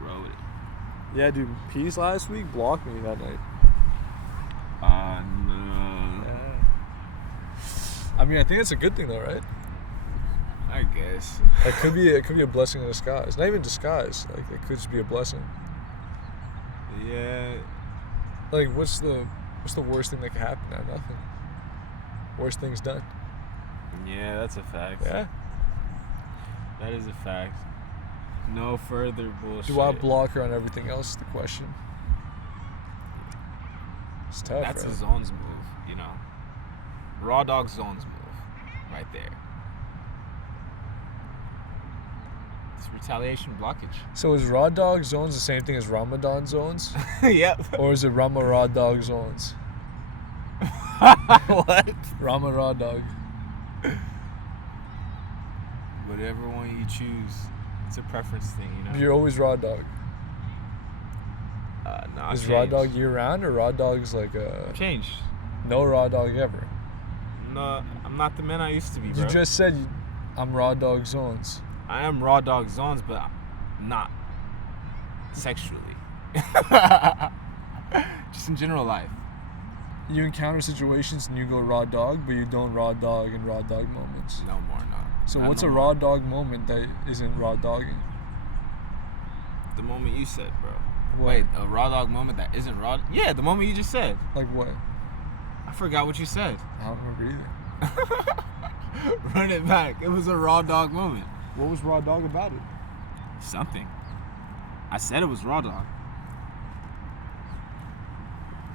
Roll with it. Yeah, dude. Peace last week blocked me that night. No. Yeah. I mean, I think it's a good thing though, right? I guess. It could be a blessing in disguise. Not even disguise. Like it could just be a blessing. Yeah. Like what's the worst thing that could happen now? Nothing. Worst thing's done. Yeah, that's a fact. Yeah. That is a fact. No further bullshit. Do I block her on everything else? Is the question. It's tough. That's right? a zones move, you know. Raw dog zones move, right there. It's retaliation blockage. So is raw dog zones the same thing as Ramadan zones? Yep. Or is it Rama raw dog zones? What? Rama raw dog. Whatever one you choose, it's a preference thing, you know. You're always raw dog. No, Is raw dog year round or raw dog's like Change. no raw dog ever? No, I'm not the man I used to be, bro. You just said I'm raw dog zones. I am raw dog zones, but not sexually. Just in general life. You encounter situations and you go raw dog, but you don't raw dog in raw dog moments. No more, no. So Not what's no a more. raw dog moment that isn't raw dogging? The moment you said, bro. What? Wait, a raw dog moment that isn't raw? Yeah, the moment you just said. Like what? I forgot what you said. I don't remember either. Run it back. It was a raw dog moment. What was raw dog about it? Something. I said it was raw dog.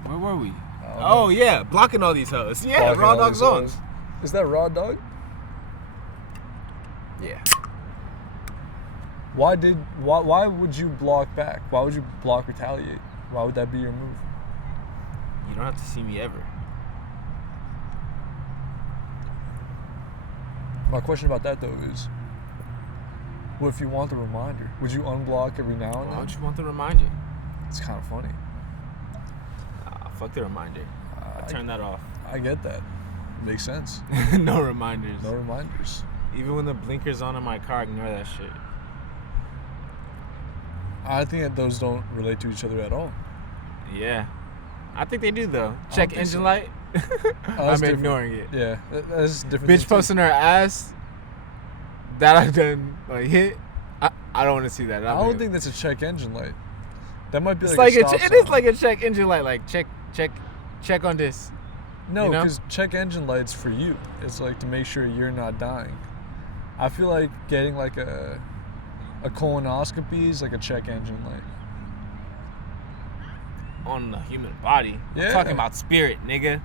Where were we? Oh yeah, blocking all these hoes. Yeah, Blocking raw all dog these zones. hoes. Is that raw dog? Yeah. Why would you block back? Why would you block retaliate? Why would that be your move? You don't have to see me ever. My question about that though is, what if you want the reminder? Would you unblock every now and Why then? would you want the reminder? It's kind of funny. Fuck the reminder. I turn that off. I get that. Makes sense. No reminders. No reminders. Even when the blinker's on in my car, ignore that shit. I think that those don't relate to each other at all. Yeah. I think they do though. I Check don't think engine so. light. that's I'm different. ignoring it. Yeah, that's different. Bitch posting her ass. That I done like hit. I don't want to see that. I don't think that's a check engine light. That might be it's like like a stop it is sign. like a check engine light. Like check on this. No, you know? because check engine light's for you. It's like to make sure you're not dying. I feel like getting like a colonoscopy is like a check engine light. On the human body. Yeah. I'm talking about spirit, nigga.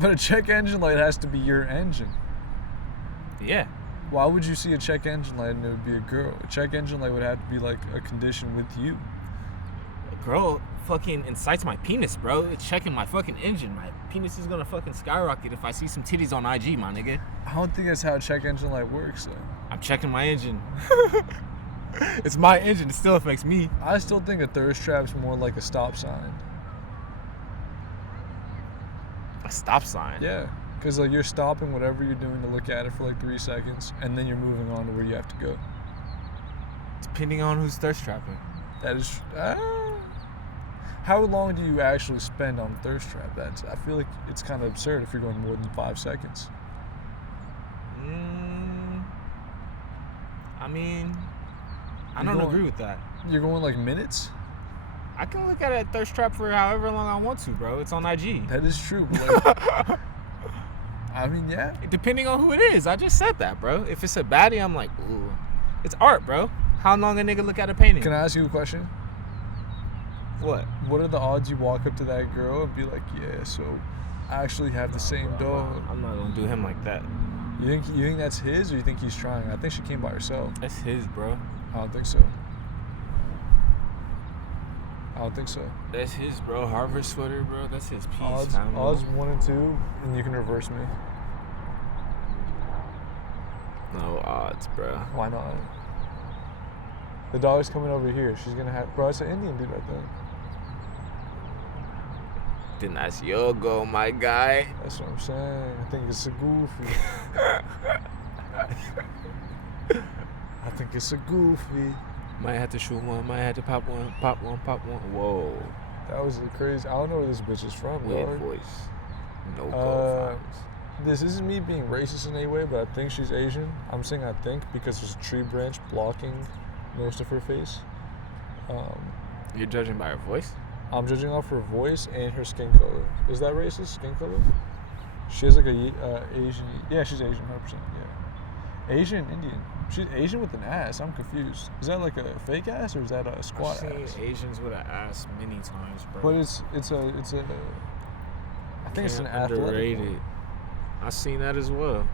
But a check engine light has to be your engine. Yeah. Why would you see a check engine light and it would be a girl? A check engine light would have to be like a condition with you. A girl fucking incites my penis, bro. It's checking my fucking engine. My penis is gonna fucking skyrocket if I see some titties on IG, my nigga. I don't think that's how a check engine light works though. I'm checking my engine. It's my engine. It still affects me. I still think a thirst trap's more like a stop sign. A stop sign. Yeah, because like you're stopping whatever you're doing to look at it for like 3 seconds, and then you're moving on to where you have to go. Depending on who's thirst trapping. That is. How long do you actually spend on a thirst trap? I feel like it's kind of absurd if you're going more than 5 seconds. I mean, I You're don't going- agree with that. You're going like minutes? I can look at a thirst trap for however long I want to, bro. It's on IG. That is true. But like, I mean, yeah. Depending on who it is. I just said that, bro. If it's a baddie, I'm like, ooh. It's art, bro. How long a nigga look at a painting? Can I ask you a question? What? What are the odds you walk up to that girl and be like, yeah, so I actually have the same dog? I'm not gonna do him like that. You think that's his, or you think he's trying? I think she came by herself. That's his, bro. I don't think so. I don't think so. That's his, bro. Harvard sweater, bro. That's his piece. Odds fam. 1 and 2, and you can reverse me. No odds, bro. Why not? The dog's coming over here. She's gonna have. Bro, it's an Indian dude right there. Then that's your go, my guy. That's what I'm saying. I think it's a goofy. I think it's a goofy. Might have to shoot one. Might have to pop one. Pop one. Pop one. Whoa. That was crazy. I don't know where this bitch is from, Weird dog. voice. No gold This isn't me being racist in any way, but I think she's Asian. I'm saying I think because there's a tree branch blocking most of her face. You're judging by her voice? I'm judging off her voice and her skin color. Is that racist? Skin color? She has like a Asian. Yeah, she's Asian, 100%. Yeah, Asian Indian. She's Asian with an ass. I'm confused. Is that like a fake ass or is that a squat I've ass? seen Asians with an ass many times, bro. But it's a. I think it's an athletic underrated. one. I've seen that as well.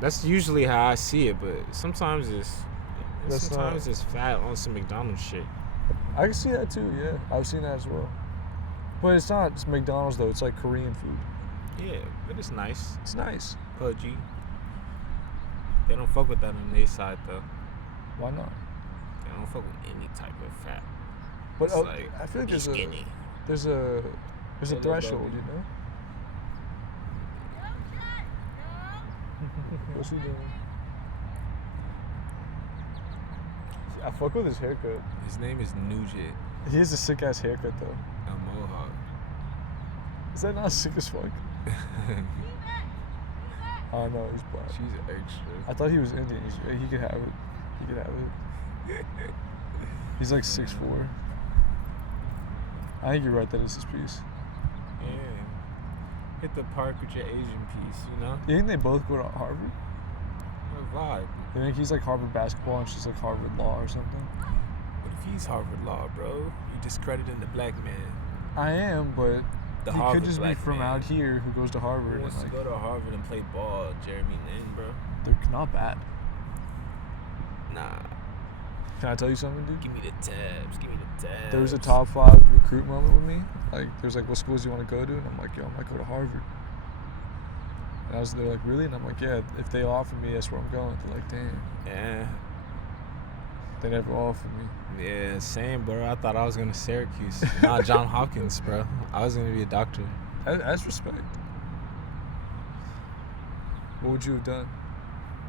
That's usually how I see it, but sometimes it's fat on some McDonald's shit. I can see that too. Yeah, I've seen that as well. But it's not. It's McDonald's though. It's like Korean food. Yeah, but it's nice. It's nice. Pudgy. They don't fuck with that on their side though. Why not? They don't fuck with any type of fat. But It's like, I feel like be skinny. there's a Hello, threshold, baby. you know. What's he doing? I fuck with his haircut. His name is Nugent. He has a sick ass haircut though. A mohawk. Is that not sick as fuck? Oh no, he's black. She's extra. I thought he was Indian. He could have it. He could have it. He's like 6'4". I think you're right. That is his piece. Yeah. Hit the park with your Asian piece, you know? You think they both go to Harvard? What a vibe. You think he's like Harvard basketball and she's like Harvard law or something? What if he's Harvard Law, bro? You discrediting the black man. I am, but The he Harvard could just be black from man. out here who goes to Who Harvard and wants to like go to Harvard and play ball? Jeremy Lin, bro? they're not bad. Nah. Can I tell you something, dude? Give me the tabs. Give me the tabs. There was a top 5 recruit moment with me. Like, there's like, what schools do you want to go to? And I'm like, yo, I might go to Harvard. And they're like, really? And I'm like, yeah, if they offer me, that's where I'm going. They're like, damn. Yeah. They never offered me. Yeah, same, bro. I thought I was going to Syracuse. Not John Hopkins, bro. I was going to be a doctor. That's respect. What would you have done?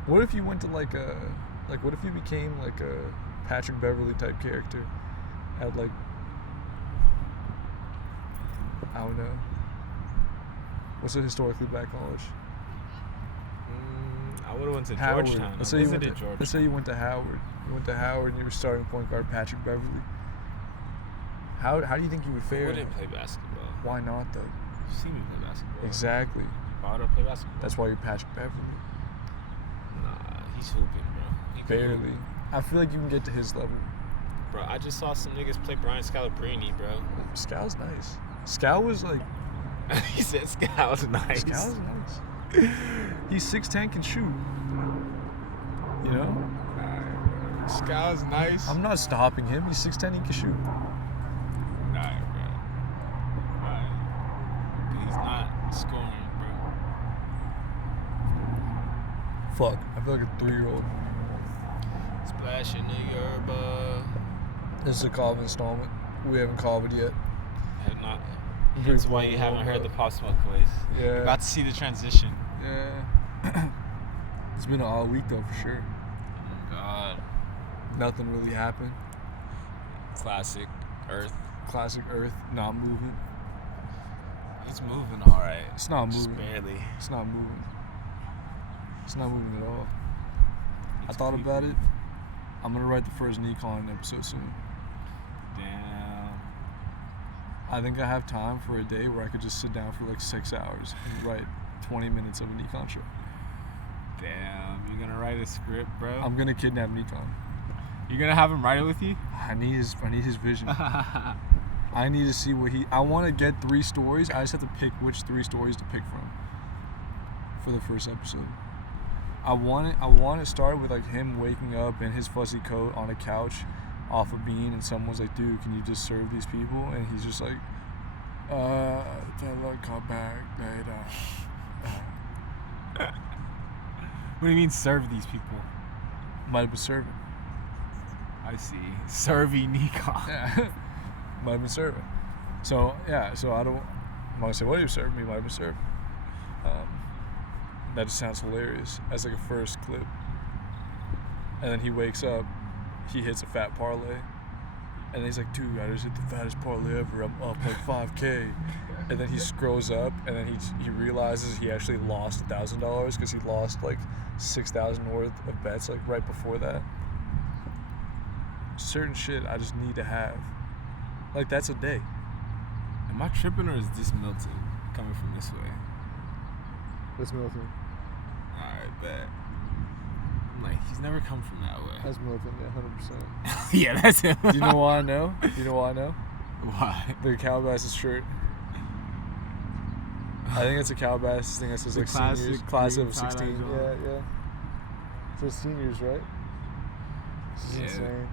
What if you went to what if you became like a Patrick Beverly type character at like, I don't know, what's a historically black college? I would have went to Howard. Georgetown. Let's I say you visited went to, Georgetown. let's say you went to Howard. You went to Howard and you were starting point guard Patrick Beverly. How do you think you would I fare? wouldn't play basketball. Why not though? You see me play basketball. Exactly. Why would I play basketball? That's why you're Patrick Beverly. Nah, he's hooping, bro. He can hoop. Barely. I feel like you can get to his level. Bro, I just saw some niggas play Brian Scalabrine, bro. Scal's nice. Scal was like. He said Scal's nice. Scal's nice. He's 6'10", can shoot. You know? Scal's nice. I'm not stopping him. He's 6'10", he can shoot. Alright, bro. Alright. But he's not scoring, bro. Fuck. I feel like a 3-year-old. Splashing the yerba. This is a kava installment. We haven't kavaed yet. Have not. That's why you haven't heard the Pop Smoke voice. Yeah. You're about to see the transition. Yeah. It's been an all week though, for sure. Oh, God. Nothing really happened. Classic Earth. Classic Earth, not moving. It's moving alright. It's not Just moving. barely. It's not moving. It's not moving at all. I It's thought creepy. about it. I'm gonna write the first Nikon episode soon. Damn. I think I have time for a day where I could just sit down for like 6 hours and write 20 minutes of a Nikon show. Damn. You're gonna write a script, bro? I'm gonna kidnap Nikon. You're gonna have him write it with you? I need his vision. I need to see what I want to get 3 stories. I just have to pick which 3 stories to pick from for the first episode. I want to start with like him waking up in his fuzzy coat on a couch off a bean, and someone's like, dude, can you just serve these people? And he's just like, come back later. What do you mean serve these people? Might have been serving. I see. Serving Nikon. Yeah. Might have been serving. So yeah, so I'm gonna say what he was serving me, might have been serving. That just sounds hilarious as like a first clip. And then he wakes up he hits a fat parlay. And he's like, dude, I just hit the fattest parlay ever. I'm up like 5K. And then he scrolls up, and then he realizes he actually lost $1,000 because he lost like 6,000 worth of bets like right before that. Certain shit I just need to have. Like, that's a day. Am I tripping, or is this Milton coming from this way? That's Milton. Alright, bet. I'm like, he's never come from that way. That's Milton, yeah, 100%. Yeah, that's him. You know why I know? You know why I know? Why? The Calabasas shirt. I think it's a Calabasas thing that says like seniors, class of 16. Yeah. So seniors, right? This is insane.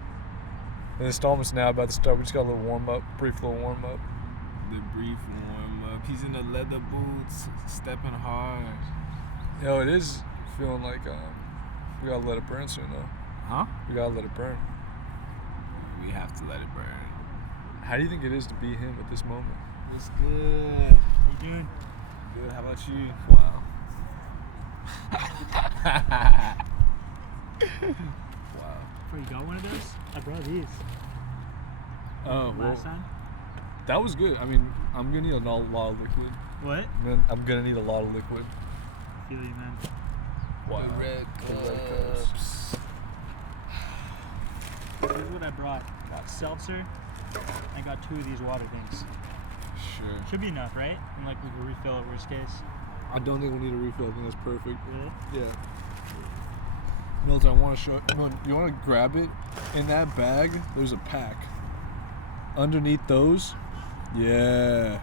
The installment's now about to start. We just got a little brief little warm up. The brief warm up. He's in the leather boots, stepping hard. Yo, it is feeling like we gotta let it burn soon though. Huh? We gotta let it burn. We have to let it burn. How do you think it is to be him at this moment? It's good. How you doing? Good. How about you? Wow. Wow. You got one of those? I brought these. Oh, Last time? That was good. I mean, I'm gonna need a lot of liquid. What? I'm gonna need a lot of liquid. Feel you, man. Wow. The red cups. Here's what I brought. Got seltzer. I got 2 of these water things. Sure. Should be enough, right? And like we can refill it worst case. I don't think we need a refill. I think that's perfect. Really? Yeah. Milton, I want to show. You want to grab it? In that bag, there's a pack. Underneath those, yeah.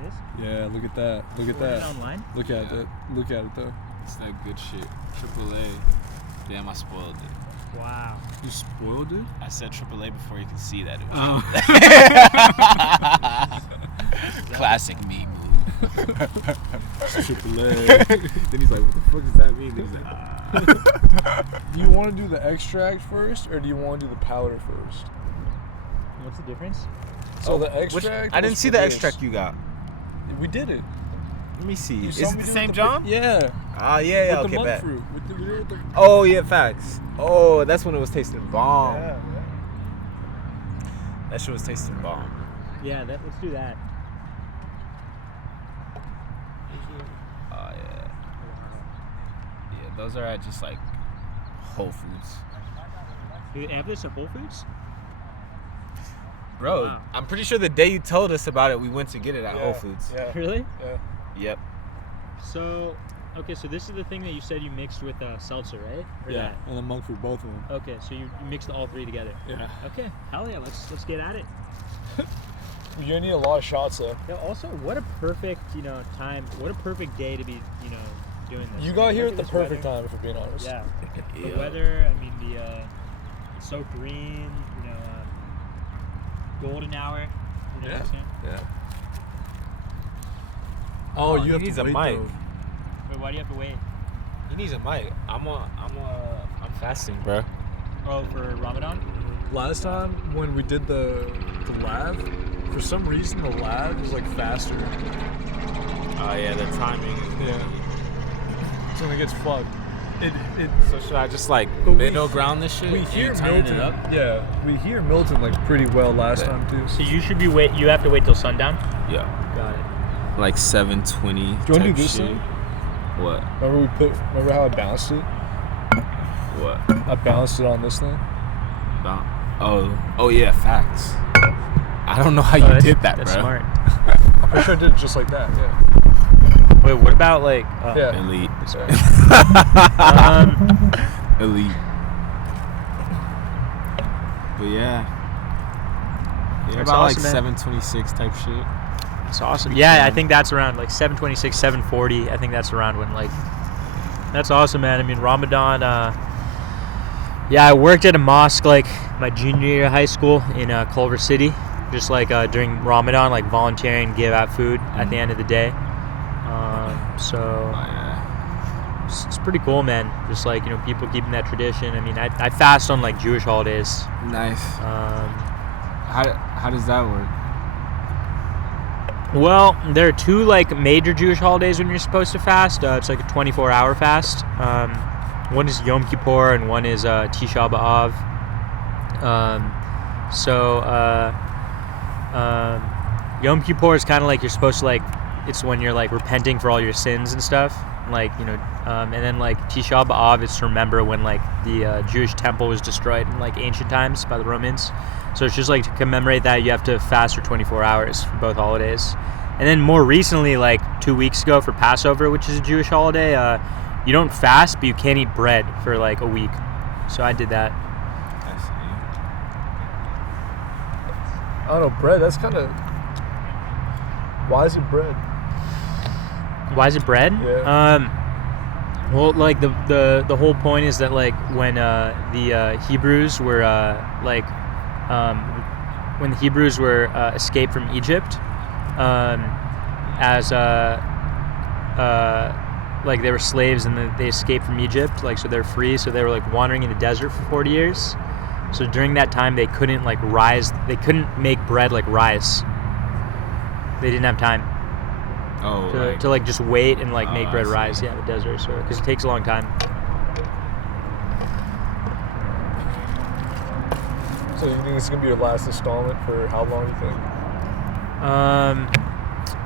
This? Yeah, look at that. Look at that. Online? Look at it. Look at it though. It's that good shit. AAA. Damn, I spoiled it. Wow. You spoiled it? I said AAA before you could see that. It was classic me move. AAA. Then he's like, what the fuck does that mean? Then he's like, Do you want to do the extract first, or do you want to do the powder first? What's the difference? So the extract. I didn't was see for the this. extract you got. We did it. Let me see. You Is saw it me the do same with John? Yeah. Ah, yeah, With the okay, monk bet. fruit. We did it with the. Oh, yeah, facts. Oh, that's when it was tasting bomb. Yeah. That shit was tasting bomb. Yeah, let's do that. Oh, yeah. Yeah, those are at just like Whole Foods. You have this at Whole Foods? Bro, Wow. I'm pretty sure the day you told us about it, we went to get it at Whole Foods. Yeah. Really? Yeah. Yep. So, okay, so this is the thing that you said you mixed with seltzer, right? Or Yeah. that? And the monk fruit, both of them. Okay, so you mixed all 3 together. Yeah. Okay, hell yeah, let's get at it. You're gonna need a lot of shots though. Yeah, also, what a perfect, time, what a perfect day to be, doing this. You I got mean, here look at the this perfect weather. time, if we're being honest. Yeah. The Yeah. weather, I mean, it's so green, golden hour. Yeah. What I'm saying? Yeah. Oh, you he have needs to a wait, mic. though. Wait, why do you have to wait? He needs a mic. I'm fasting, bro. Oh, for Ramadan? Last time when we did the lab, for some reason the lab was like faster. Oh yeah, the timing. Yeah. So it gets fucked. So should I just like But we- middle ground this shit? We and hear you turn Milton. it up? Yeah, we hear Milton like pretty well last Yeah. time too. So you should be you have to wait till sundown? Yeah. Got it. Like 7:20. Do you want to do type this shit. thing? What? Remember how I balanced it? What? I balanced it on this thing. Oh yeah, facts. I don't know how you did that, That's bro. smart. I'm pretty sure I did it just like that. Yeah. Wait, what about like? Yeah. Elite. Sorry. Elite. But yeah. Yeah, That's about awesome, like man. 7:26 type shit. It's awesome. Yeah, I think that's around like 7:26, 7:40. I think that's around when like. That's awesome, man. I mean, Ramadan. Yeah, I worked at a mosque like my junior year of high school in Culver City, just like during Ramadan, like volunteering, give out food at the end of the day. So Oh yeah. it's pretty cool, man. Just like people keeping that tradition. I mean, I fast on like Jewish holidays. Nice. How does that work? Well, there are 2 like major Jewish holidays when you're supposed to fast. It's like a 24-hour fast. one is Yom Kippur and one is Tisha B'Av. Yom Kippur is kind of like you're supposed to like, it's when you're like repenting for all your sins and stuff, like, you know, and then like Tisha B'Av is to remember when like the Jewish temple was destroyed in like ancient times by the Romans. So it's just like to commemorate that you have to fast for 24 hours for both holidays. And then more recently, like 2 weeks ago for Passover, which is a Jewish holiday, you don't fast, but you can't eat bread for like a week. So I did that. I see. I don't know, bread, that's kind of... Why is it bread? Why is it bread? Yeah. Well, like the whole point is that like when the Hebrews were when the Hebrews were escaped from Egypt, as like they were slaves and they escaped from Egypt, like so they're free, so they were like wandering in the desert for 40 years. So during that time they couldn't like rise, they couldn't make bread like rise. They didn't have time to like just wait and like make bread rise. Yeah, in the desert, so because it takes a long time. So you think this is going to be your last installment for how long, you think?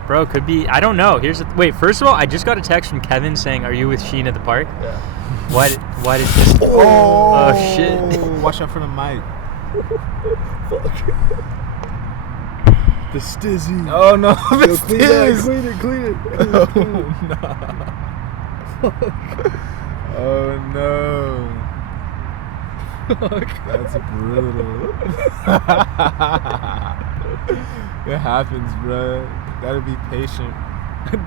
Bro, could be. I don't know. Wait. First of all, I just got a text from Kevin saying, "Are you with Sheen at the park?" Yeah. Why did this? Oh shit! Watch out for the mic. Fuck. The stizzy. Oh no, the Clean it. Oh no. That's brutal. It happens, bro. Gotta be patient.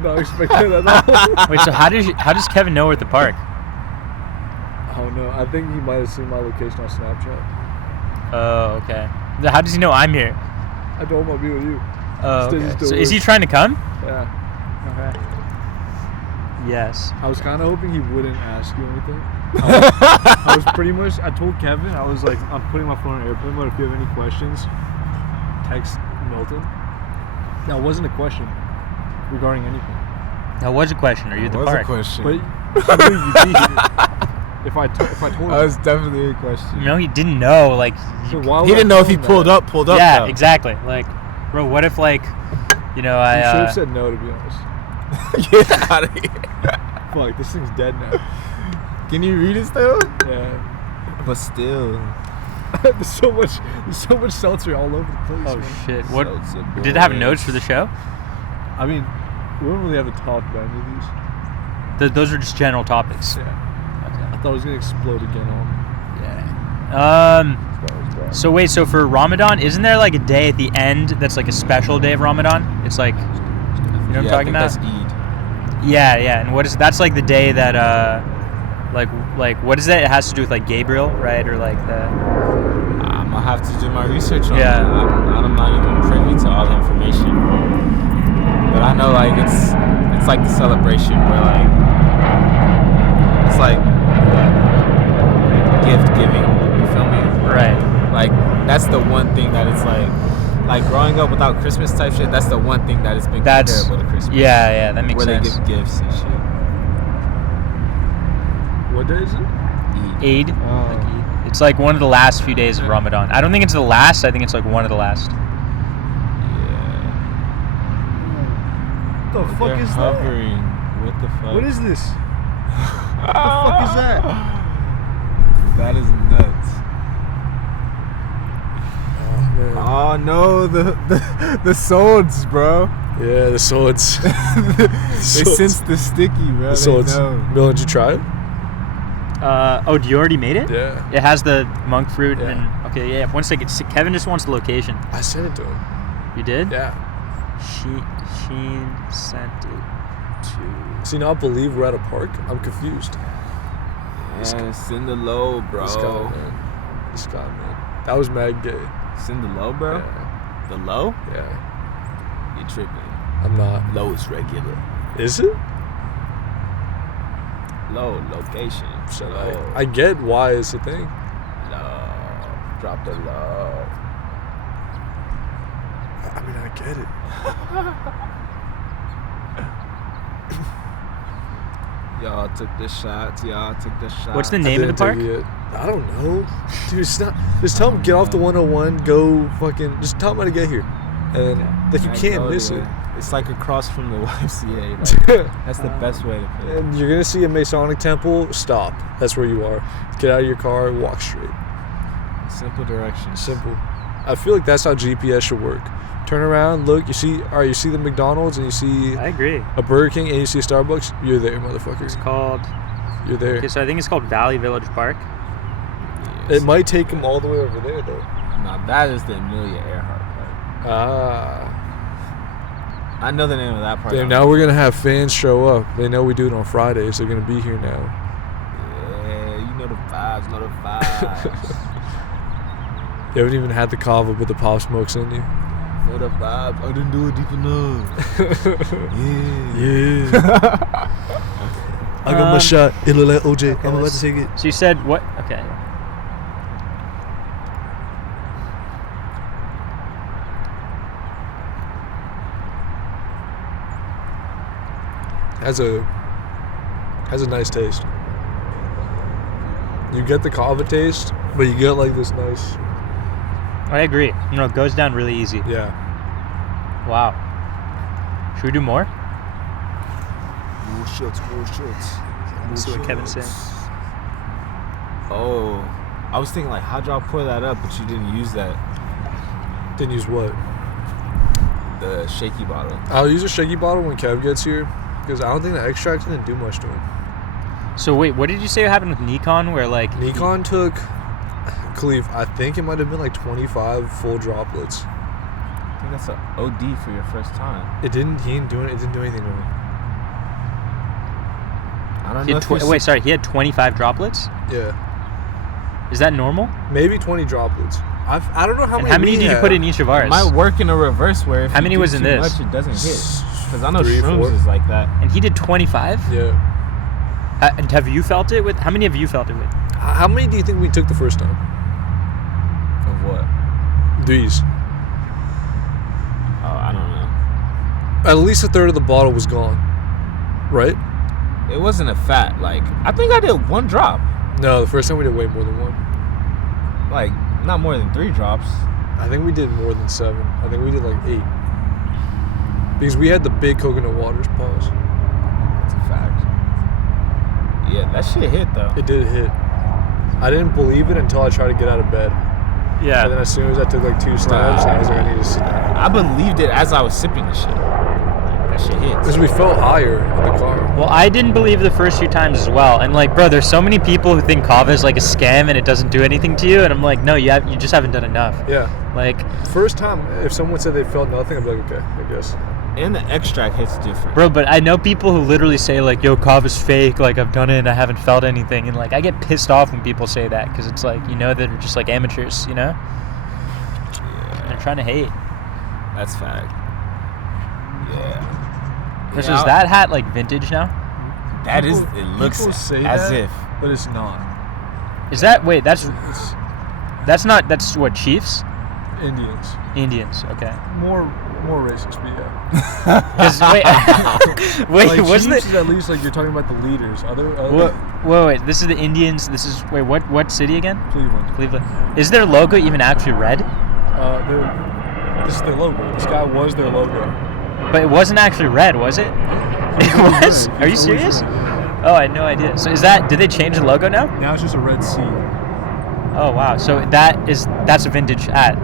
Not expecting that at all. Wait, so how does Kevin know we're at the park? I don't know. I think he might have seen my location on Snapchat. Oh, okay. How does he know I'm here? I told him I'll be with you. Oh, Stizzy okay. still So is he works. trying to come? Yeah. Okay. Yes. I was kind of hoping he wouldn't ask you anything. I was pretty much, I told Kevin, I was like, I'm putting my phone on airplane mode. If you have any questions, text Milton. That wasn't a question regarding anything. That was a question. Are you at the That was park? a question. But I knew you'd be here. If I told him. That was definitely a question. No, he didn't know. Like, So why would He I didn't know if tell he him pulled that? up. yeah, though. exactly. Like, bro, what if like, you know, You should I have said no, to be honest. Get out of here. Fuck, this thing's dead now. Can you read it still? Yeah. But still. there's so much seltzer all over the place. oh man. shit, what Seltzer did it have boys. notes for the show? I mean, we don't really have to talk about any of these. Those are just general topics. Yeah. Okay. I thought it was gonna explode again on me. Yeah. So So wait, so for Ramadan, isn't there like a day at the end that's like a special day of Ramadan? It's like, you know what I'm talking about? That's Eid. Yeah. And that's like the day that like what is that? It has to do with like Gabriel, right? Or like the I'm gonna have to do my research on Yeah. that. I'm not even privy to all the information. But I know like it's like the celebration where like it's like gift giving. You feel me? right. Like that's the one thing that it's like growing up without Christmas type shit. That's the one thing that has been That's comparable to Christmas. yeah, that makes where sense. they give gifts and shit. what day is it? Eid. Oh. Like Eid. It's like one of the last few days of Ramadan. I don't think it's the last. I think it's like one of the last. Yeah. What the fuck They're is hovering. What the that? fuck? What is this? What the fuck is that? That is nuts. Oh man. Oh no, the swords, bro. Yeah, the swords. They sense the sticky, bro. The swords. They know. Bill, did you try it? Oh, you already made it? Yeah. It has the monk fruit Yeah. and okay, yeah. One second. Kevin just wants the location. I sent it to him. You did? Yeah. Sheen sent it to. So you not believe we're at a park? I'm confused. Yeah, send the low, bro. This guy, man. This guy, man. That was mad gay. Send the low, bro. Yeah. The low? Yeah. You tripping? I'm not. Low is regular. Is it? Low location. So Low. I get why it's a thing. Low. Drop the low. I mean, I get it. Y'all took the shots. Y'all took the shots. What's the name of the park? I don't know. Dude, it's not. Just tell them get off the 101, go fucking. Just tell them how to get here. And like you can't miss it. It's like across from the YMCA. Like, that's the best way to put it. And you're going to see a Masonic temple, stop. That's where you are. Get out of your car, walk straight. Simple directions. Simple. I feel like that's how GPS should work. Turn around, look, you see the McDonald's and you see I agree. a Burger King and you see a Starbucks, you're there, motherfucker. It's called... You're there. Okay, so I think it's called Valley Village Park. It might take them all the way over there, though. No, that is the Amelia Earhart Park. Ah. I know the name of that park. Damn, now we're going to have fans show up. They know we do it on Fridays. They're going to be here now. Yeah, you know the vibes, You haven't even had the kava, but the pop smoke's in you. Know the vibes. I didn't do it deep enough. I got my shot. It'll let OJ. Okay, I'm about to take it. So you said what? Okay. Has a nice taste. You get the kava taste, but you get like this nice. I agree. It goes down really easy. Yeah. Wow. Should we do more? More shots. Let's see what Kevin's saying. Oh, I was thinking like, how'd y'all pour that up, but you didn't use that. Didn't use what? The shaky bottle. I'll use a shaky bottle when Kev gets here, because I don't think the extract didn't do much to him. So wait, what did you say happened with Nikon? Where like Nikon took, Khalif, I think it might have been like 25 full droplets. I think that's an OD for your first time. It didn't do anything to him. I don't know. He had 25 droplets? Yeah. Is that normal? Maybe 20 droplets. I don't know how many. How many did you put in each of ours? It might work in a reverse where if how many you do was in too this? much, it doesn't hit. Because I know 3, shrooms 4. is like that. And he did 25? Yeah. And have you felt it with? How many have you felt it with? How many do you think we took the first time? Of what? These. Oh, I don't know. At least a third of the bottle was gone. Right? It wasn't a fat. Like, I think I did 1 drop. No, the first time we did way more than 1. Like, not more than 3 drops. I think we did more than 7. I think we did like 8. Because we had the big coconut waters. Pause. That's a fact. Yeah, that shit hit though. It did hit. I didn't believe it until I tried to get out of bed. Yeah. And then as soon as I took like 2 steps, I was like, I need to sit down. I believed it as I was sipping the shit. That shit hit. Because we felt higher in the car. Well, I didn't believe the first few times as well. And like, bro, there's so many people who think kava is like a scam and it doesn't do anything to you. And I'm like, no, you just haven't done enough. Yeah. Like, First time, if someone said they felt nothing, I'd be like, okay, I guess. And the extract hits different. bro, but I know people who literally say like, yo, kava's fake. Like, I've done it and I haven't felt anything. And like, I get pissed off when people say that because it's like, they're just like amateurs, Yeah. They're trying to hate. That's fact. Yeah. Chris, is that hat like vintage now? It looks people say as that, if. but it's not. Is that, wait, that's It's what, Chiefs? Indians. Okay. More racist, but yeah. 'Cause, wait, Like, wasn't Chiefs it? is at least like you're talking about the leaders. Wait, this is the Indians. What city again? Cleveland. Cleveland. Is their logo even actually red? This is their logo. This guy was their logo. But it wasn't actually red, was it? It was? Are you serious? Oh, I had no idea. So did they change the logo now? Now it's just a red C. Oh, wow. So that's a vintage hat.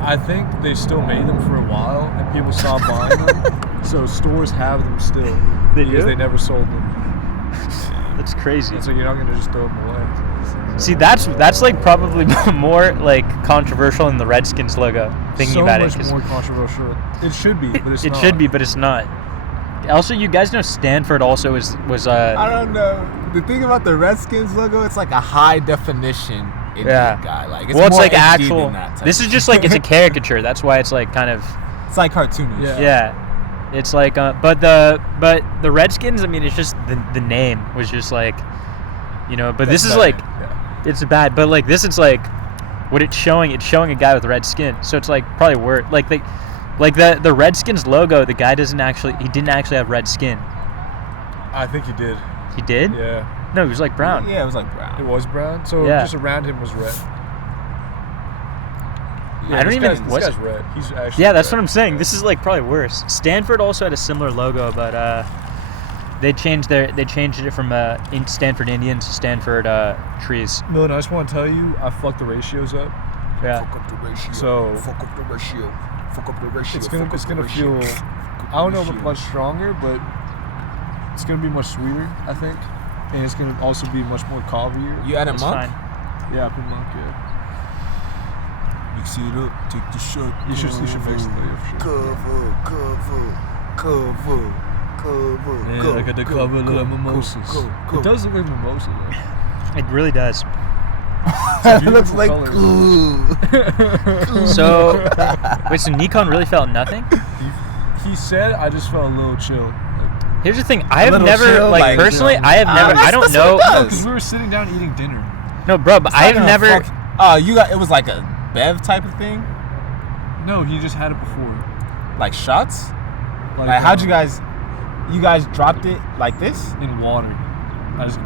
I think they still made them for a while, and people stopped buying them. So stores have them still. They because do? they never sold them. That's crazy. And so you're not gonna just throw them away. See, that's like probably more like controversial than the Redskins logo. Thinking about it. So much more controversial. It should be, but it's not. It should be, but it's not. Also, you guys know Stanford also was I don't know. The thing about the Redskins logo, it's like a high definition Indian guy. Like, it's more like edgy actual. than that type. This is just like it's a caricature. That's why it's like kind of. It's like cartoonish. Yeah. It's like, but the Redskins. I mean, it's just the name was just like, But That's this is bad. like, Yeah. it's bad. But like this, it's like, what it's showing. It's showing a guy with red skin. So it's like probably worse. Like the Redskins logo. The guy didn't actually have red skin. I think he did. He did? Yeah. No, he was like brown. Yeah, it was like It brown. was brown. So Yeah. just around him was red. I don't even- This was- guy's red. He's actually. Yeah, that's red. what I'm saying. This is like probably worse. Stanford also had a similar logo, but they changed it from Stanford Indians to Stanford trees. Milton, I just want to tell you, I fucked the ratios up. Yeah. Fuck up the ratio. So- fuck up the ratio. Fuck up the ratio. It's gonna fuck up the feel. ratio. I don't know if it's much stronger, but it's gonna be much sweeter, I think, and it's gonna also be much more cavier. You added That's monk? fine. Yeah, I put monk. Yeah. Mix it up. Take the shot. You should mix it later for sure. Cover. Yeah, like at the cover of the mimosas. It does look like mimosa though. It really does. It looks like color. cool. So, wait, so Nikon really felt nothing? He said, I just felt a little chill. Here's the thing. I have little never, chill, like, like, personally, you know, I have never, I don't that's what it know. does. Because we were sitting down eating dinner. No, bro, but I have never. You got, it was like a bev type of thing? No, he just had it before. Like shots? Like how'd you guys dropped it like this? In water. I just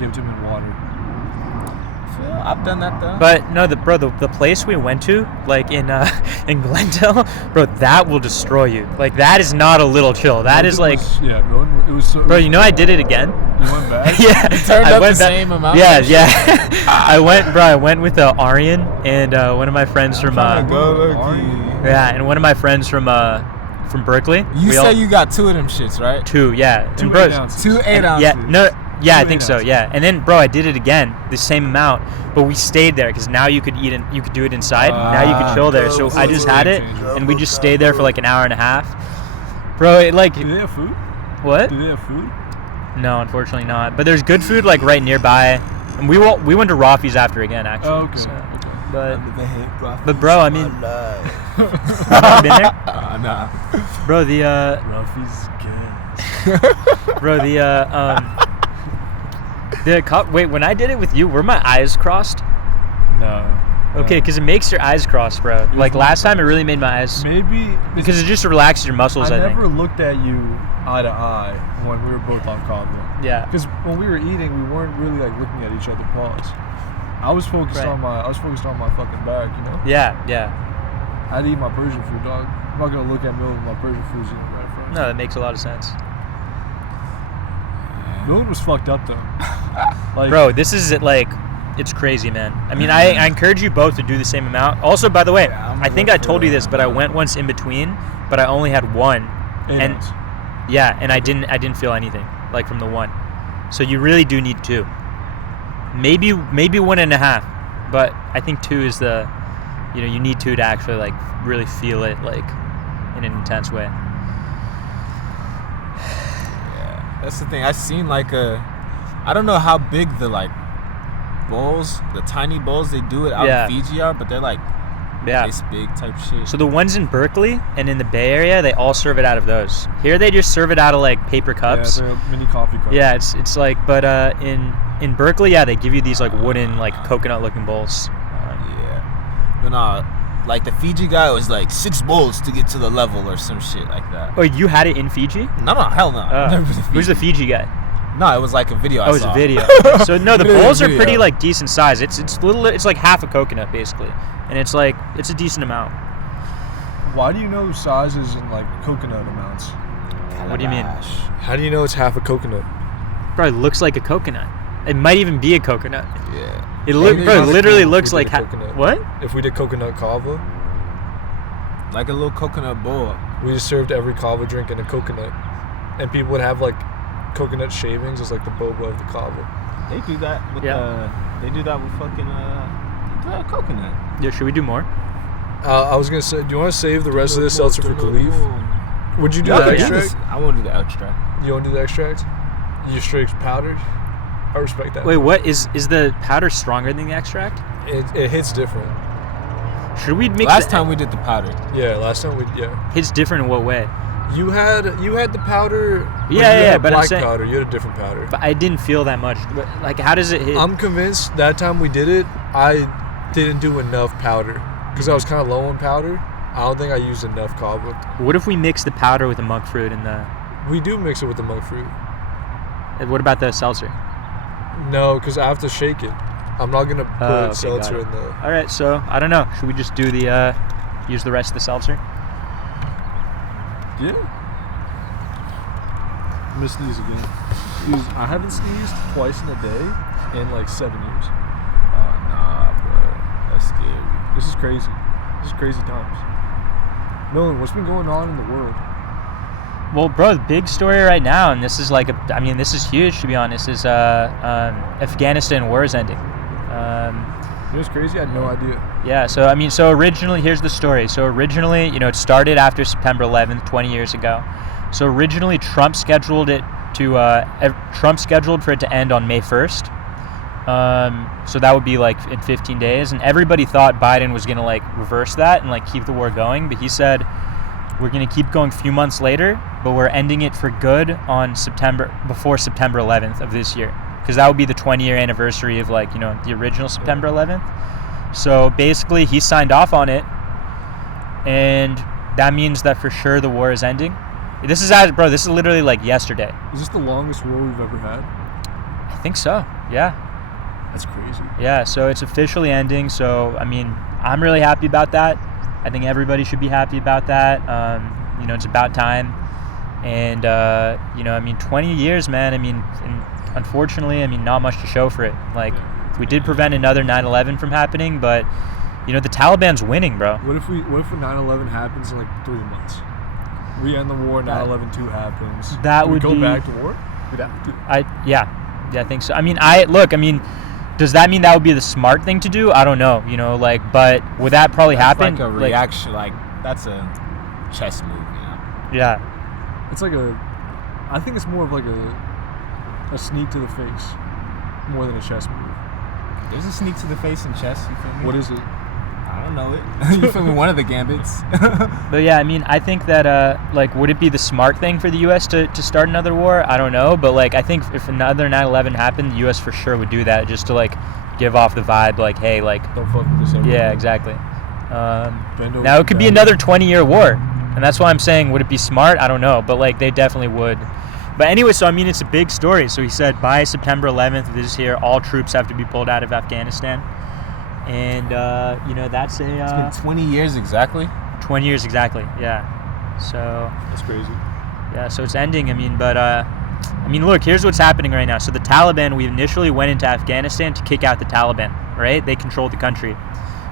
gave it to him in water. Yeah, I've done that though. But no, the place we went to, like in Glendale, bro, that will destroy you. Like that is not a little chill. That is like, It was so. bro, you know I did it again. You went back? Yeah, turned I up went the back- same amount Yeah, of yeah. I went with Aryan and one of my friends from yeah, and one of my friends from Berkeley. You We said all- you got 2 of them shits, right? 2, yeah. Two And bro, 8 ounces. 2 8 ounces. yeah, no, yeah, I 2 think 8 so, ounces. yeah. And then, bro, I did it again, the same amount, but we stayed there because now you could eat and you could do it inside. Now you could chill there. So I just had it, and we just stayed there for like an hour and a half. Bro, it like Do they have food? what? Do they have food? No, unfortunately not. But there's good food like right nearby, and we went to Rafi's after again actually. Oh, okay. So- Okay. but bro, I mean, you been there? Nah. Bro, the Ruffy's gas. bro, wait, when I did it with you, were my eyes crossed? No. Okay, because it makes your eyes cross, bro. Like last time, it really made my eyes Maybe because it just relaxes your muscles. I never think. looked at you eye to eye when we were both on kava. Yeah. Because when we were eating, we weren't really like looking at each other's paws. I was focused Right. on my fucking bag, you know. Yeah, yeah. I'd eat my Persian food, dog. I'm not gonna look at Milton my Persian food's eating right in front. No, that makes a lot of sense. Milton was fucked up though. Like, Bro, this is like, it's crazy, man. I mean, I encourage you both to do the same amount. Also, by the way, Yeah, I'm I think good I told for you this, but I went once in between, but I only had one. 8 and- ounce. Yeah, and I didn't feel anything like from the one. So you really do need 2. Maybe 1.5, but I think 2 is you need 2 to actually like really feel it like in an intense way. Yeah, that's the thing. I seen like I don't know how big the like bowls, the tiny bowls they do it out Yeah. in Fiji are, but they're like Yeah. this big type shit. So the ones in Berkeley and in the Bay Area, they all serve it out of those. Here they just serve it out of like paper cups. Yeah, they're mini coffee cups. Yeah, it's like, but in Berkeley, yeah, they give you these like wooden like coconut looking bowls. Yeah, but nah, like the Fiji guy was like 6 bowls to get to the level or some shit like that. Oh, you had it in Fiji? No, hell no. Never been to Who's the Fiji. Fiji guy? No, it was like a video. Oh, I it was saw. a video. So no, the It was a bowls are video. pretty like decent size. It's little. It's like half a coconut basically, and it's like it's a decent amount. Why do you know sizes in like coconut amounts? What do you mean? Calabash. How do you know it's half a coconut? Probably looks like a coconut. It might even be a coconut. Yeah. It Maybe bro, it's literally coconut. looks We like did a coconut. what? If we did coconut kava, Like a little coconut bowl. we just served every kava drink in a coconut, and people would have like coconut shavings as like the boba of the kava. They do that with they do that with fucking coconut. Yeah, should we do more? I was gonna say, do you want to save the rest of this seltzer for Khalif? Would you do Yeah, the yeah. extract? I won't do the extract. You want to do the extract? You straight powder? I respect that. Wait, what is the powder stronger than the extract? It hits different. Should we mix? Last time we did the powder. Yeah, last time hits different in what way? You had the powder. Yeah, you yeah, had yeah, a but I'm black saying- powder. You had a different powder. But I didn't feel that much. But, like, how does it hit? I'm convinced that time we did it, I didn't do enough powder because I was kind of low on powder. I don't think I used enough kava. What if we mix the powder with the monk fruit and the? We do mix it with the monk fruit. What about the seltzer? No, because I have to shake it. I'm not gonna put Okay, seltzer got it. in the. All right, so I don't know. Should we just do the use the rest of the seltzer? Yeah. I'm gonna sneeze again. I haven't sneezed twice in a day in like 7 years. Nah, bro. That's scary. This is crazy. This is crazy times. Nolan, what's been going on in the world? Well, bro, the big story right now, and this is like, this is huge to be honest, is Afghanistan war is ending. You know what's crazy? I had no idea. Yeah, so originally, here's the story. So originally, it started after September 11th, 20 years ago. So originally, Trump scheduled for it to end on May 1st. So that would be like in 15 days, and everybody thought Biden was gonna like reverse that and like keep the war going, but he said we're gonna keep going a few months later, but we're ending it for good on before September 11th of this year, because that would be the 20-year anniversary of like the original September 11th. So basically, he signed off on it, and that means that for sure the war is ending. This is literally like yesterday. Is this the longest war we've ever had? I think so. Yeah. That's crazy. Yeah, so it's officially ending. So, I'm really happy about that. I think everybody should be happy about that. It's about time. And, 20 years, man. And unfortunately, not much to show for it. Like, we did prevent another 9/11 from happening, but, the Taliban's winning, bro. What if 9/11 happens in like 3 months? We end the war, 9/11-2 happens. That would go be... back to war? We'd have to. Yeah, I think so. Does that mean that would be the smart thing to do? I don't know, but would that probably happen? Like a reaction, that's a chess move, Yeah. It's like I think it's more of like a sneak to the face, more than a chess move. There's a sneak to the face in chess, you feel me? What is it? I don't know it. You feel me? One of the gambits. But yeah, I think that, would it be the smart thing for the U.S. to start another war? I don't know. But, I think if another 9/11 happened, the U.S. for sure would do that just to, give off the vibe, hey, don't fuck with this ever. Yeah, exactly. Now, it could be another 20-year war. And that's why I'm saying, would it be smart? I don't know. But, they definitely would. But anyway, so, it's a big story. So he said by September 11th of this year, all troops have to be pulled out of Afghanistan. And, that's it's been 20 years exactly? 20 years exactly, yeah. So... That's crazy. Yeah, so it's ending, look, here's what's happening right now. So the Taliban, we initially went into Afghanistan to kick out the Taliban, right? They controlled the country.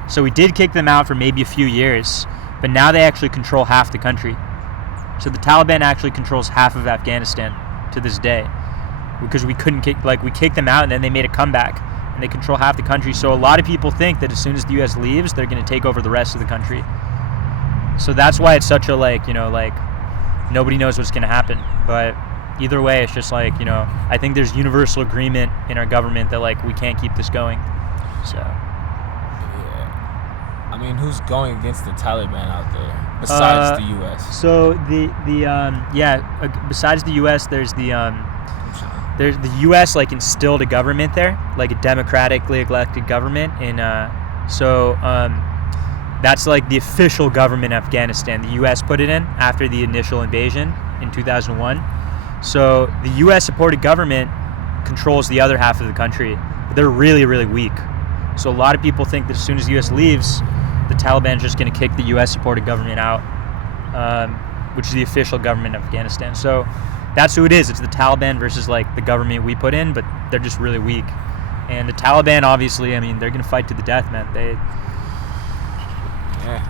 So we did kick them out for maybe a few years, but now they actually control half the country. So the Taliban actually controls half of Afghanistan to this day, because we kicked them out and then they made a comeback. And they control half the country. So a lot of people think that as soon as the U.S. leaves, they're going to take over the rest of the country. So that's why it's such a, nobody knows what's going to happen. But either way, it's just I think there's universal agreement in our government that, we can't keep this going. So. Yeah. Who's going against the Taliban out there besides the U.S.? So besides the U.S., there's the U.S. instilled a government there, a democratically elected government, and that's the official government in Afghanistan. The U.S. put it in after the initial invasion in 2001. So the U.S. supported government controls the other half of the country, but they're really, really weak. So a lot of people think that as soon as the U.S. leaves, the Taliban's just going to kick the U.S. supported government out, which is the official government of Afghanistan. So that's who it is. It's the Taliban versus the government we put in, but they're just really weak. And the Taliban, obviously, they're gonna fight to the death, man. Yeah,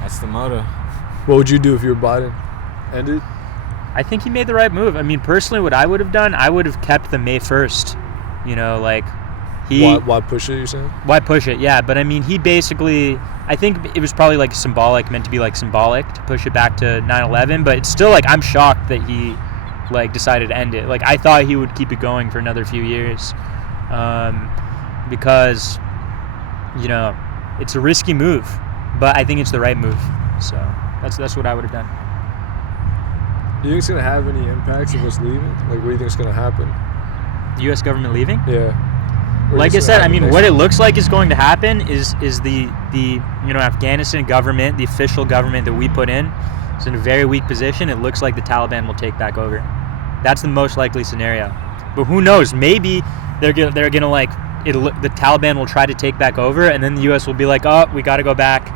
that's the motto. What would you do if you were Biden? End it? I think he made the right move. Personally, what I would have done, I would have kept the May 1st. Why push it? You're saying? Why push it? Yeah, but he basically, I think it was probably meant to be symbolic to push it back to 9/11. But it's still I'm shocked that he decided to end it. I thought he would keep it going for another few years, because it's a risky move, but I think it's the right move. So that's what I would have done. Do you think it's gonna have any impacts of us leaving? What do you think is gonna happen? The U.S. government leaving? Yeah. Like I said, what it looks like is going to happen is the Afghanistan government, the official government that we put in, is in a very weak position. It looks like the Taliban will take back over. That's the most likely scenario. But who knows? Maybe they're gonna like the Taliban will try to take back over, and then the U.S. will be like, oh, we got to go back.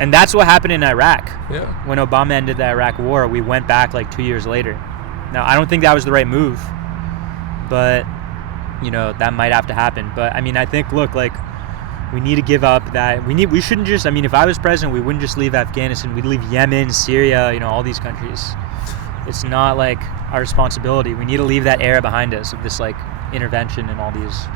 And that's what happened in Iraq. Yeah. When Obama ended the Iraq War, we went back like 2 years later. Now, I don't think that was the right move, but that might have to happen. But I mean, I think look, we need to give up that. We shouldn't just. I mean, if I was president, we wouldn't just leave Afghanistan. We'd leave Yemen, Syria, all these countries. It's not like our responsibility. We need to leave that era behind us of this like intervention in all these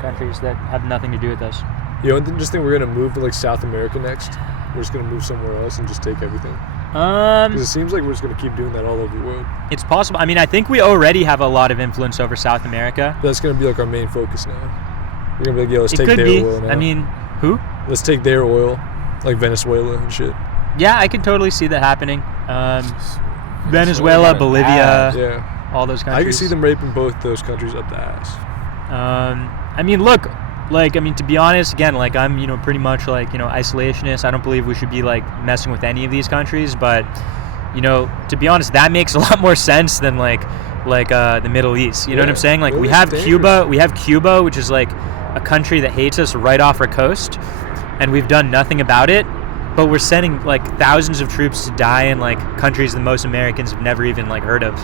countries that have nothing to do with us. You don't just think we're gonna move to like South America next? We're just gonna move somewhere else and just take everything. Because it seems like we're just gonna keep doing that all over the world. It's possible. I mean, I think we already have a lot of influence over South America. That's gonna be like our main focus now. We're gonna be like, yo, let's take their oil now. I mean, who? Let's take their oil, like Venezuela and shit. Yeah, I could totally see that happening. Venezuela, Bolivia, all those countries. I can see them raping both those countries up the ass. I mean, look, to be honest, again, I'm, pretty much isolationist. I don't believe we should be messing with any of these countries, but to be honest, that makes a lot more sense than the Middle East. You know what I'm saying? We have Cuba, which is a country that hates us right off our coast, and we've done nothing about it. But we're sending thousands of troops to die in countries that most Americans have never even heard of,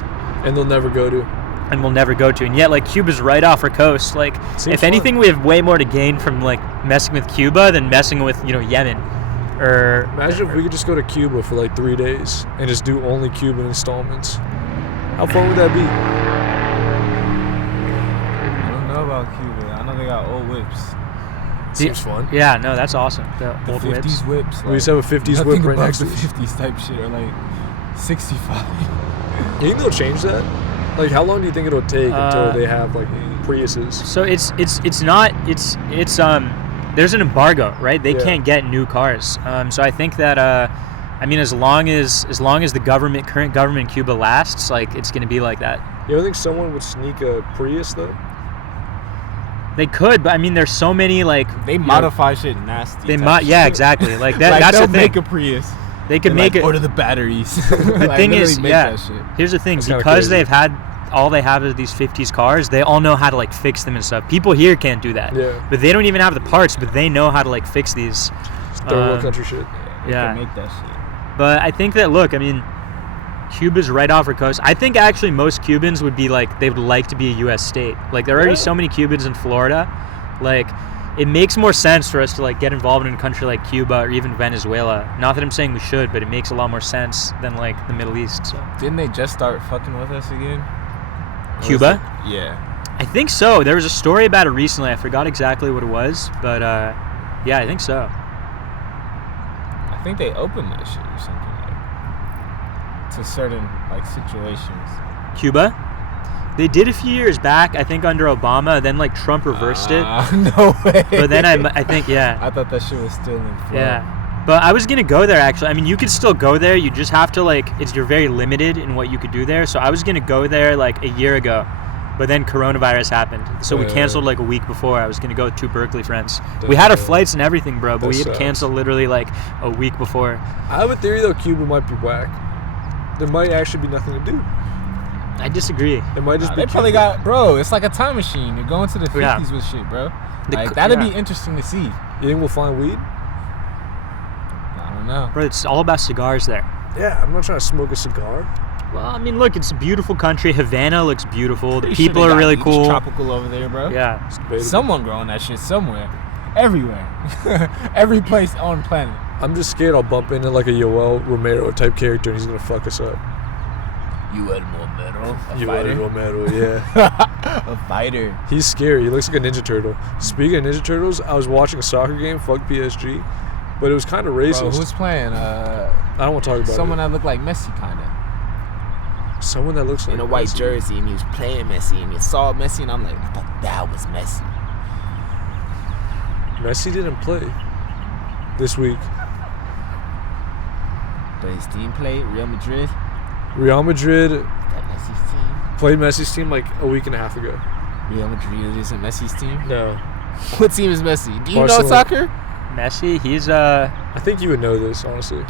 and they'll never go to. And we'll never go to. And yet Cuba's right off our coast. If anything, we have way more to gain from messing with Cuba than messing with Yemen. Or imagine if we could just go to Cuba for 3 days and just do only Cuban installments. How fun would that be? I don't know about Cuba. I know they got old whips. Seems fun. Yeah, no, that's awesome. The old 50s whips. We just have a 50s whip right next to the 50s type shit, or 65. You think they'll change that? How long do you think it'll take until they have Priuses? So there's an embargo, right? They can't get new cars. So I think that as long as the current government in Cuba lasts, it's going to be like that. You don't think someone would sneak a Prius though? They could, but there's so many they modify shit nasty. Yeah, exactly. That's they'll the thing. make a Prius. They could make it. Order the batteries. The thing is, that shit. Here's the thing: That's because they've had all they have is these 50s cars, they all know how to fix them and stuff. People here can't do that. Yeah. But they don't even have the parts, but they know how to fix these. Third world country shit. They can make that shit. But I think that Cuba's right off our coast. I think actually most Cubans would be they would like to be a U.S. state. There are already so many Cubans in Florida. It makes more sense for us to get involved in a country like Cuba or even Venezuela. Not that I'm saying we should, but it makes a lot more sense than the Middle East. So. Didn't they just start fucking with us again? Cuba? Yeah. I think so. There was a story about it recently. I forgot exactly what it was, but yeah, I think so. I think they opened that shit or something to certain situations. Cuba? They did a few years back, I think under Obama. Then Trump reversed it. No way. But then I think yeah. I thought that shit was still in flow. Yeah. But I was gonna go there actually. You could still go there. You just have to you're very limited in what you could do there. So I was gonna go there a year ago, but then coronavirus happened. So we canceled a week before. I was gonna go with 2 Berkeley friends. We had our flights and everything, bro, but we had to cancel literally a week before. I have a theory though. Cuba might be whack. There might actually be nothing to do. I disagree. It might just be. They probably got, bro. It's like a time machine. You're going to the 50s with shit, bro. That'd be interesting to see. You think we'll find weed? No. Bro, it's all about cigars there. Yeah, I'm not trying to smoke a cigar. Well, look, it's a beautiful country. Havana looks beautiful. The people are really cool. Tropical over there, bro. Yeah. Someone growing that shit somewhere. Everywhere. Every place on the planet. I'm just scared I'll bump into a Yoel Romero type character and he's going to fuck us up. Yoel Romero? Yoel Romero, yeah. A fighter. He's scary. He looks like a Ninja Turtle. Speaking of Ninja Turtles, I was watching a soccer game, fuck PSG. But it was kind of racist. Bro, who's playing? I don't want to talk about someone it. that looked like Messi, kind of. Someone that looks like in a white Messi. jersey, and he was playing Messi, and you saw Messi, and I'm like, I thought that was Messi. Messi didn't play this week. But his team played Real Madrid. Real Madrid That Messi's team. played Messi's team a week and a half ago. Real Madrid isn't Messi's team? No. What team is Messi? Do you Barcelona. know soccer? Messi, he's I think you would know this, honestly.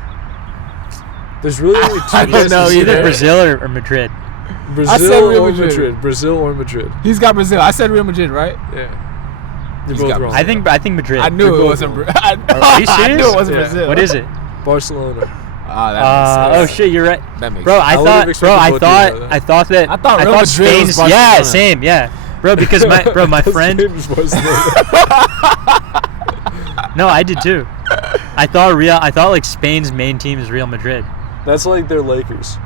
There's really only two. I don't know either either. Brazil or Madrid. Brazil I said Real or Madrid. Madrid. Brazil or Madrid. He's got Brazil. I said Real Madrid, right? Yeah. He's You're both got wrong. I think Madrid. I knew You're it both wasn't. wrong. I Are you I serious? knew it wasn't Yeah. Brazil. What is it? Barcelona. Ah, that Oh makes sense. shit, you're right. That makes Bro, sense. I would've thought expected both of you to know that. I thought I thought Real Madrid was Spain's Barcelona. yeah, same, yeah. Bro, because my friend His name is Barcelona. No, I did too. I thought like Spain's main team is Real Madrid. That's like their Lakers.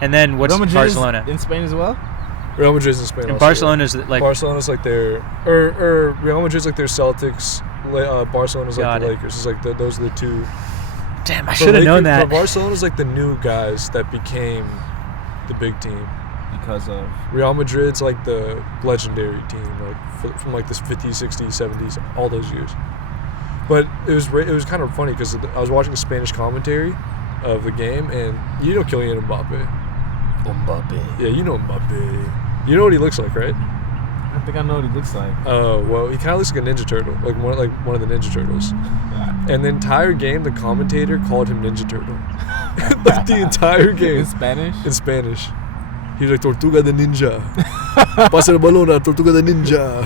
And then what's Real Madrid is Barcelona? in Spain as well. Real Madrid's in Spain. And also, Barcelona's like Barcelona's like their or Real Madrid's like their Celtics. Barcelona's like Got the it. Lakers. It's like those are the two. damn, I should have known that. But Barcelona's like the new guys that became the big team. Because of Real Madrid's like the legendary team, like from like the 50s, 60s, 70s, all those years. But it was kind of funny because I was watching the Spanish commentary of the game, and you know Kylian Mbappe. Yeah, you know Mbappe. You know what he looks like, right? I think I know what he looks like. Oh, well, he kind of looks like a Ninja Turtle, like one of the Ninja Turtles. And the entire game, the commentator called him Ninja Turtle. Like the entire game. In Spanish? In Spanish. He was like, Tortuga de Ninja. Pasa el balón a Tortuga de Ninja.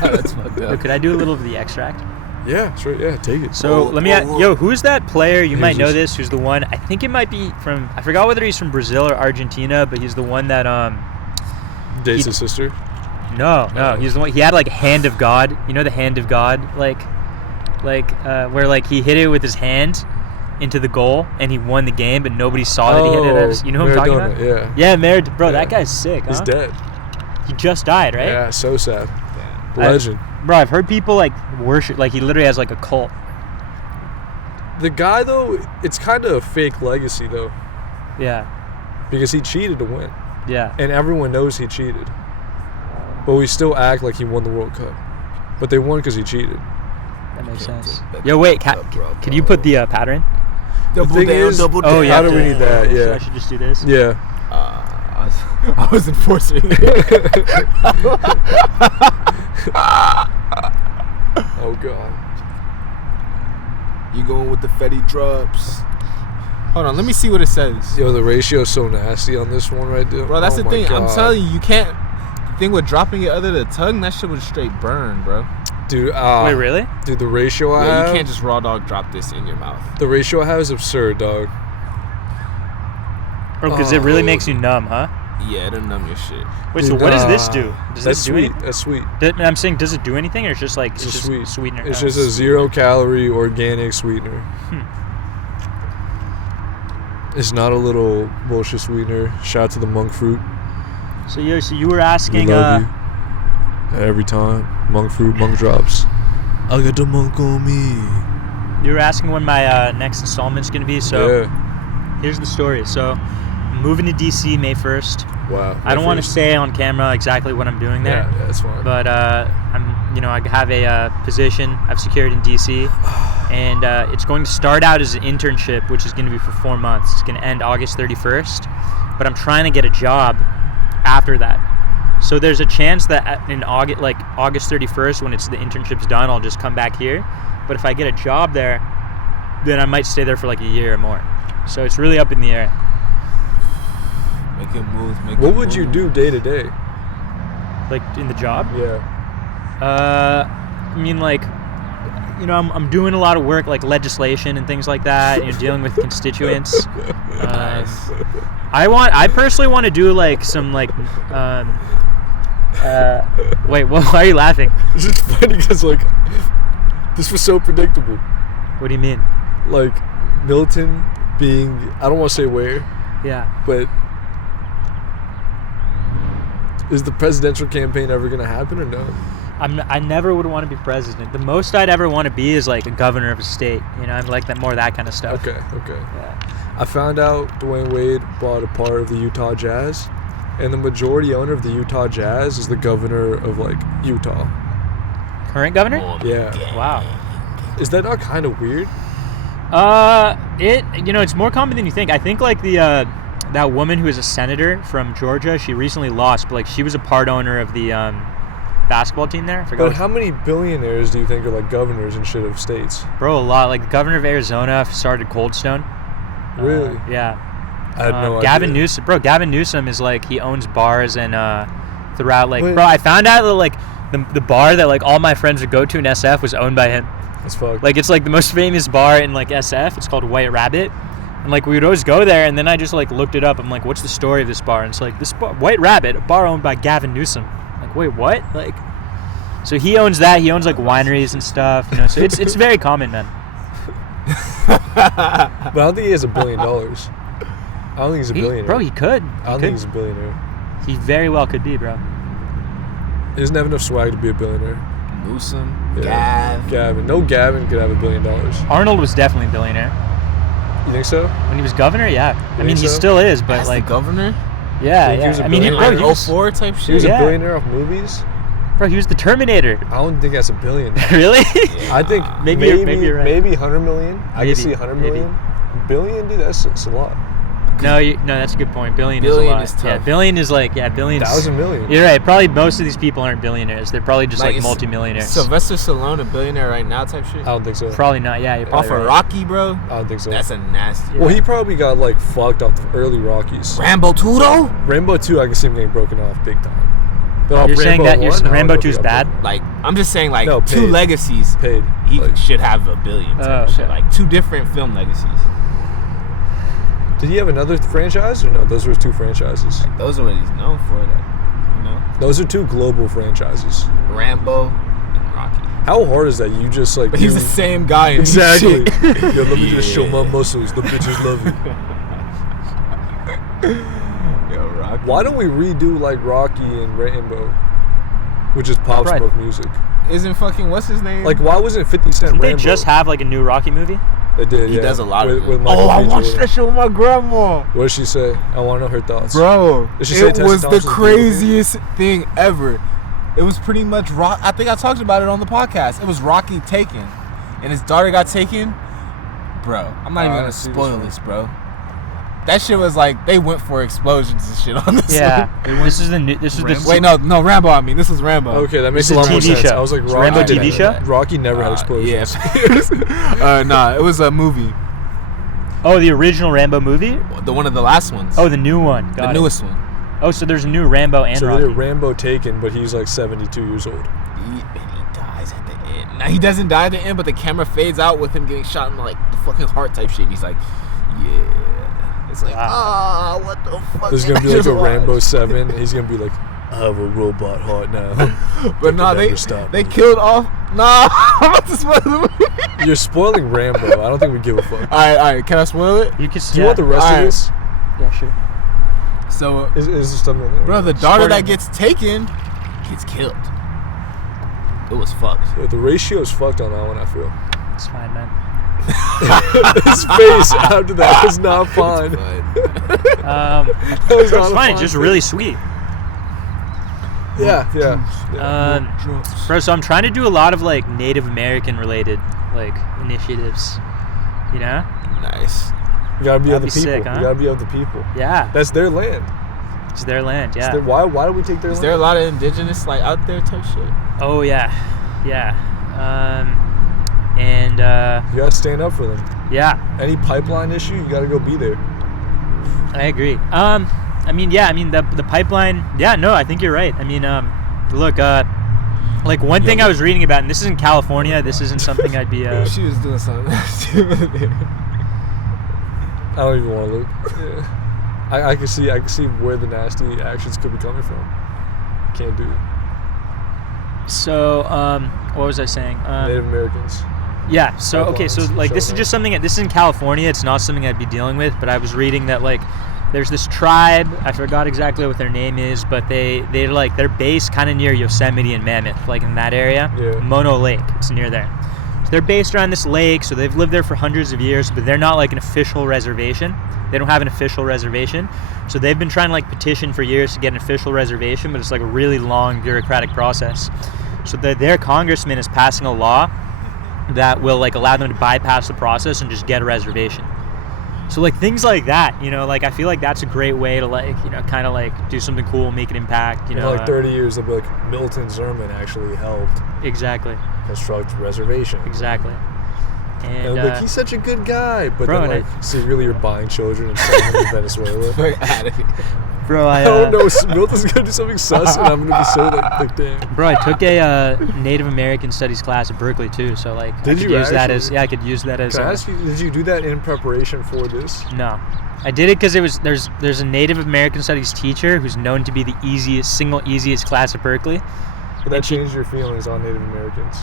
That's fucked Yo, up. could I do a little of the extract? Yeah, sure, yeah, take it. So let me who's that player? You might know Jesus. this. Who's the one? I think it might be from. I forgot whether he's from Brazil or Argentina, but he's the one that Dates he- his sister. No, he's the one. He had like hand of God. You know the hand of God, like where like he hit it with his hand into the goal and he won the game, but nobody saw that he hit it. You know what I'm talking about? Yeah. Yeah, bro, Yeah. that guy's sick. He's huh? dead. He just died, right? Yeah, so sad. Damn. Legend. Bro, I've heard people like worship. Like he literally has like a cult. The guy, though, it's kind of a fake legacy, though, Yeah, because he cheated to win. yeah. And everyone knows he cheated. But we still act like he won the World Cup. But they won because he cheated. That makes Can't sense. take that Yo, wait, up, bro, could you put the pattern? Double thing down, is- double Oh, down. yeah. How do we need that? So I Yeah. should just do this. Yeah. I was enforcing it. Oh, God. You going with the Fetty drops? Hold on, let me see what it says. Yo, the ratio's so nasty on this one right there. Bro, that's Oh the my thing. I'm God. telling you, you can't. The thing with dropping it other than the tongue, that shit would straight burn, bro. Dude, Wait, really? Dude, the ratio I Yeah, have. you can't just raw dog drop this in your mouth. The ratio I have is absurd, dog. Bro, because it really Oh. makes you numb, huh? Yeah, it'll numb your shit. Wait, so Dude, what does this nah. do? Does That's this do sweet. anything? That's sweet. I'm saying, does it do anything, or it's just like It's it's just just sweet. sweetener? It's Oh. just a 0-calorie organic sweetener. It's not a little bullshit sweetener. Shout out to the monk fruit. So you were We asking. love you. Every time monk fruit, monk drops. I got the monk on me. You were asking when my next installment's gonna be. So Yeah. here's the story. So I'm moving to DC May 1st. Wow. I don't want to First. say on camera exactly what I'm doing there. Yeah, that's fine. But I have a position I've secured in DC, and it's going to start out as an internship, which is going to be for 4 months. It's going to end August 31st, but I'm trying to get a job after that. So there's a chance that in August 31st, when the internship's done, I'll just come back here. But if I get a job there, then I might stay there for like a year or more. So it's really up in the air. Making moves, What would you do day to day? Like in the job. Yeah. I mean, like, I'm doing a lot of work, like legislation and things like that. Dealing with constituents. Nice. I personally want to do like some like. Wait, why are you laughing? It's just funny because like this was so predictable. What do you mean? Like Milton being, I don't want to say where, Yeah. but is the presidential campaign ever gonna happen or no? I never would want to be president. The most I'd ever want to be is like a governor of a state. I'm like that kind of stuff. Okay. Yeah. I found out Dwayne Wade bought a part of the Utah Jazz, and the majority owner of the Utah Jazz is the governor of like Utah. Current governor? Yeah. Wow. Is that not kind of weird? It's more common than you think. I think like the that woman who is a senator from Georgia, she recently lost, but like she was a part owner of the basketball team there. I forgot. But how many billionaires do you think are like governors and shit of states? Bro, a lot. Like the governor of Arizona started Cold Stone. Really? Yeah. I had no Gavin idea. Newsom, bro. Gavin Newsom is like he owns bars and throughout like, Wait. bro. I found out that like the bar that like all my friends would go to in SF was owned by him. That's fucked. Like it's like the most famous bar in like SF. It's called White Rabbit. And like we would always go there, and then I just like looked it up. I'm like, what's the story of this bar? And it's like this bar, White Rabbit, a bar owned by Gavin Newsom. Like, wait, what? Like, so he owns that. He owns like wineries and stuff. You know, so it's very common, man. But I don't think he has $1 billion. I don't think he's a billionaire. Bro, he could. I don't think he's a billionaire. He very well could be, bro. He doesn't have enough swag to be a billionaire. Newsom, Yeah. Gav. Gavin. No Gavin could have $1 billion. Arnold was definitely a billionaire You think so? when he was governor. Yeah, I mean think he so? still is, but As like, the governor? yeah, Think he yeah. was a I mean, he, In billionaire? bro, like he was, 04 type He shit? was Yeah. a billionaire off movies. bro, he was the Terminator. I don't think that's $1 billion. Really? I think Maybe you're right. Maybe 100 million. I Maybe, can see 100 maybe. million. $1 billion, dude, that's a lot. No, that's a good point. Billion Billion is a lot. is tough. Yeah, billion is like billion. 1,000 million. You're right. Probably most of these people aren't billionaires. They're probably just like is multimillionaires. Sylvester Stallone a billionaire right now type shit? I don't think so. Probably not. Yeah, you're Off probably of right. Rocky, bro? I don't think so. That's a nasty. Yeah. Well, he probably got like fucked off the early Rockies. Rambo 2 though? Rainbow 2, I can see him getting broken off big time. But off You're saying that Rainbow 1, I don't Rambo know if 2 he is got bad? Like, I'm just saying, like, No, two paid. legacies. Paid. He Like, should have $1 billion type Oh, of shit. okay. Like, two different film legacies. did he have another franchise or no? Those were his 2 franchises. Those are what he's known for, like, you know? Those are 2 global franchises. Rambo and Rocky. How hard is that? You just like. But he's do- the same guy in Exactly. shit. Yo, let me just show my Yeah. muscles. The bitches love you. Yo, Rocky. Why don't we redo like Rocky and Rambo, which is Pop Right. Smoke music? Isn't fucking, what's his name? Like, why wasn't 50 Cent Didn't they Rambo? just have like a new Rocky movie? They did. He Yeah. does a lot with, of it. with Michael Oh, I B. watched Jordan. that shit with my grandma. What did she say? I want to know her thoughts. Bro, Did she say it Tessa was the Thompson's craziest thing ever. It was pretty much Rock. I think I talked about it on the podcast. It was Rocky taken, and his daughter got taken. Bro, I'm not even I gonna see this spoil one. this, bro. That shit was like they went for explosions and shit on this. Yeah. one. This is the new. This is the. Wait, no, Rambo. I mean, this was Rambo. Okay, that makes This a is lot more TV sense. show. I was like, It's Rocky. Rambo didn't- TV show? Rocky never had explosions. Yeah. Nah, it was a movie. Oh, the original Rambo movie. The one of the last ones. Oh, the new one. the Got it. newest one. Oh, so there's a new Rambo and So they Rocky. did Rambo Taken, but he's like 72 years old. And he dies at the end. Now he doesn't die at the end, but the camera fades out with him getting shot in like the fucking heart type shit. And he's like, yeah. It's like, Wow. what the fuck? There's did gonna I be like just a watch? Rambo 7. And he's gonna be like, I have a robot heart now. But nah, never they stop they me. killed off. Nah, I'm about to spoil the movie. You're spoiling Rambo. I don't think we give a fuck. All right. Can I spoil it? You can. Do you want the rest Alright. of this? Yeah, sure. So, Is there something in there? bro, the daughter Spoiler. that gets taken gets killed. It was fucked. Yeah, the ratio is fucked on that one, I feel. It's fine, man. His face after that was not fine. That was it's not a fine. fine It's just thing. really sweet. Yeah. Bro, so I'm trying to do a lot of like Native American related like initiatives. You know? Nice. You gotta be of the That'd be people. sick, huh? You gotta be of the people. Yeah. That's their land. It's their land. Yeah. Why do we take their Is land? there a lot of indigenous like out there type shit? Oh yeah. Yeah. And You gotta stand up for them. yeah, Any pipeline issue, you gotta go be there. I agree. I mean, yeah, I mean the pipeline. Yeah, no, I think you're right. I mean, look, like one thing I was reading about, and this is in California. This isn't something I'd be. She was doing something stupid there. I don't even want to look. Yeah. I can see where the nasty actions could be coming from. Can't do it. So, what was I saying? Native Americans. Yeah. So okay. So Pipelines, like this is showing just something. This is in California. It's not something I'd be dealing with. But I was reading that like there's this tribe. I forgot exactly what their name is, but they're like they're based kind of near Yosemite and Mammoth, like in that area. Yeah. Mono Lake. It's near there. So they're based around this lake. So they've lived there for hundreds of years, but they're not like an official reservation. They don't have an official reservation. So they've been trying to like petition for years to get an official reservation, but it's like a really long bureaucratic process. So their congressman is passing a law that will like allow them to bypass the process and just get a reservation. So like things like that, you know, like I feel like that's a great way to like, you know, kind of like do something cool, make an impact, you In know. like 30 years, they'll be like, Milton Zerman actually helped Exactly. construct reservations. Exactly. And like, he's such a good guy. But bro, then, like, secretly you're buying children and selling them in Venezuela. Fuck outta here. bro, I don't know. Milton's going to do something sus, and I'm going to be so, like, damn. Bro, I took a Native American Studies class at Berkeley, too. So, like, I could use that as... Yeah, I could use that as... Can I ask you, did you do that in preparation for this? No. I did it because there's a Native American Studies teacher who's known to be the single easiest class at Berkeley. But that changed your feelings on Native Americans.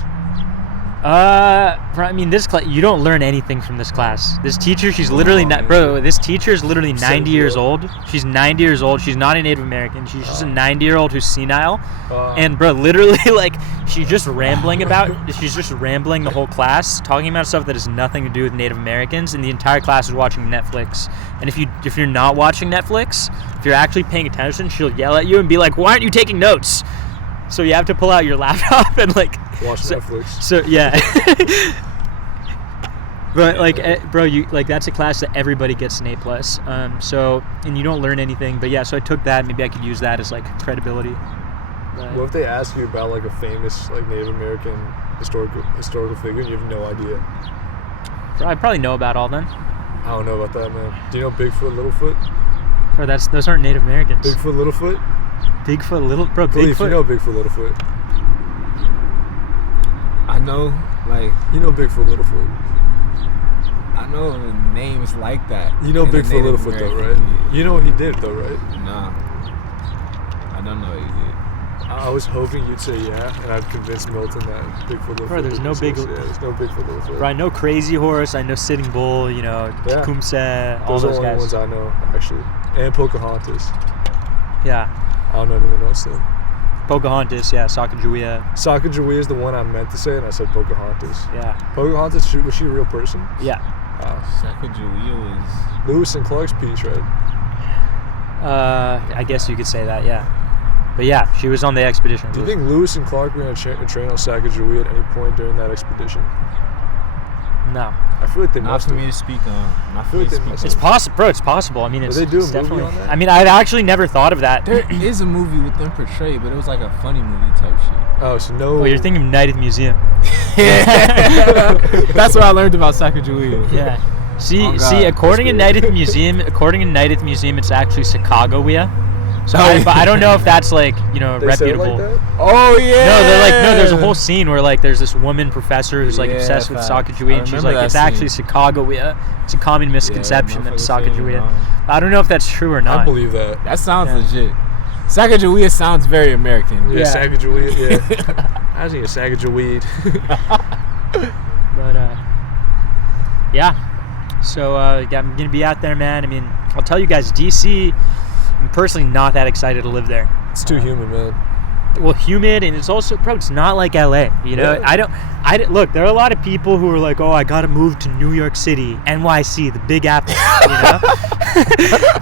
I mean, this class, you don't learn anything from this class. This teacher, she's literally not, bro, this teacher is literally 90 years old. She's 90 years old. She's not a Native American. She's just a 90-year-old who's senile. And, bro, literally, like, she's just rambling the whole class, talking about stuff that has nothing to do with Native Americans, and the entire class is watching Netflix. And if you're not watching Netflix, if you're actually paying attention, she'll yell at you and be like, why aren't you taking notes? So you have to pull out your laptop and, like, watch Netflix. So yeah. But like, bro, you like that's a class that everybody gets an A+. So and you don't learn anything. But yeah, so I took that. Maybe I could use that as like credibility. But what if they ask you about like a famous like Native American historical figure and you have no idea? I probably know about all them. I don't know about that, man. Do you know Bigfoot, Littlefoot? Bro, those aren't Native Americans. Bigfoot, Littlefoot? Bro, Believe Bigfoot. You know Bigfoot, Littlefoot. I know, like... You know Bigfoot, Littlefoot. I know the names like that. You know Bigfoot, Littlefoot, though, right? You know what he did, though, right? Nah. I don't know what he did. I was hoping you'd say yeah, and I'd convince Milton that Bigfoot, Littlefoot... Bro, there's no there's no Bigfoot, Littlefoot. Bro, I know Crazy Horse, I know Sitting Bull, you know, Tecumseh, all those are the only guys. ones I know, actually. And Pocahontas. Yeah. I don't know anyone else, though. Pocahontas, yeah, Sacagawea. Sacagawea is the one I meant to say, and I said Pocahontas. Yeah. Pocahontas, was she a real person? Yeah. Sacagawea was... Lewis and Clark's piece, right? I guess you could say that, yeah. But yeah, she was on the expedition. Do you think Lewis and Clark were going to train on Sacagawea at any point during that expedition? No. I feel like they Not must for have. me to speak on. Not for me to speak on. It's possible, bro. It's possible. I mean, it's, they do it's a movie definitely. on that? I mean, I've actually never thought of that. There is a movie with them portrayed, but it was like a funny movie type shit. Oh, so no. Oh, you're thinking of Night at the Museum. That's what I learned about Sacagawea. Yeah. See, Oh, God. according to Night at the Museum, it's actually Sacagawea. So, but I don't know if that's like, you know, They say it reputable. like that? Oh yeah. No, they're like, no. There's a whole scene where like there's this woman professor who's like Yeah, obsessed with facts. Sacagawea, I and she's remember like, that it's scene. actually Sacagawea. It's a common misconception that it's motherfuckers saying it Sacagawea. wrong. I don't know if that's true or not. I believe that. That sounds legit. Sacagawea sounds very American. Yeah, Sacagawea, yeah. I was thinking Sacagawea. But yeah. So I'm gonna be out there, man. I mean, I'll tell you guys, DC. I'm personally not that excited to live there. It's too humid, man. Well, humid, and it's also, bro, it's not like LA. You know, Yeah. Look, there are a lot of people who are like, oh, I gotta move to New York City, NYC, the Big Apple. You know,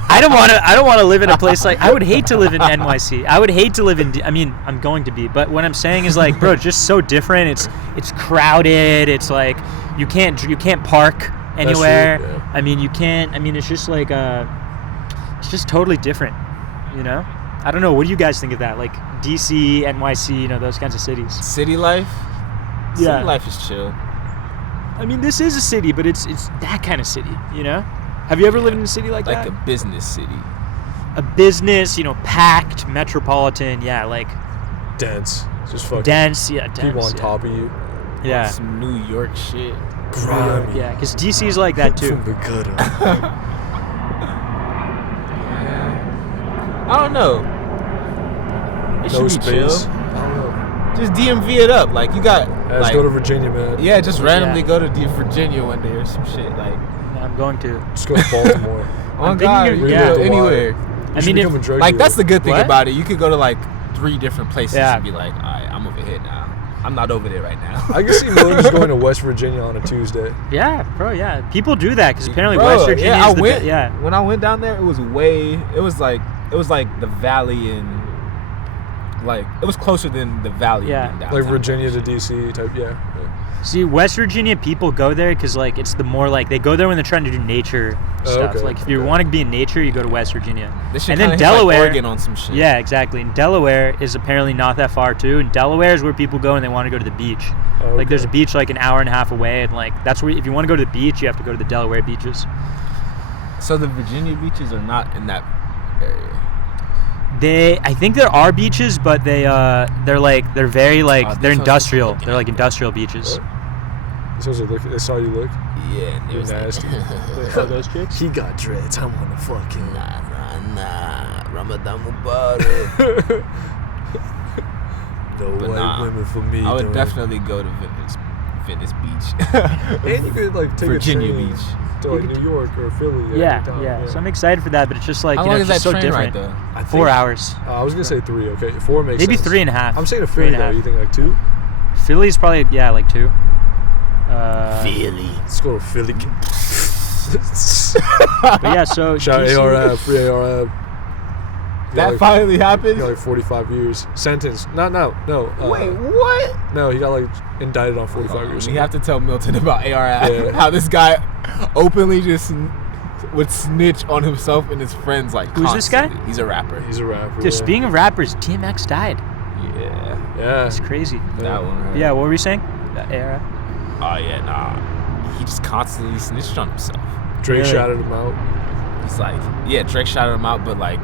I don't want to live in a place like. I would hate to live in NYC. I would hate to live in. I mean, I'm going to be, but what I'm saying is like, bro, it's just so different. It's crowded. It's like you can't park anywhere. That's true, yeah. I mean, you can't. I mean, it's just like it's just totally different. You know. I don't know. What do you guys think of that? Like DC, NYC, you know, those kinds of cities. City life. Yeah. City life is chill. I mean, this is a city, but it's that kind of city, you know? Have you ever lived in a city like that? Like a business city. A business, you know, packed, metropolitan, yeah, like Dense. Just fucking dense, yeah, dense. people on yeah. top of you. Yeah. Some New York shit. Grimy. Yeah, because DC's like that too. From the gutter. I don't know. It No should be space. chill. I don't know. Just DMV it up. Like you got. Let's like, go to Virginia, man. Yeah, just randomly Yeah. go to Virginia one day or some shit. Like. I'm going to. Just go to Baltimore. Oh I'm God, thinking you of- can yeah. go anywhere. You I should mean, become a drug Like dealer. that's the good thing What? about it. You could go to like 3 different places Yeah. and be like, all right, I'm over here now. I'm not over there right now. I can see Miller just going to West Virginia on a Tuesday. Yeah, bro, yeah. People do that because apparently Bro, West Virginia yeah, is the went. yeah. When I went down there, it was like the valley in like it was closer than the Valley. Yeah. being downtown. Like Virginia to DC type. Yeah. See, West Virginia people go there because like it's the more like they go there when they're trying to do nature stuff. okay, Like if you want to be in nature, you go to West Virginia. This shit And then kinda hits, like, Delaware- Oregon on some shit. Yeah, exactly. And Delaware is apparently not that far too. And Delaware is where people go and they want to go to the beach. Oh, Like there's a okay. beach like an hour and a half away, and like that's where if you want to go to the beach, you have to go to the Delaware beaches. So the Virginia beaches are not in that area. I think there are beaches, but they're very like Oh, they're these hoes industrial. looking They're at like me. industrial beaches. So they saw you look. Yeah, and it You're was nasty. Oh, those chicks? He got dreads. I want to fucking. nah. Ramadan Mubarak. No But white nah, women for me. I would dog. definitely go to Venice Beach. And you could like take Virginia a train Beach. to like New York or Philly. Yeah, anytime, yeah. So I'm excited for that, but it's just like How you long know, is it's that just so train different. ride though? I think- 4 hours. I was gonna say 3. Okay, 4 makes Maybe sense. 3.5. I'm saying a 3 Philly and a though. half. You think like 2? Philly's probably like 2. Philly. Let's go to Philly. But yeah, so Shout DC ARF, free ARF. That finally He happened? got like 45 years. Sentence. No. Wait, what? No, he got like indicted on 45 years. We have to tell Milton about ARF. Yeah. How this guy openly just would snitch on himself and his friends like Who's this guy? constantly. He's a rapper. He's a rapper. Dude, yeah. speaking of rappers, DMX died. Yeah. Yeah. It's crazy. That one. Right? Yeah, what were you saying? ARF? Oh yeah, nah. He just constantly snitched on himself. Drake Really? shouted him out. He's like, yeah, Drake shouted him out, but like,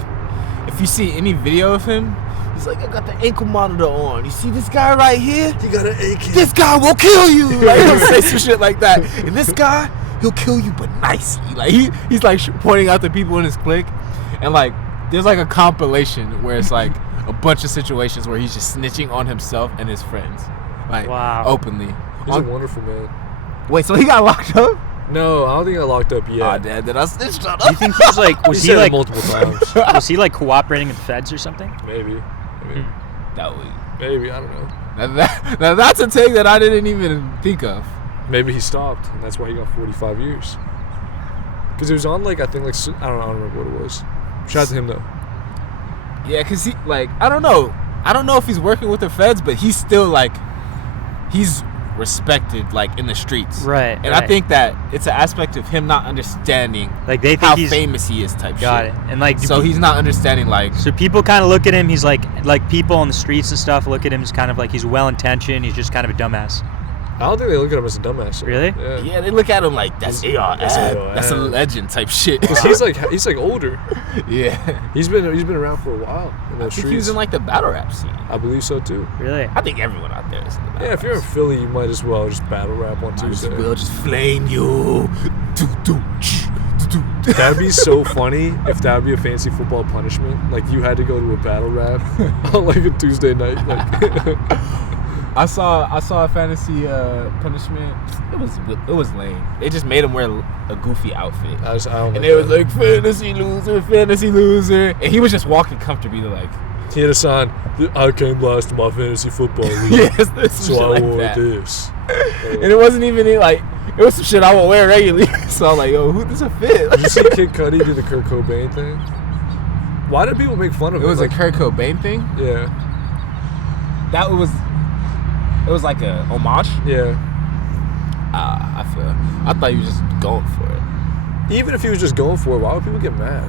if you see any video of him, he's like, I got the ankle monitor on. You see this guy right here? He got an AK. This guy will kill you. Like, he'll say some shit like that. And this guy, he'll kill you, but nicely. Like, he's like pointing out the people in his clique. And like, there's like a compilation where it's like a bunch of situations where he's just snitching on himself and his friends. Like, Wow. openly. He's a wonderful man. Wait, so he got locked up? No, I don't think I locked up yet. Oh, Dad, did I snitched on Do you him? think he's like was He he said it like multiple times. was he like cooperating with the feds or something? Maybe. That would. Maybe. I don't know. Now that's a take that I didn't even think of. Maybe he stopped, and that's why he got 45 years. Because it was on like I think like I don't remember what it was. Shout out to him though. Yeah, cause he like I don't know if he's working with the feds, but he's still like he's respected like in the streets, Right. And I think that it's an aspect of him not understanding like they think how he's famous he is type got shit. it. And like So he's not understanding like so people kind of look at him. He's like people on the streets and stuff look at him as kind of like he's well intentioned. He's just kind of a dumbass. I don't think they look at him as a dumbass. Really? Yeah. yeah, they look at him like that's AR, That's AR. that's a legend type shit. Because he's like older. Yeah, He's been around for a while in I those think streets. he was in like the battle rap scene. I believe so too. Really? I think everyone out there is in the battle Yeah, if rap you're in scene. Philly, you might as well just battle rap on Might as Tuesday. well just flame you. That'd be so funny if that would be a fancy football punishment. Like you had to go to a battle rap on like a Tuesday night. Like I saw a fantasy punishment. It was lame. They just made him wear a goofy outfit, I don't and like it was that. like fantasy loser, and he was just walking comfortably like, He had a sign. I came last in my fantasy football league, yes, this so shit I like wore that. this. And it wasn't even like it was some shit I would wear regularly. So I'm like, yo, who this a fit? Did you see Kid Cudi do the Kurt Cobain thing? Why did people make fun of It him? was Like, a Kurt Cobain thing. yeah, It was like a homage. yeah. I thought he was just going for it. Even if he was just going for it, why would people get mad?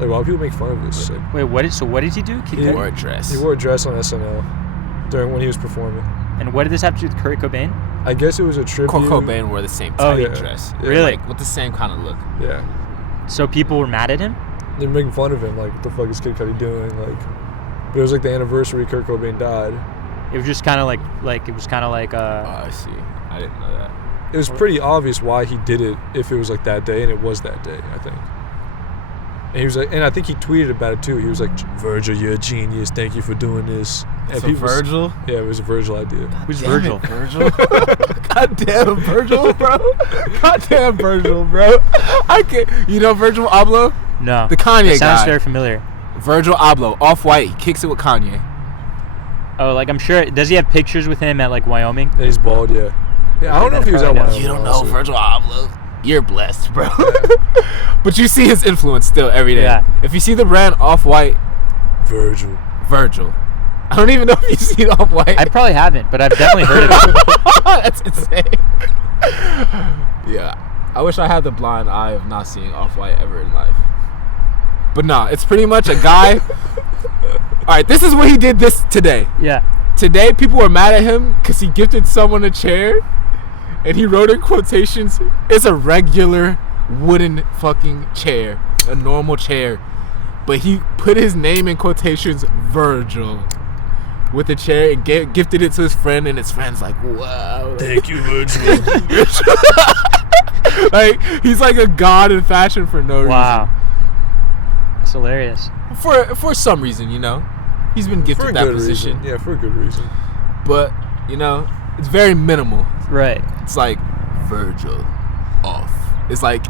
Like, why would people make fun of this? Like, Wait, what did he do? Kid He Cudi? wore a dress. he wore a dress on SNL during when he was performing. And what did this have to do with Kurt Cobain? I guess it was a tribute. Kurt Cobain wore the same Oh, type yeah. of dress. Yeah. Really? Like, with the same kind of look. Yeah. So people were mad at him? They're making fun of him. Like, what the fuck is Kid Cudi doing? Like, but it was like the anniversary Kurt Cobain died. It was just kind of like it was kind of like Oh, I see. I didn't know that. It was pretty obvious why he did it if it was like that day, and it was that day, I think. And he was like, and I think he tweeted about it too. He was like, "Virgil, you're a genius. Thank you for doing this." And So people- Virgil? Yeah, it was a Virgil idea. who's Damn Virgil? it, Virgil? Goddamn Virgil, bro. Goddamn Virgil, bro. I can't. You know Virgil Abloh? No. The Kanye It sounds guy. very familiar. Virgil Abloh, Off-White. He kicks it with Kanye. Oh, like I'm sure. Does he have pictures with him at like Wyoming? And he's bald, yeah. Yeah, I don't know if he was at Probably one. not. You don't know Virgil Abloh? You're blessed, bro. But you see his influence still every day. Yeah. If you see the brand Off-White, Virgil. Virgil. I don't even know if you've seen Off-White. I probably haven't, but I've definitely heard of it. That's insane. Yeah. I wish I had the blind eye of not seeing Off-White ever in life. But nah, it's pretty much a guy. Alright, this is what he did today. Yeah. Today, people were mad at him because he gifted someone a chair. And he wrote in quotations, it's a regular wooden fucking chair. A normal chair. But he put his name in quotations, Virgil, with the chair and gifted it to his friend. And his friend's like, wow. Thank you, Virgil. Like, he's like a god in fashion for no reason. Wow. That's hilarious. For some reason, you know. He's been gifted that position. Yeah, for a good reason. But, you know, it's very minimal. Right. It's like Virgil off. It's like,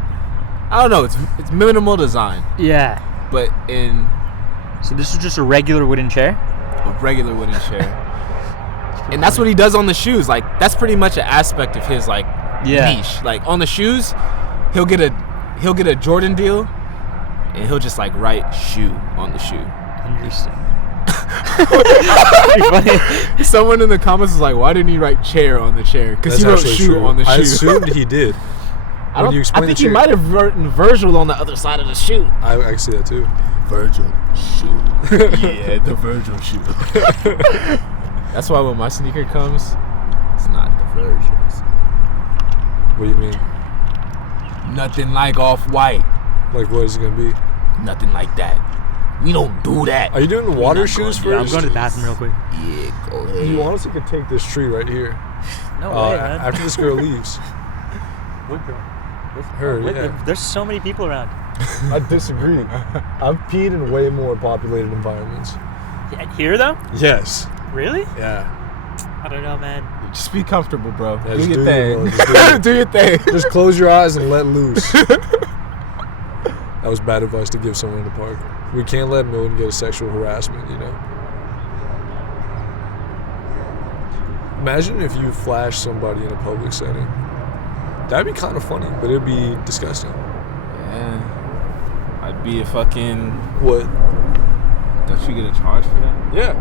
I don't know, it's minimal design. Yeah. But in So this is just a regular wooden chair? a regular wooden chair. And that's what he does on the shoes. Like, that's pretty much an aspect of his like niche. Like on the shoes, he'll get a Jordan deal and he'll just like write shoe on the shoe. Interesting. Someone in the comments was like, why didn't he write chair on the chair? Because he wrote shoe on the shoe. I assumed he did. I think he might have written Virgil on the other side of the shoe. I can see that too. Virgil shoe. Yeah, the Virgil shoe. That's why when my sneaker comes, it's not the Virgils. What do you mean? Nothing like Off-White. Like, what is it gonna be? Nothing like that. We don't do that. Are you doing the water shoes Yeah, I'm first? going to the bathroom real quick. Yeah, go ahead. You honestly could take this tree right here. No way, man. After this girl leaves. What girl? Her, What- yeah. There's so many people around. I disagree. I've peed in way more populated environments. Yeah, here though? Yes. Really? Yeah. I don't know, man. Just be comfortable, bro. Yeah, do just your do thing. it, bro. Just do it. Do your thing. Just close your eyes and let loose. That was bad advice to give someone in the park. We can't let Milton get a sexual harassment, you know? Imagine if you flashed somebody in a public setting. That'd be kind of funny, but it'd be disgusting. Yeah. I'd be a fucking... What? Don't you get a charge for that? Yeah.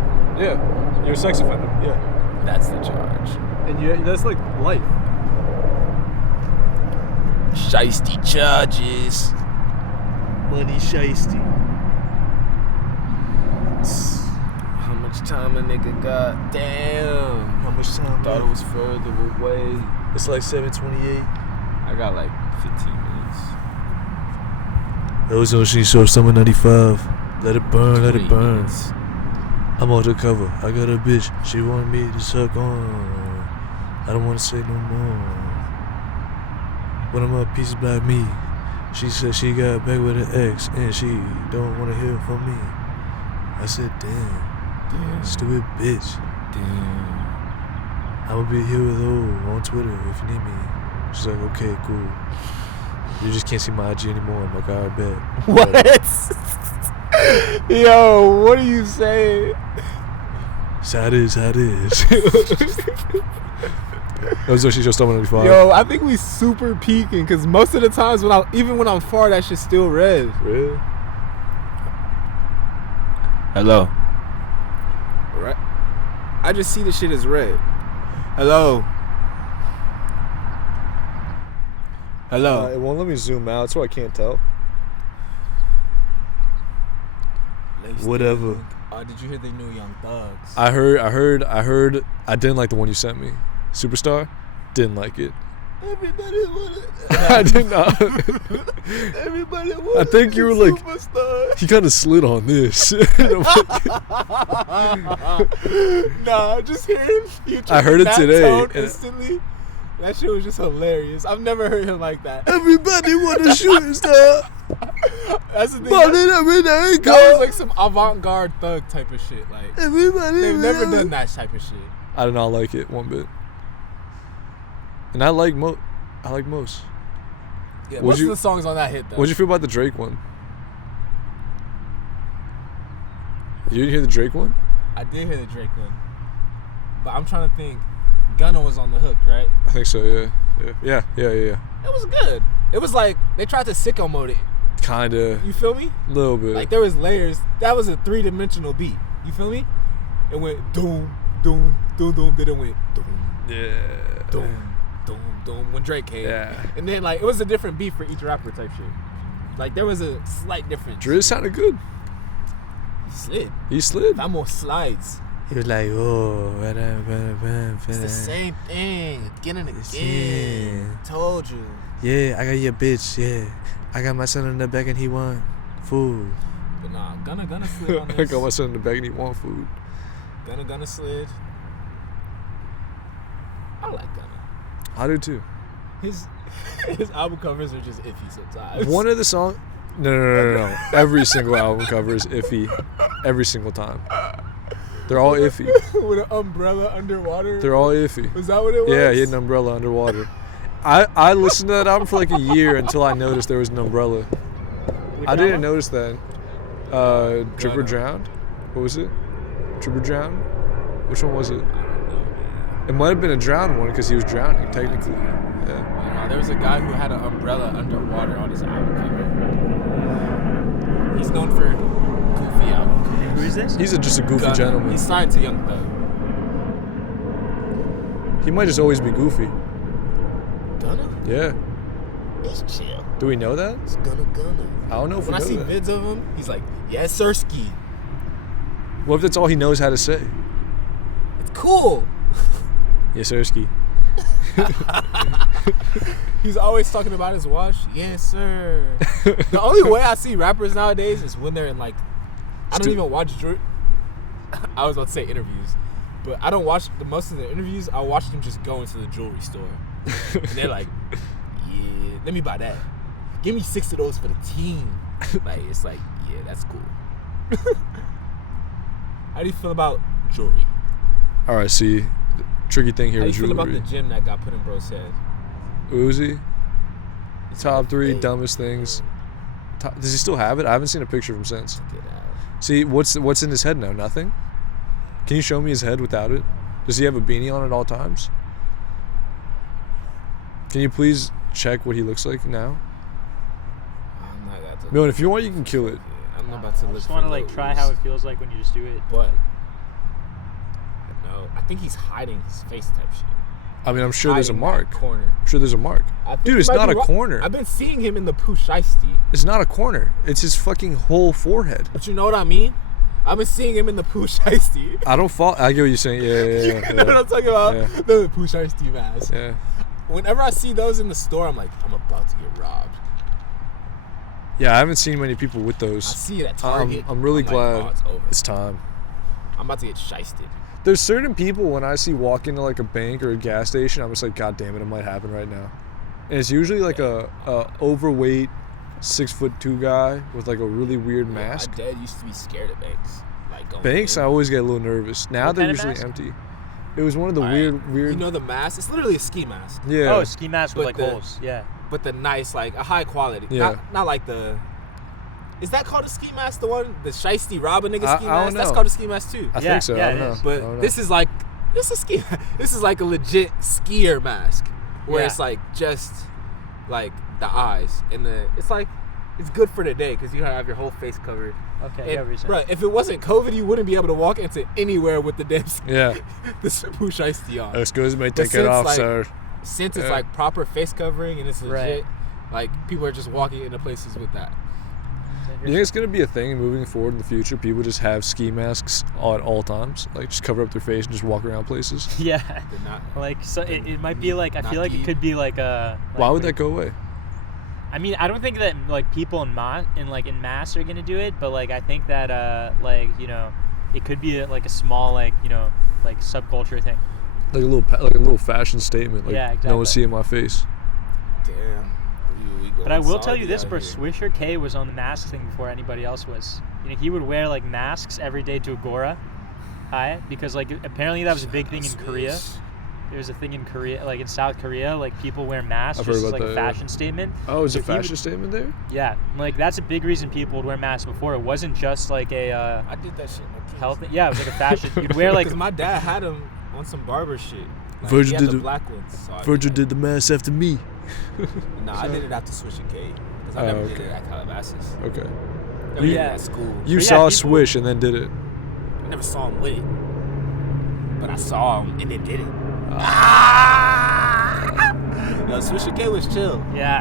You're a sex offender. Yeah. That's the charge. And that's like life. Shiesty charges. Money shiesty. How much time a nigga got? Damn. How much time? Thought it was further away. It's like 7:28. I got like 15 minutes. Those Ocean Show Summer 95. Let it burn, let it 20 burn. minutes. I'm on the cover. I got a bitch. She want me to suck on. I don't want to say no more. When I'm up, pieces black me. She said she got back with her ex and she don't want to hear from me. I said, damn, stupid bitch. Damn. I'ma be here with O on Twitter if you need me. She's like, okay, cool. You just can't see my IG anymore. I'm like, alright, bet. What? Yo, what are you saying? It's how it is, how it is. That was Ocean Show Summer 95. Yo, I think we super peaking because most of the times when I'm far, that shit's still red. Really? Hello. Right. I just see the shit as red. Hello. Hello. It won't let me zoom out, so I can't tell. Whatever. Did you hear the new Young Thugs? I heard. I didn't like the one you sent me. Superstar? Didn't like it. Everybody wanted. I did not. Everybody wanted. I think you were like, Superstar. he kind of slid on this. Nah, just hearing you. I heard it that today, tone and- instantly. That shit was just hilarious. I've never heard him like that. Everybody want a shooting star. That's the thing. But it every day That was go. like some avant-garde thug type of shit. Like Everybody. they've never done that type of shit. I did not like it one bit. And I like most. Yeah, What'd most you- of the songs on that hit though. What'd you feel about the Drake one? You didn't hear the Drake one? I did hear the Drake one, but I'm trying to think. Gunna was on the hook, right? I think so. Yeah. It was good. It was like they tried to sicko mode it. Kinda. You feel me? A little bit. Like there was layers. That was a 3-dimensional beat. You feel me? It went doom, doom, doom, doom. Then it went doom, Yeah. doom, doom, doom. When Drake came. Yeah. And then like it was a different beat for each rapper type shit. Like there was a slight difference. Driz sounded good. He slid. He slid. That more slides. He was like, oh, It's the same thing. Again and again. Told you. Yeah, I got your bitch. Yeah, I got my son in the back and he want food. But nah, Gunna slid on I this. got my son in the back and he want food. Gunna slid. I like Gunna. I do too. His album covers are just iffy sometimes. One of the songs. No. Every single album cover is iffy. Every single time. They're all iffy. With an umbrella underwater. They're all iffy. Was that what it was? Yeah, he had an umbrella underwater. I listened to that album for like a year until I noticed there was an umbrella. Which I didn't album? notice that. Drip or Drowned? What was it? Drip or Drowned? Which one was it? I don't know, man. It might have been a drowned one because he was drowning, technically. Yeah. There was a guy who had an umbrella underwater on his album cover. He's known for goofy album covers. Who is this? He's just a goofy Gunna. gentleman. He's signed to Young Thug. He might just always be goofy. Gunna? Yeah. He's chill. Do we know that? It's Gunna. I don't know if When I we see know that. vids of him, he's like, yes, sirski. What if that's all he knows how to say? It's cool. Yes, Sirski. He's always talking about his watch. Yes, sir. The only way I see rappers nowadays is when they're in like, I don't even watch I was about to say interviews, but I don't watch most of the interviews. I watch them just go into the jewelry store, and they're like, "Yeah, let me buy that. Give me 6 of those for the team." Like it's like, yeah, that's cool. How do you feel about jewelry? All right, see, tricky thing here How do with you feel jewelry. about the gem that got put in bro's head? Uzi, It's top like 3 fake. dumbest things. Does he still have it? I haven't seen a picture of him since. Get out. See, what's in his head now? Nothing? Can you show me his head without it? Does he have a beanie on at all times? Can you please check what he looks like now? I'm not about to. Milton, if you want, you can kill it. I'm not about to I look just for want to like those. try how it feels like when you just do it. But no, I think he's hiding his face type shit. I mean, I'm sure there's a Hiding that mark. corner. I'm sure there's a mark. I think Dude, he it's might not be a wrong. corner. I've been seeing him in the Pooh Shiesty. It's not a corner. It's his fucking whole forehead. But you know what I mean? I've been seeing him in the Pooh Shiesty. I don't fall. I get what you're saying. Yeah. You know what I'm talking about? Yeah. The Pooh Shiesty mask. Yeah. Whenever I see those in the store, I'm like, I'm about to get robbed. Yeah, I haven't seen many people with I those. see it at Target. I'm really like, glad oh, it's over. it's time. I'm about to get shiested. There's certain people when I see walk into like a bank or a gas station, I'm just like, God damn it, it might happen right now. And it's usually like a overweight 6'2" guy with like a really weird mask. My dad used to be scared of banks. Like going Banks, in. I always get a little nervous. Now What they're kind of usually mask? empty. It was one of the All right. weird. You know the mask? It's literally a ski mask. Yeah. Oh, ski mask with But like the- holes. Yeah. But the nice, like a high quality. Yeah. Not like the. Is that called a ski mask? The one, the shiesty robber nigga I ski don't mask. That's know. called a ski mask too. I Yeah, think so. yeah, I it don't know. is. I But don't know. this is like, this is ski. This is like a legit skier mask, where Yeah. it's like just like the eyes and the. It's like it's good for the day because you have your whole face covered. Okay. Yeah. And, Recent. bro, if it wasn't COVID, you wouldn't be able to walk into anywhere with the damn Yeah. the Pooh Shiesty on. Excuse me, But take it since, off, like, sir. Since it's Yeah. like proper face covering and it's legit, Right. like people are just walking into places with that. You think it's gonna be a thing moving forward in the future? People just have ski masks at all times, like just cover up their face and just walk around places. Yeah. They're not. Like so, it might be like I Not feel like it deep. could be like a. Like, Why would that go away? I mean, I don't think that like people in mass are gonna do it, but like I think that like you know, it could be like a small like you know like subculture thing. Like a little fashion statement. Like Yeah, no one's exactly. seeing my face. Damn. We But I will tell solid you this, out bro. here. Swisher K was on the mask thing before anybody else was. You know, he would wear like masks every day to Agora, because like apparently that was a big thing in Korea. Swish. There was a thing in Korea, like in South Korea, like people wear masks I've just heard as about like a that, yeah. fashion statement. Oh, is So a he would- fashion statement there? Yeah, like that's a big reason people would wear masks before. It wasn't just like a I did that shit. My kids. health. Yeah, it was like a fashion. You'd wear like Because my dad had them on some barber shit. Like, Virgil he had did the the- black ones. So Virgil did the mask after me. Nah, I did it after Swish and K. Because I never did okay. it at Calabasas. Okay. I mean, Yeah. at school. You But yeah, saw people- Swish and then did it. I never saw him with it. but I saw him and it didn't. Yo, Swisher K was chill. Yeah.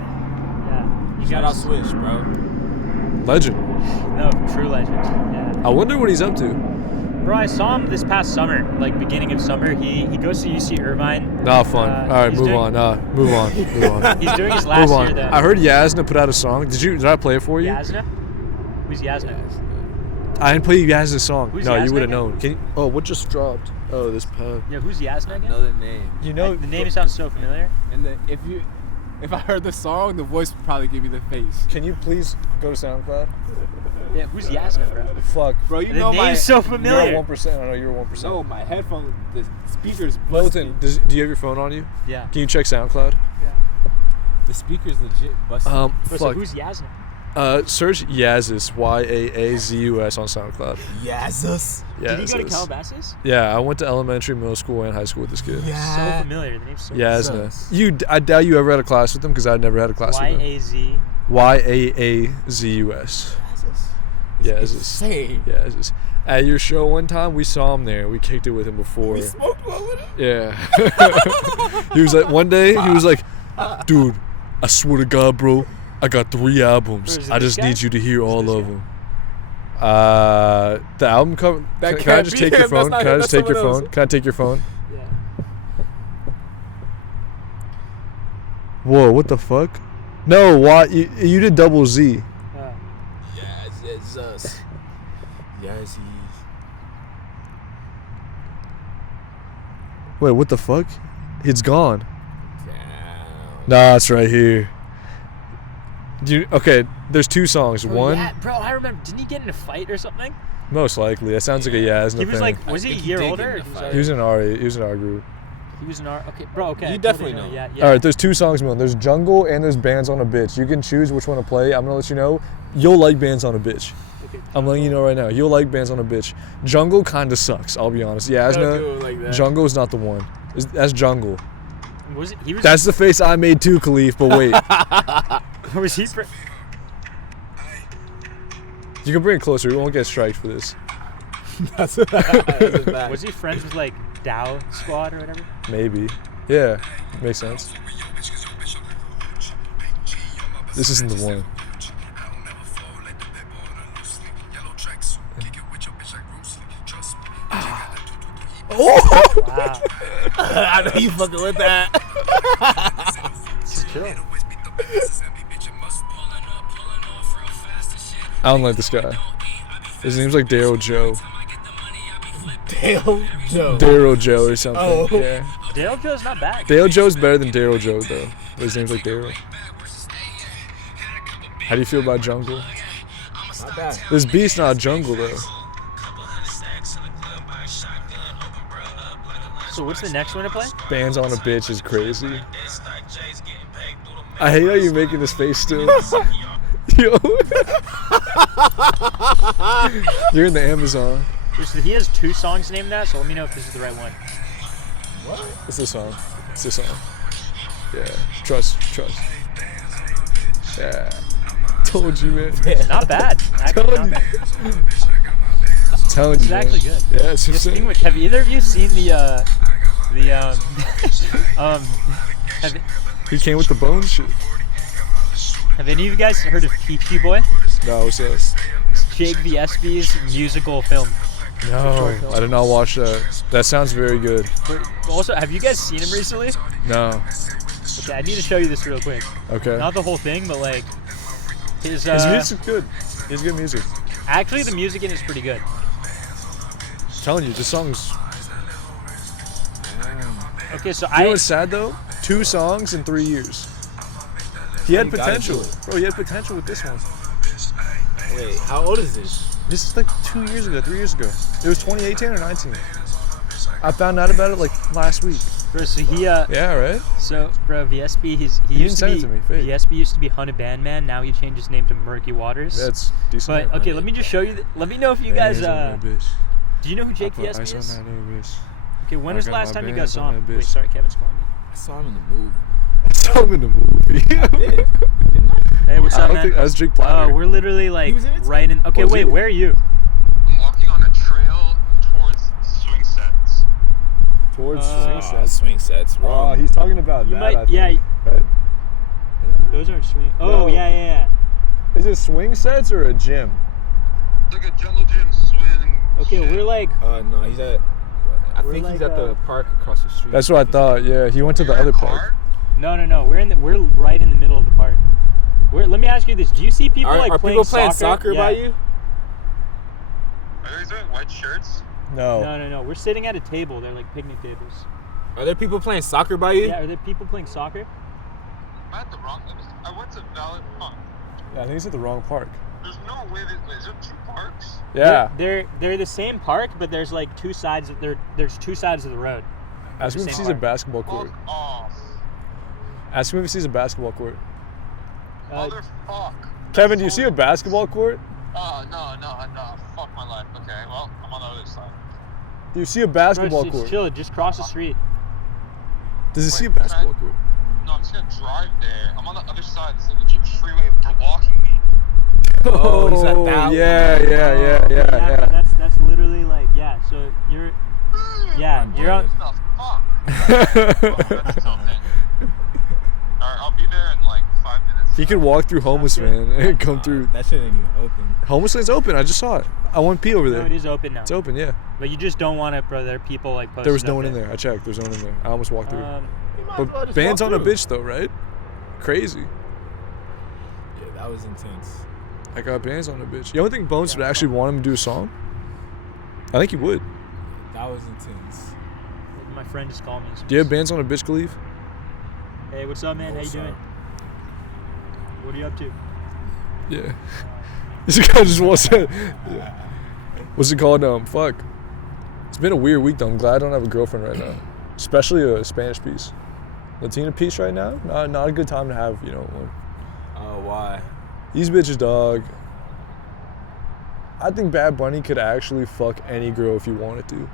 You Shout out guys- Swish, bro. Legend. No, true legend. Yeah. I wonder what he's up to. Bro, I saw him this past summer, like beginning of summer. He goes to UC Irvine. Nah, fun. All right, he's move doing- on. Move on. Move on. He's doing his last Move on. year though. I heard Yasna put out a song. Did I play it for you? Yasna? Who's Yasna? I didn't play Yasna's song. Who's No, you Yasna would have again? known. Can you, oh, what just dropped? Oh, this pad. Yeah, who's Yasna again? Another name. You know, The name sounds so familiar. And if I heard the song, the voice would probably give me the face. Can you please go to SoundCloud? Yeah, who's Yasna, bro? Fuck. Bro, you The know my name's so You're familiar. at 1%. I know you're 1%. no, my headphone, the speakers. Milton, busted. do you have your phone on you? Yeah. Can you check SoundCloud? The speakers legit busted. Bro, so Fuck. who's Yasna? Search Yazus, Yaazus on SoundCloud. Yazus. Did he go to Yazus. Calabasas? Yeah, I went to elementary, middle school, and high school with this kid. So familiar. The name's so Yasna. I doubt you ever had a class with him because I never had a class with him. Y-A-Z. Yaazus. Yazus. Insane. Yazus. At your show one time, we saw him there. We kicked it with him before. We smoked one with him. Yeah. He was like, one day, he was like, dude, I swear to God, bro, I got 3 albums. Bro, is it I this just guy? need you to hear all this of guy? them. The album cover. That Can I can't just be take your him. That's phone? not Can I him. just That's take your someone phone? else. Can I take your phone? Yeah. Whoa, what the fuck? No, why? You did double Z. Yazus. Yazzy. Wait, what the fuck? It's gone. Damn. Nah, it's right here. Okay, there's 2 songs. Bro, One, yeah, bro, I remember. Didn't he get in a fight or something? most likely. That sounds like a Yasna He was thing. like, was he a think he year did older? get Or in a he was fight. He was in our group. He was in our. Okay, bro. Okay. You I definitely totally know. Yeah. Yeah. All right, there's 2 songs, Milton. There's Jungle and there's Bands on a Bitch. You can choose which one to play. I'm gonna let you know. You'll like Bands on a Bitch. Okay, I'm letting you know right now. You'll like Bands on a Bitch. Jungle kind of sucks. I'll be honest. Don't do Yasna, it like that. Jungle is not the one. That's Jungle. Was it? He was. That's the face I made too, Khalif. But wait, Was he? you can bring it closer. We won't get striked for this. That's a fact. Was he friends with like Dow Squad or whatever? Maybe. Yeah, makes sense. This isn't the one. Wow. I know you fucking with that. This is chill. I don't like this guy. His name's like Daryl Joe. Dale Joe. Daryl Joe or something. Oh. Yeah. Dale Joe's not bad. Dale Joe's better than Daryl Joe though. But his name's like Daryl. How do you feel about Jungle? Not bad. This beat's not Jungle though. So what's the next one to play? Bands on a Bitch is crazy. I hate how you're making this face still. Yo. You're in the Amazon. So he has 2 songs named that. So let me know if this is the right one. It's this song. It's this song. Yeah. Trust. Yeah. Told you, man. Not bad. Actually, Told not you. bad. Telling This you, is man. actually good. Yeah, it's Just insane. thinking, have either of you seen have, He came with the bones shit. have any of you guys heard of Peachy Boy? No, what's this? It's Jake VSB's musical film. No, I did not watch that. That sounds very good. But also, have you guys seen him recently? No. Okay, I need to show you this real quick. Okay. Not the whole thing, but like his His music's good. He's good music. actually the music in it is pretty good. I'm telling you, this song's. Okay, so You know what's sad though? 2 songs in 3 years. He had You gotta potential. do it. Bro, he had potential with this one. Wait, how old is this? This is like 2 years ago, 3 years ago. It was 2018 or 19. I found out about it like last week. bro, so he Yeah, right? so bro VSB he didn't used to send be it to me, fake. VSB used to be Hunted Bandman. Now he changed his name to Murky Waters. That's decent. But okay, let me just show you. Let me know if you guys. Do you know who Jake VSB is? Okay, when I was the got last my time you bands guys saw on him? that Wait, bitch. sorry, Kevin's calling me. I saw him in the movie. I saw him in the movie. Did? Didn't I? Hey, what's I up, don't man? think that's Jake Platter. We're literally like was in it too? right in. Okay, Was wait, he? where are you? I'm walking on a trail towards swing sets. Towards swing sets. Swing sets, Oh, wrong. he's talking about You that. might- I think, yeah. Right? Those aren't swing. No. Oh, yeah. Is it swing sets or a gym? It's like a jungle gym swing. Okay, shit. we're like, No, he's at. I We're think like, he's at the park across the street. That's what I thought. Yeah, he went to the You're other at park. no. We're right in the middle of the park. Let me ask you this: do you see people Are playing people playing soccer Yeah. by you? Are these wearing white shirts? No. No. We're sitting at a table. They're like picnic tables. Are there people playing soccer by you? Yeah. Are there people playing soccer? Am I at the wrong? I went to Valley Park. Yeah, I think he's at the wrong park. There's no way that. Is there 2 parks? Yeah. They're the same park, but there's like two sides of there's 2 sides of the road. Ask him if he sees a basketball court. Fuck off. Ask him if he sees a basketball court. Motherfuck. Kevin, do you see a basketball court? No. Fuck my life. Okay, well, I'm on the other side. Do you see a Bro, basketball it's court? chill. Just cross the street. Does he see a Wait, basketball can I- court? No, I'm just gonna drive there. I'm on the other side. There's a legit freeway blocking me. Oh, he's at that one. Yeah. That's literally like So you're you're on. What the fuck? Oh, that's okay. Alright, I'll be there in like 5 minutes. He could walk through homeless man and come through. That shit ain't even open. Homeless land's open. I just saw it. I want pee over No, there. it is open now. It's open, yeah. But you just don't want it, bro. There are people like posted There was no up one in there. I checked. There's no one in there. I almost walked through. But band's on a bitch though, right? Crazy. Yeah, that was intense. I got bands on a bitch. You don't think Bones would actually want him to do a song? I think he would. That was intense. My friend just called me. Do you have bands on a bitch, Khalif? Hey, what's up, man? How you What's doing? up? What are you up to? Yeah. This guy just wants to. Yeah. What's it called? Fuck. It's been a weird week though. I'm glad I don't have a girlfriend right now. Especially a Spanish piece. Latina piece right now? Not a good time to have, one. Oh, why? These bitches, dog. I think Bad Bunny could actually fuck any girl if he wanted to.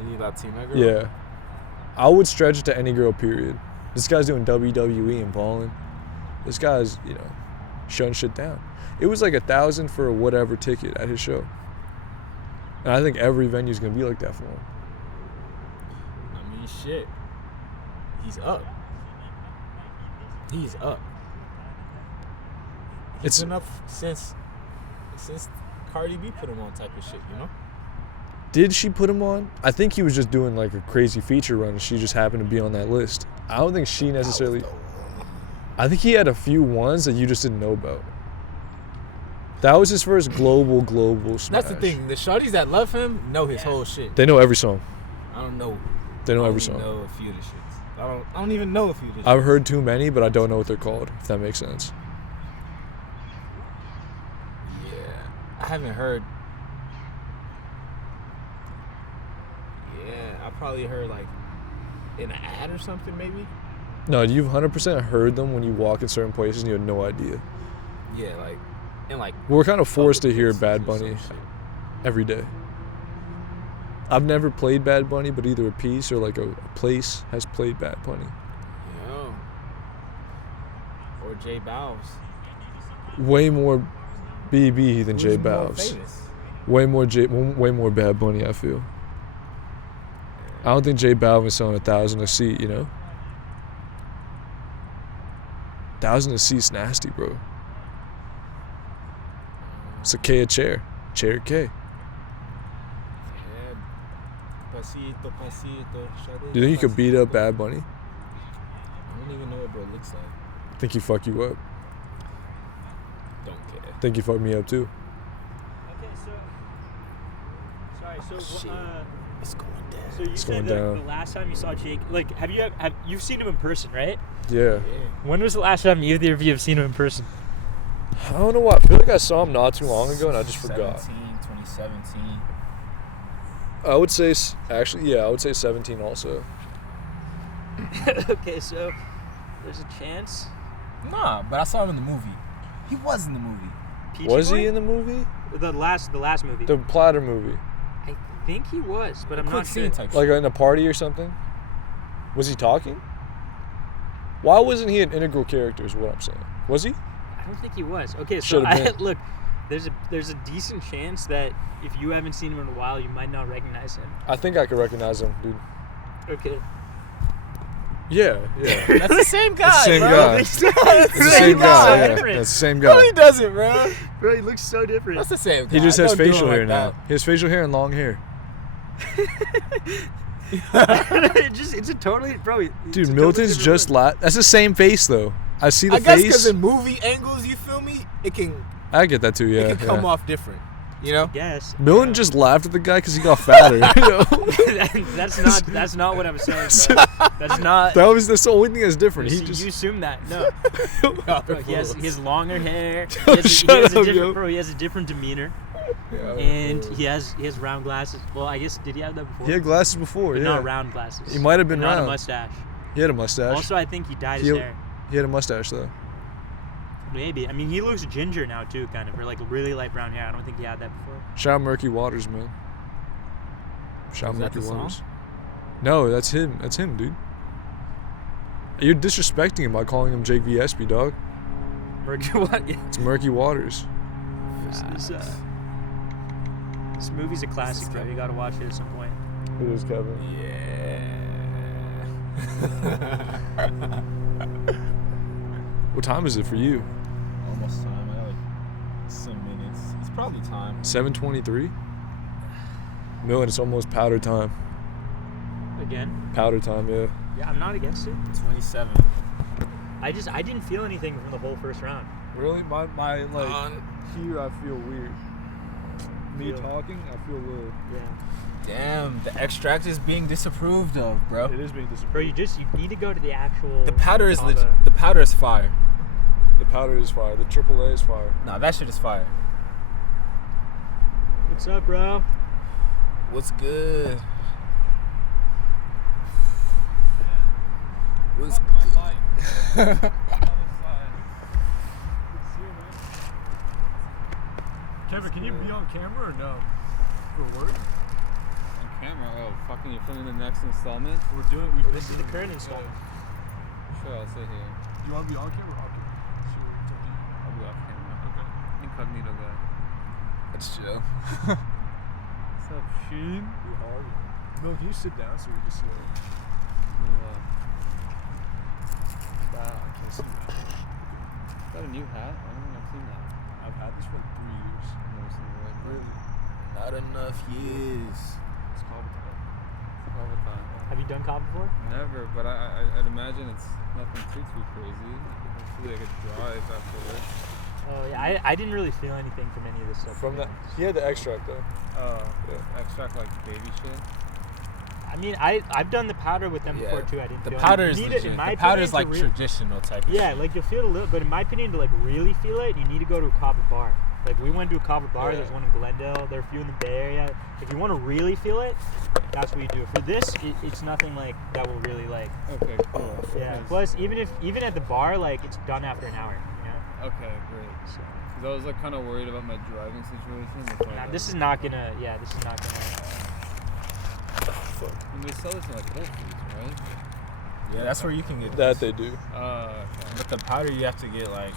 Any Latina girl? Yeah. I would stretch it to any girl, period. This guy's doing WWE and balling. This guy's, shutting shit down. It was like $1,000 for a whatever ticket at his show. And I think every venue's gonna be like that for him. I mean, shit. He's up. He's up. He's been up since Cardi B put him on type of shit, Did she put him on? I think he was just doing like a crazy feature run and she just happened to be on that list. I don't think she necessarily... I think he had a few ones that you just didn't know about. That was his first global smash. That's the thing. The shorties that love him know his whole shit. They know every song. I don't know. They know I every don't song. know a few of the shits. I don't even know a few of the shits. I've heard too many, but I don't know what they're called, if that makes sense. Yeah. I haven't heard. Yeah. I probably heard like in an ad or something maybe. No, you've 100% heard them when you walk in certain places and you have no idea. Yeah, like and like We're kind of forced to public hear places Bad or some Bunny shit. every day. I've never played Bad Bunny, but either a piece or like a place has played Bad Bunny. Yeah. Or J Balvin. Way more BB than J Who's more Balvin. famous? Way more Bad Bunny, I feel. I don't think J Balvin's selling 1,000 a seat, 1,000 a seat's nasty, bro. It's a K a chair. Chair K. Yeah. Pasito, pasito. Do you think you could beat up Bad Bunny? I don't even know what bro looks like. Think he fuck you up? Don't care. Think he fucked me up too? Okay, so Shit. It's going down. So you It's said going that down. the last time you saw Jake, like, you've seen him in person, right? Yeah. Yeah. When was the last time either of you have seen him in person? I don't know why. I feel like I saw him not too long ago and I just forgot. 2017. I would say, I would say 17 also. Okay, so there's a chance. Nah, but I saw him in the movie. He was in the movie. Peachy Was Boy? he in the movie? the last movie? The Platter movie. I think he was, but I'm Quick not sure. scene type Like shit. in a party or something? Was he talking? Why wasn't he an integral character is what I'm saying. Was he? I don't think he was. Okay, so Should've been. look, there's a decent chance that if you haven't seen him in a while, you might not recognize him. I think I could recognize him, dude. Okay. Yeah. That's the same guy. That's the same bro. guy. That's It's the same guy. Yeah. Different. That's the same No, guy. he doesn't, bro. Bro, he looks so different. That's the same guy. He just has Don't do facial him hair like now. He has facial hair and long hair. It's a totally, bro. it's a Dude, totally Milton's different just look. that's the same face though. I see the I guess face. because in movie angles, you feel me? It can I get that too. Yeah. it can come yeah. off different. You know? Yes. Milton just laughed at the guy because he got fatter. You know? That's not what I was saying, bro. That's not. That's the only thing that's different. you, He just you assume that. No. Bro, he has longer hair. He Yo, has, shut he has a up, different, yo. bro. He has a different demeanor, and he has round glasses. Well, I guess did he have that before? he had glasses before. But Yeah. not round glasses. He might have been not round. a mustache. He had a mustache. Also, I think he dyed his He- hair. He had a mustache though. Maybe. I mean, he looks ginger now too, kind of, or like really light brown hair. I don't think he had that before. Shout out Murky Waters, man. Shout out Is that Murky the song? Waters. No, that's him. That's him, dude. You're disrespecting him by calling him Jake VSB, dog. Murky what? It's Murky Waters. This movie's a classic, bro. You gotta watch it at some point. It is Kevin. Yeah. What time is it for you? Almost time. I got like some minutes. It's probably time. 7:23. No, and it's almost powder time. Again? Powder time, yeah. Yeah, I'm not against it. 27. I didn't feel anything from the whole first round. Really? My like here I feel weird. Me Feel- talking, I feel a little. Yeah. Damn, the extract is being disapproved of, bro. It is being Bro, disapproved. you need to go to the actual. The powder is kava. legit. The powder is fire. The powder is fire. The AAA is fire. Nah, that shit is fire. What's up, bro? What's good? What's good? Kevin, can you be on camera or no? For work? On camera? Oh, fucking, you're filming the next installment? We're doing. This is the current installment. Sure, I'll sit here. You want to be on camera or off camera? I'll be off camera. Incognito guy. That's chill. What's up, Sheen? No, can you sit down so we can see it? Wow, I can't see that. Is that a new hat? I don't think I've seen that. I've had this for 3 years. I've never seen it like that. Not enough years. It's called All the time. Have you done kava before? Never, but I'd imagine it's nothing too crazy. Hopefully I could drive afterwards. Oh yeah, I didn't really feel anything from any of this stuff. From to be that, honest. he had the extract though. Extract like baby shit. I mean, I've done the powder with them Yeah, before too. I didn't. The feel powder is anything. You need it, legit. in my The powder opinion, is like to re- traditional type of Yeah, shit. like you'll feel it a little, but in my opinion, to like really feel it, you need to go to a kava bar. Like we went to a kava bar. Yeah. There's one in Glendale. There are a few in the Bay Area. If you want to really feel it, that's what you do. For this, it's nothing like that will really like. Okay, cool. Yeah. Because- Plus, even at the bar, like it's done after an hour. You know. Okay, great. So, Because I was like kind of worried about my driving situation. That's why I nah, got this it. is not gonna. Yeah, this is not gonna. And they sell this in like Whole Foods, right? Yeah, that's where you can get That this. they do. Okay. But the powder you have to get like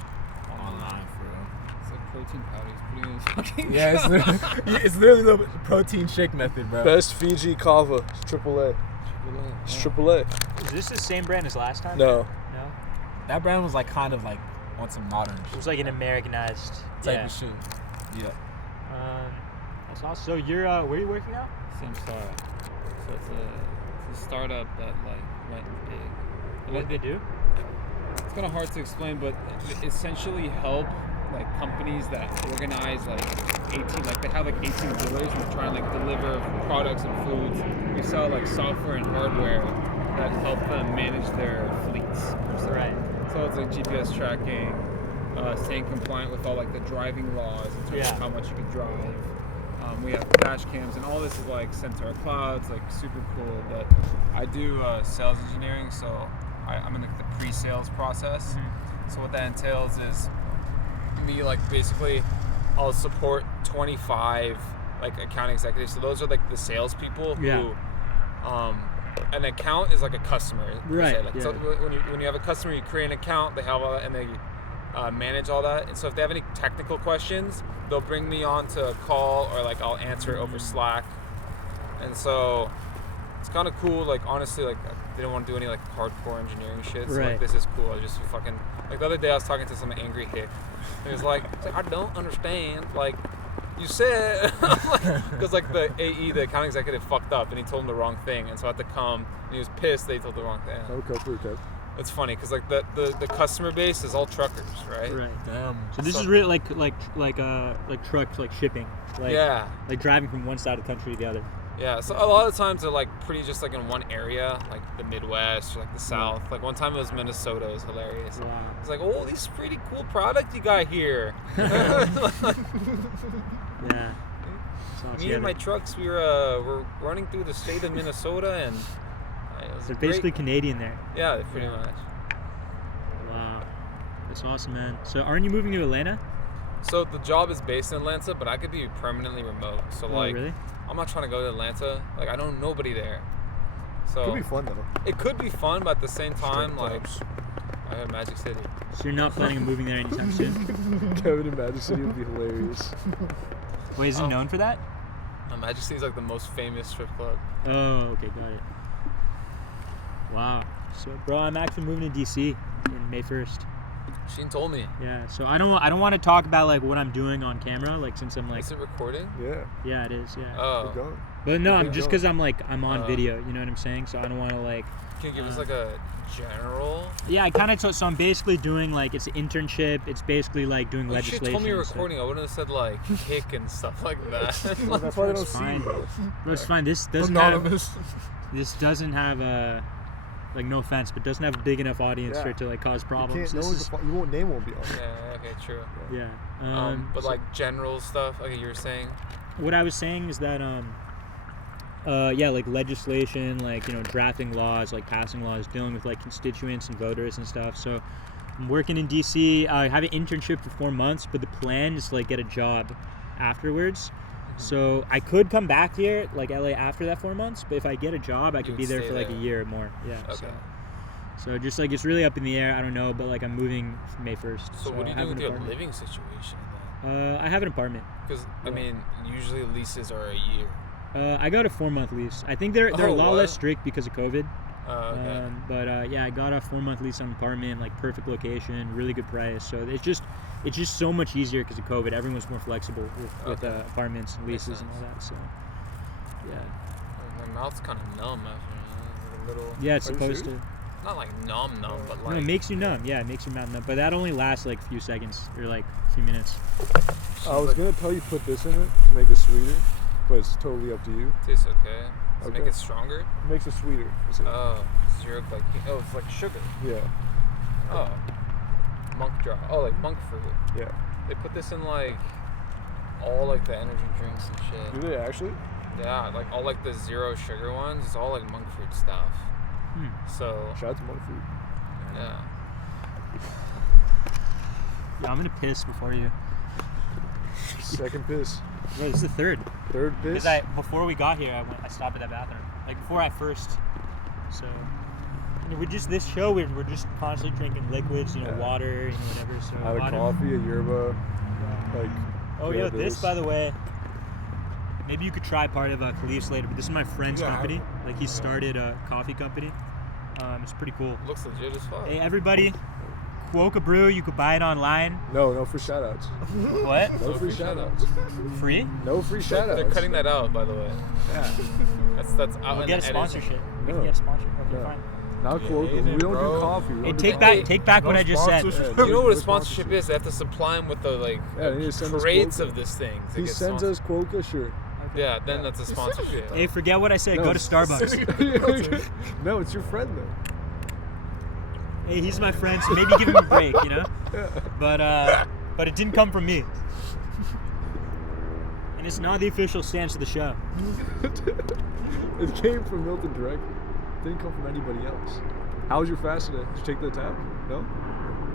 online for real. It's like protein powder. It's putting in his fucking Yeah, it's literally the protein shake method, bro. Best Fiji kava. It's AAA. It's AAA. Is this the same brand as last time? No. No. That brand was like kind of like on some modern It was like an Americanized type of shit. Yeah. That's awesome. So you're where are you working now? Samsara. So it's a startup that like went big. And What do they do? It's kind of hard to explain, but they essentially help like companies that organize like 18, like they have like 18 dealers and try and like deliver products and foods. We sell like software and hardware that help them manage their fleets. Right. So it's like GPS tracking, staying compliant with all like the driving laws in terms Yeah. of how much you can drive. We have dash cams, and all this is like sent to our clouds, like super cool. But I do sales engineering, so I'm in the pre-sales process. So what that entails is me like basically I'll support 25 like account executives. So those are like the salespeople who an account is like a customer. per se. Right, Like, yeah. So when you have a customer, you create an account. They have all that, and they manage all that. And so if they have any technical questions, they'll bring me on to a call, or like I'll answer it over Slack. And so it's kind of cool. Like honestly, like they don't want to do any like hardcore engineering shit. So Right. like this is cool. I just fucking like the other day I was talking to some angry hick. He was like, I don't understand. Like you said, because like the AE, the account executive, fucked up and he told him the wrong thing, and so I had to come. And he was pissed they told the wrong thing. Okay. It's funny because like the customer base is all truckers, right? Right. Damn. So this is really like truck like shipping. Like, Yeah. Like driving from one side of the country to the other. Yeah, so a lot of times they're like pretty just like in one area, like the Midwest or like the South. Like one time it was Minnesota, it was hilarious. Wow. It's like, oh, this is pretty cool product you got here. Yeah. So Me and my trucks, we're running through the state of Minnesota, and it was they're great. basically Canadian there. Yeah, pretty much. Wow. That's awesome, man. So aren't you moving to Atlanta? So the job is based in Atlanta, but I could be permanently remote. So like, really? I'm not trying to go to Atlanta. Like I know nobody there. So Could be fun though. it could be fun, but at the same time, like clubs. I have Magic City. So you're not planning on moving there anytime soon? Kevin in Magic City would be hilarious. Wait, is it known for that? Magic City is like the most famous strip club. Oh, okay, got it. Wow. So, bro, I'm actually moving to DC in May 1st. Sheen told me. Yeah. So I don't want to talk about like what I'm doing on camera, like since I'm like. Is it recording? Yeah. Yeah, it is. Yeah. Keep Oh. going. But no, I'm keep just going. because I'm on video. You know what I'm saying? So I don't want to like. Can you give us like a general? Yeah, I kind of so I'm basically doing like it's an internship. It's basically like doing You should legislation. have told me you're and stuff. recording. I wouldn't have said like kick and stuff like that. Well, that's why they don't It's see fine. you. Bro, it's fine. This doesn't have. Anonymous. This doesn't have a. Like no offense, but doesn't have a big enough audience Yeah. for it to like cause You problems. can't. No This one's is- you won't. Name won't be on. Yeah. Okay. True. yeah. But like general stuff. Okay, you were saying. What I was saying is that yeah, like legislation, like drafting laws, like passing laws, dealing with like constituents and voters and stuff. So I'm working in DC. I have an internship for 4 months, but the plan is to like get a job afterwards. So I could come back here, like LA, after that 4 months. But if I get a job, I could would be there stay for like there. a year or more. Yeah. Okay. So just like it's really up in the air. I don't know, but like I'm moving May 1st. So what do I you have do with an your apartment. living situation? Then? I have an apartment. Because I mean, usually leases are a year. I got a 4-month lease. I think they're a Oh, lot what? less strict because of COVID. Okay. But yeah, I got a 4-month lease on an apartment, like perfect location, really good price. So it's just so much easier because of COVID. Everyone's more flexible with Okay. apartments and Makes leases and all that. So yeah, My mouth's kind of numb after a little. yeah, it's Are you supposed serious? to. Not like numb, but No, like. it makes you numb. Yeah, it makes your mouth numb. But that only lasts like a few seconds or like a few minutes. I was gonna tell you put this in it to make it sweeter, but it's totally up to you. Tastes okay. Does it Okay. make it stronger? It makes it sweeter. That's it. Oh, zero like it's like sugar. Yeah. Oh, monk draw. Oh, like monk fruit. Yeah. They put this in like all like the energy drinks and Do shit. they actually? Yeah, like all like the zero sugar ones. It's all like monk fruit stuff. Hmm. So Shout out to Monk Food. yeah. Yeah, I'm gonna piss before you. Second piss. Bro, this is the third. Third piss. Because before we got here, I stopped at that bathroom. Like before I first. So we're just this show. We're just constantly drinking liquids, Yeah. water, whatever. So I had a water. coffee, a yerba, like. Oh yeah, yeah, this by the way. Maybe you could try part of Khalif's later, but this is my friend's Yeah, company. Like he started a coffee company. It's pretty cool. Looks legit as fuck. Hey everybody, Cuoca Brew. You could buy it online. No free shout outs. What? No free shout outs. Free? No free shout outs. They're cutting that out, by the way. Yeah. That's out We'll in get a the editing. sponsorship. We No. can get a sponsorship. Okay, No. fine. Not Yeah, Cuoca. even, We don't bro. do coffee. We Hey, don't do take back what I just said. sponsorship. Yeah, You know what a no sponsorship is? They have to supply them with the like Yeah, they need to send us crates Cuoca. of this thing. To He get sends sponsored. us Cuoca shirt. Yeah, then that's a sponsorship. Hey, forget what I said. No. Go to Starbucks. No, it's your friend though. Hey, he's my friend, so maybe give him a break, But it didn't come from me. And it's not the official stance of the show. It came from Milton directly. It didn't come from anybody else. How was your fast today? Did you take the tab? No?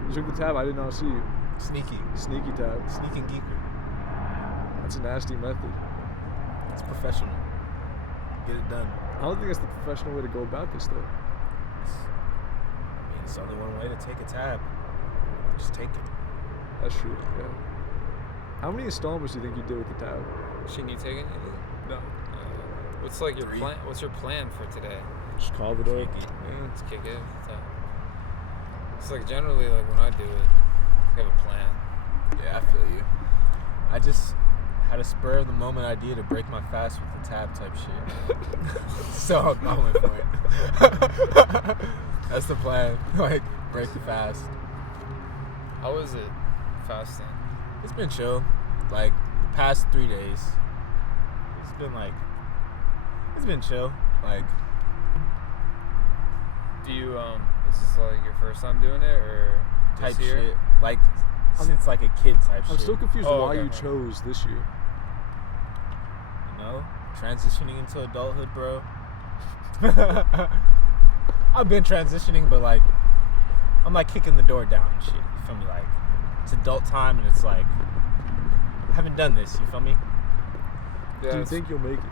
You took the tab, I did not see you. Sneaky. Sneaky tab. Sneaky geeker. That's a nasty method. It's professional. Get it done. I don't think that's the professional way to go about this though. I mean, it's only one way to take a tab. Just take it. That's true. Yeah. How many installments do you think you did with the tab? Shouldn't you take it? No. What's like your 3. plan? What's your plan for today? Just carve it up. Yeah, let's kick it. It's like generally like when I do it, I have a plan. Yeah, I feel you. I just had a spur of the moment idea to break my fast with the tab type shit. So I went for it. That's the plan. Like, break the fast. How is it fasting? It's been chill. Like, the past 3 days. It's been chill. Like, Do you is this like your first time doing it or type this year? shit. Like, since like a kid type shit. I'm still confused Oh, why okay. you chose this year. You know, transitioning into adulthood, bro. I've been transitioning, but like, I'm like kicking the door down and shit. You feel me? Like, it's adult time, and it's like, I haven't done this. You feel me? Yeah, Do you it's- think you'll make it?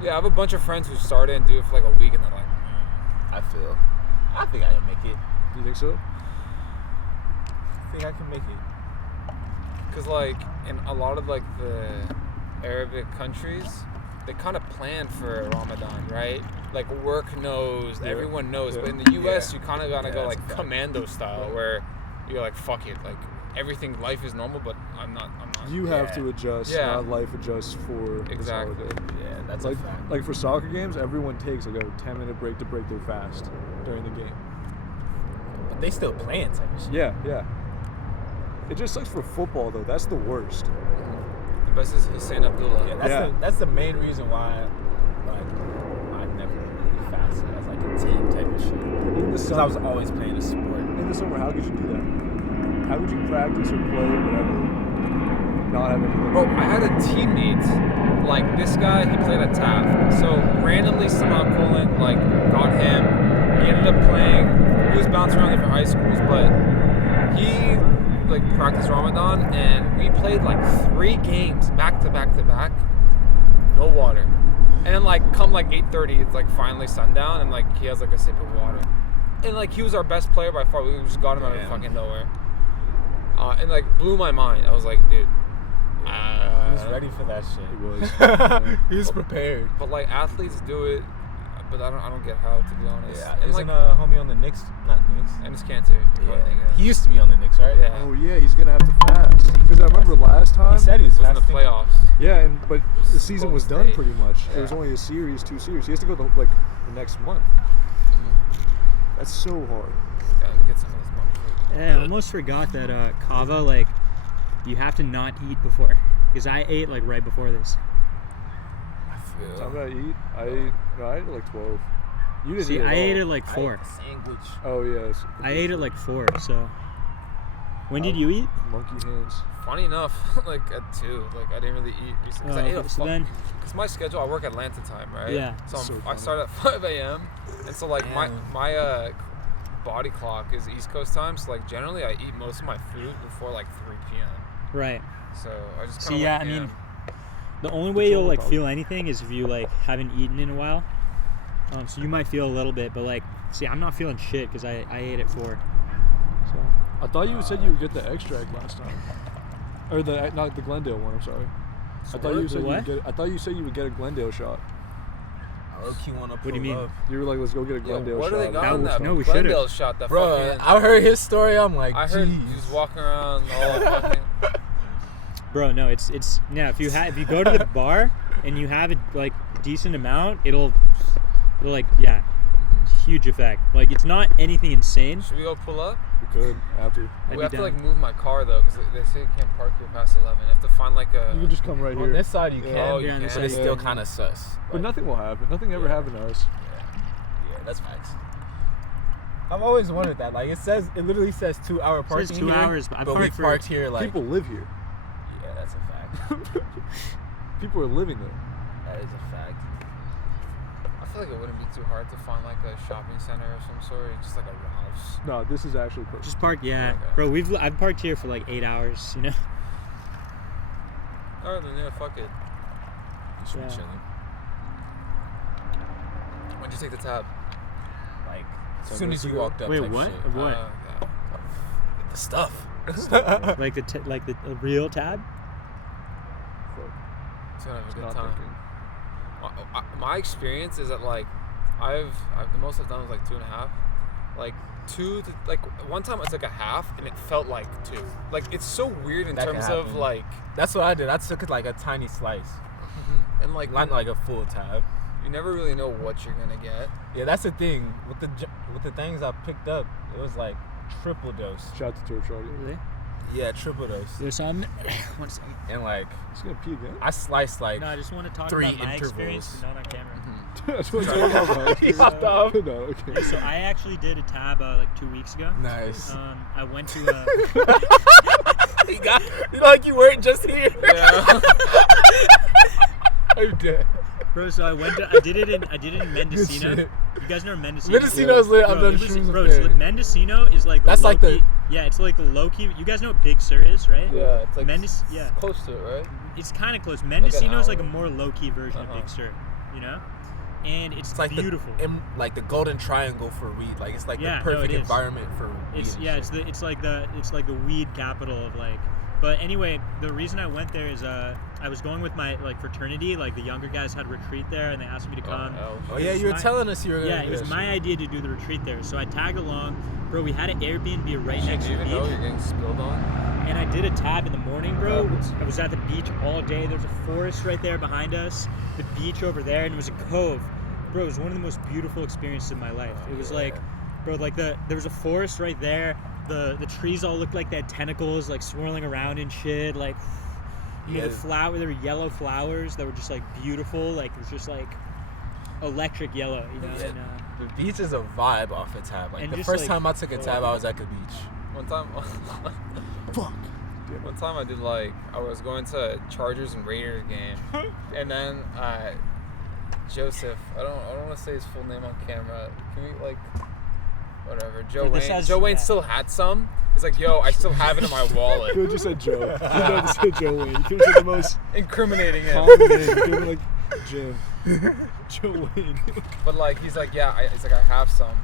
Yeah, I have a bunch of friends who started and do it for like a week and they're like, I think I can make it. Do you think so? I think I can make it. because like in a lot of like the Arabic countries, they kind of plan for Ramadan, right? Like work knows, Yeah. everyone knows. Yeah. But in the U.S., Yeah. you kind of gotta Yeah, go that's like a fact. commando style, where you're like, fuck it, like everything, life is normal, but I'm not. You have Yeah. to adjust, Yeah. not life adjusts for this Exactly. holiday. Yeah, that's Like, a fact. like for soccer games, everyone takes like a 10-minute break to break their fast during the game. But they still playing type of shit. Yeah, yeah. It just sucks for football though. That's the worst. The best is Hussein Abdullah. Yeah, that's the main reason why, like, I never really fasted as like a team type of shit. In the Because I summer, was always playing a sport. in the summer, how could you do that? How would you practice or play whatever? Not have anything. Bro, I had a teammate, like this guy, he played at Taft. So randomly somehow Colin like got him. He ended up playing. He was bouncing around different high schools, but he like practiced Ramadan and we played like 3 games back to back to back. No water. And then like come like 8:30, it's like finally sundown and like he has like a sip of water. And like he was our best player by far. We just got him out of Damn. fucking nowhere. And like blew my mind. I was like, dude. He was ready for that shit. He was. He was prepared. But like athletes do it, but I don't get how, to be honest. Yeah, and isn't like a homie on the Knicks? Not Knicks. and it's cancer. Yeah. He used to be on the Knicks, right? Yeah. Oh yeah, he's gonna have to fast. Because I remember last time. He said he was It was in the fasting. playoffs. Yeah, but the season was done State. pretty much. It was Yeah. only a series, 2 series. He has to go the next month. That's so hard. Yeah, let me get some of this motherfucker. Yeah, I almost forgot that kava, like, you have to not eat before. Because I ate, like, right before this. Time did I eat? I ate at like 12. You didn't See, eat at I ate all. at, like, 4. Sandwich. Oh yes. I ate at, like, 4, so. When did you eat? Monkey hands. Funny enough, like at 2, like I didn't really eat recently. 'Cause I ate a so then, Because my schedule, I work Atlanta time, right? Yeah. So, So I funny. start at 5 a.m. And so like my Damn. body clock is East Coast time. So like generally I eat most of my food before like 3 p.m. right. So I just See, kind of yeah, I mean, the only way you'll, like, feel anything is if you, like, haven't eaten in a while. So you might feel a little bit, but, like, see, I'm not feeling shit because I ate at 4. So. I thought you said you would get the extract last time. Or not the Glendale one, I'm sorry. I thought you The said what? you would get a Glendale shot. I low-key want to What do you mean? up. You were like, let's go get a Yo, Glendale what shot. do they got That on was- that? no, we should've. Glendale shot that Bro, fucking. I heard his story. I'm like, I heard jeez. he was walking around all fucking. Bro, no, it's now if you go to the bar and you have a like decent amount, it'll like huge effect. Like it's not anything insane. Should we go pull up? We could after. I'd We be have to down. like move my car though, because they say you can't park here past 11. You have to find like a. You can just come right On here. this side you Yeah. can, Oh, Yeah, you on this can. but it's side. still kind of sus. But Like, nothing will happen. Nothing ever Yeah. happened to us. yeah, that's facts. I've always wondered that. Like it literally says 2-hour It parking says 2 here, hours, but I but we parked for parked here like. People live here. Yeah, that's a fact. People are living there. That is a fact. I feel like it wouldn't be too hard to find like a shopping center of some sort, or just like a Ralph's. No, this is actually perfect. just park. Yeah, Okay. bro, I've parked here for like 8 hours. You know. Alright then, yeah, fuck it. Just be Yeah. chilling. When'd you take the tab? Like as 10 soon minutes as you ago. walked up. Wait, type what? shit. What? Yeah. The stuff. Like the real tab. It's gonna have a good Not time. thinking. My experience is that like I've the most I've done was like 2.5. Like one time it's like a half and it felt like 2. Like it's so weird in That can terms of happen. like That's what I did. I took it like a tiny slice, and like not like a full tab. you never really know what you're gonna get. Yeah, that's the thing with the things I picked up. It was like triple dose. Shout out to Turf Shorty. Really? Yeah, triple dose. There's some. One second. And like He's gonna pee again. I sliced like No, I just want to talk 3 about my intervals. experience, but not on camera. That's what I'm talking about. No, okay. So I actually did a tab like 2 weeks ago. nice. I went to You got like you weren't just here. Yeah. I'm dead. bro. So I did it in Mendocino. shit. You guys know where Mendocino? Mendocino is lit. I've Bro, done it was, shrooms bro, up so there. Mendocino is like That's like the- low-key- yeah, it's like the low key. You guys know what Big Sur is, right? Yeah, it's like Yeah, Close to it, right? it's kind of close. Mendocino is like a hour. more low key version of Uh-huh. Big Sur, you know, and it's like beautiful. like the golden triangle for weed. Like it's like Yeah, the no, perfect it is. environment for weed. It's and yeah, shit. it's like the weed capital of like. But anyway, the reason I went there is I was going with my like fraternity. Like the younger guys had a retreat there, and they asked me to come. Oh yeah, you were telling us you were gonna Yeah, do it was that my shit. idea to do the retreat there, so I tagged along. Bro, we had an Airbnb right next Do to you the even know beach, you're getting spilled on? and I did a tab in the morning, bro. I was at the beach all day. There's a forest right there behind us, the beach over there, and it was a cove. Bro, it was one of the most beautiful experiences of my life. It was like, bro, like there was a forest right there. The trees all looked like they had tentacles, like swirling around and shit. Like, you know, there were yellow flowers that were just like beautiful. Like it was just like electric yellow, you know. Yeah. And, The beach is a vibe off a tab. Like And the just, first like, time I took a tab, I was at the beach. One time, Fuck. one time I did like I was going to a Chargers and Raiders game, and then Joseph, I don't want to say his full name on camera. Can we like whatever? Joe This Wayne. has- Joe Wayne yeah. still had some. He's like, yo, I still have it in my wallet. You just said Joe. You didn't have to say Joe Wayne. You could have said the most Incriminating him. common name. You could have been like Jim. Joe Wayne. But like he's like, yeah, he's like, I have some.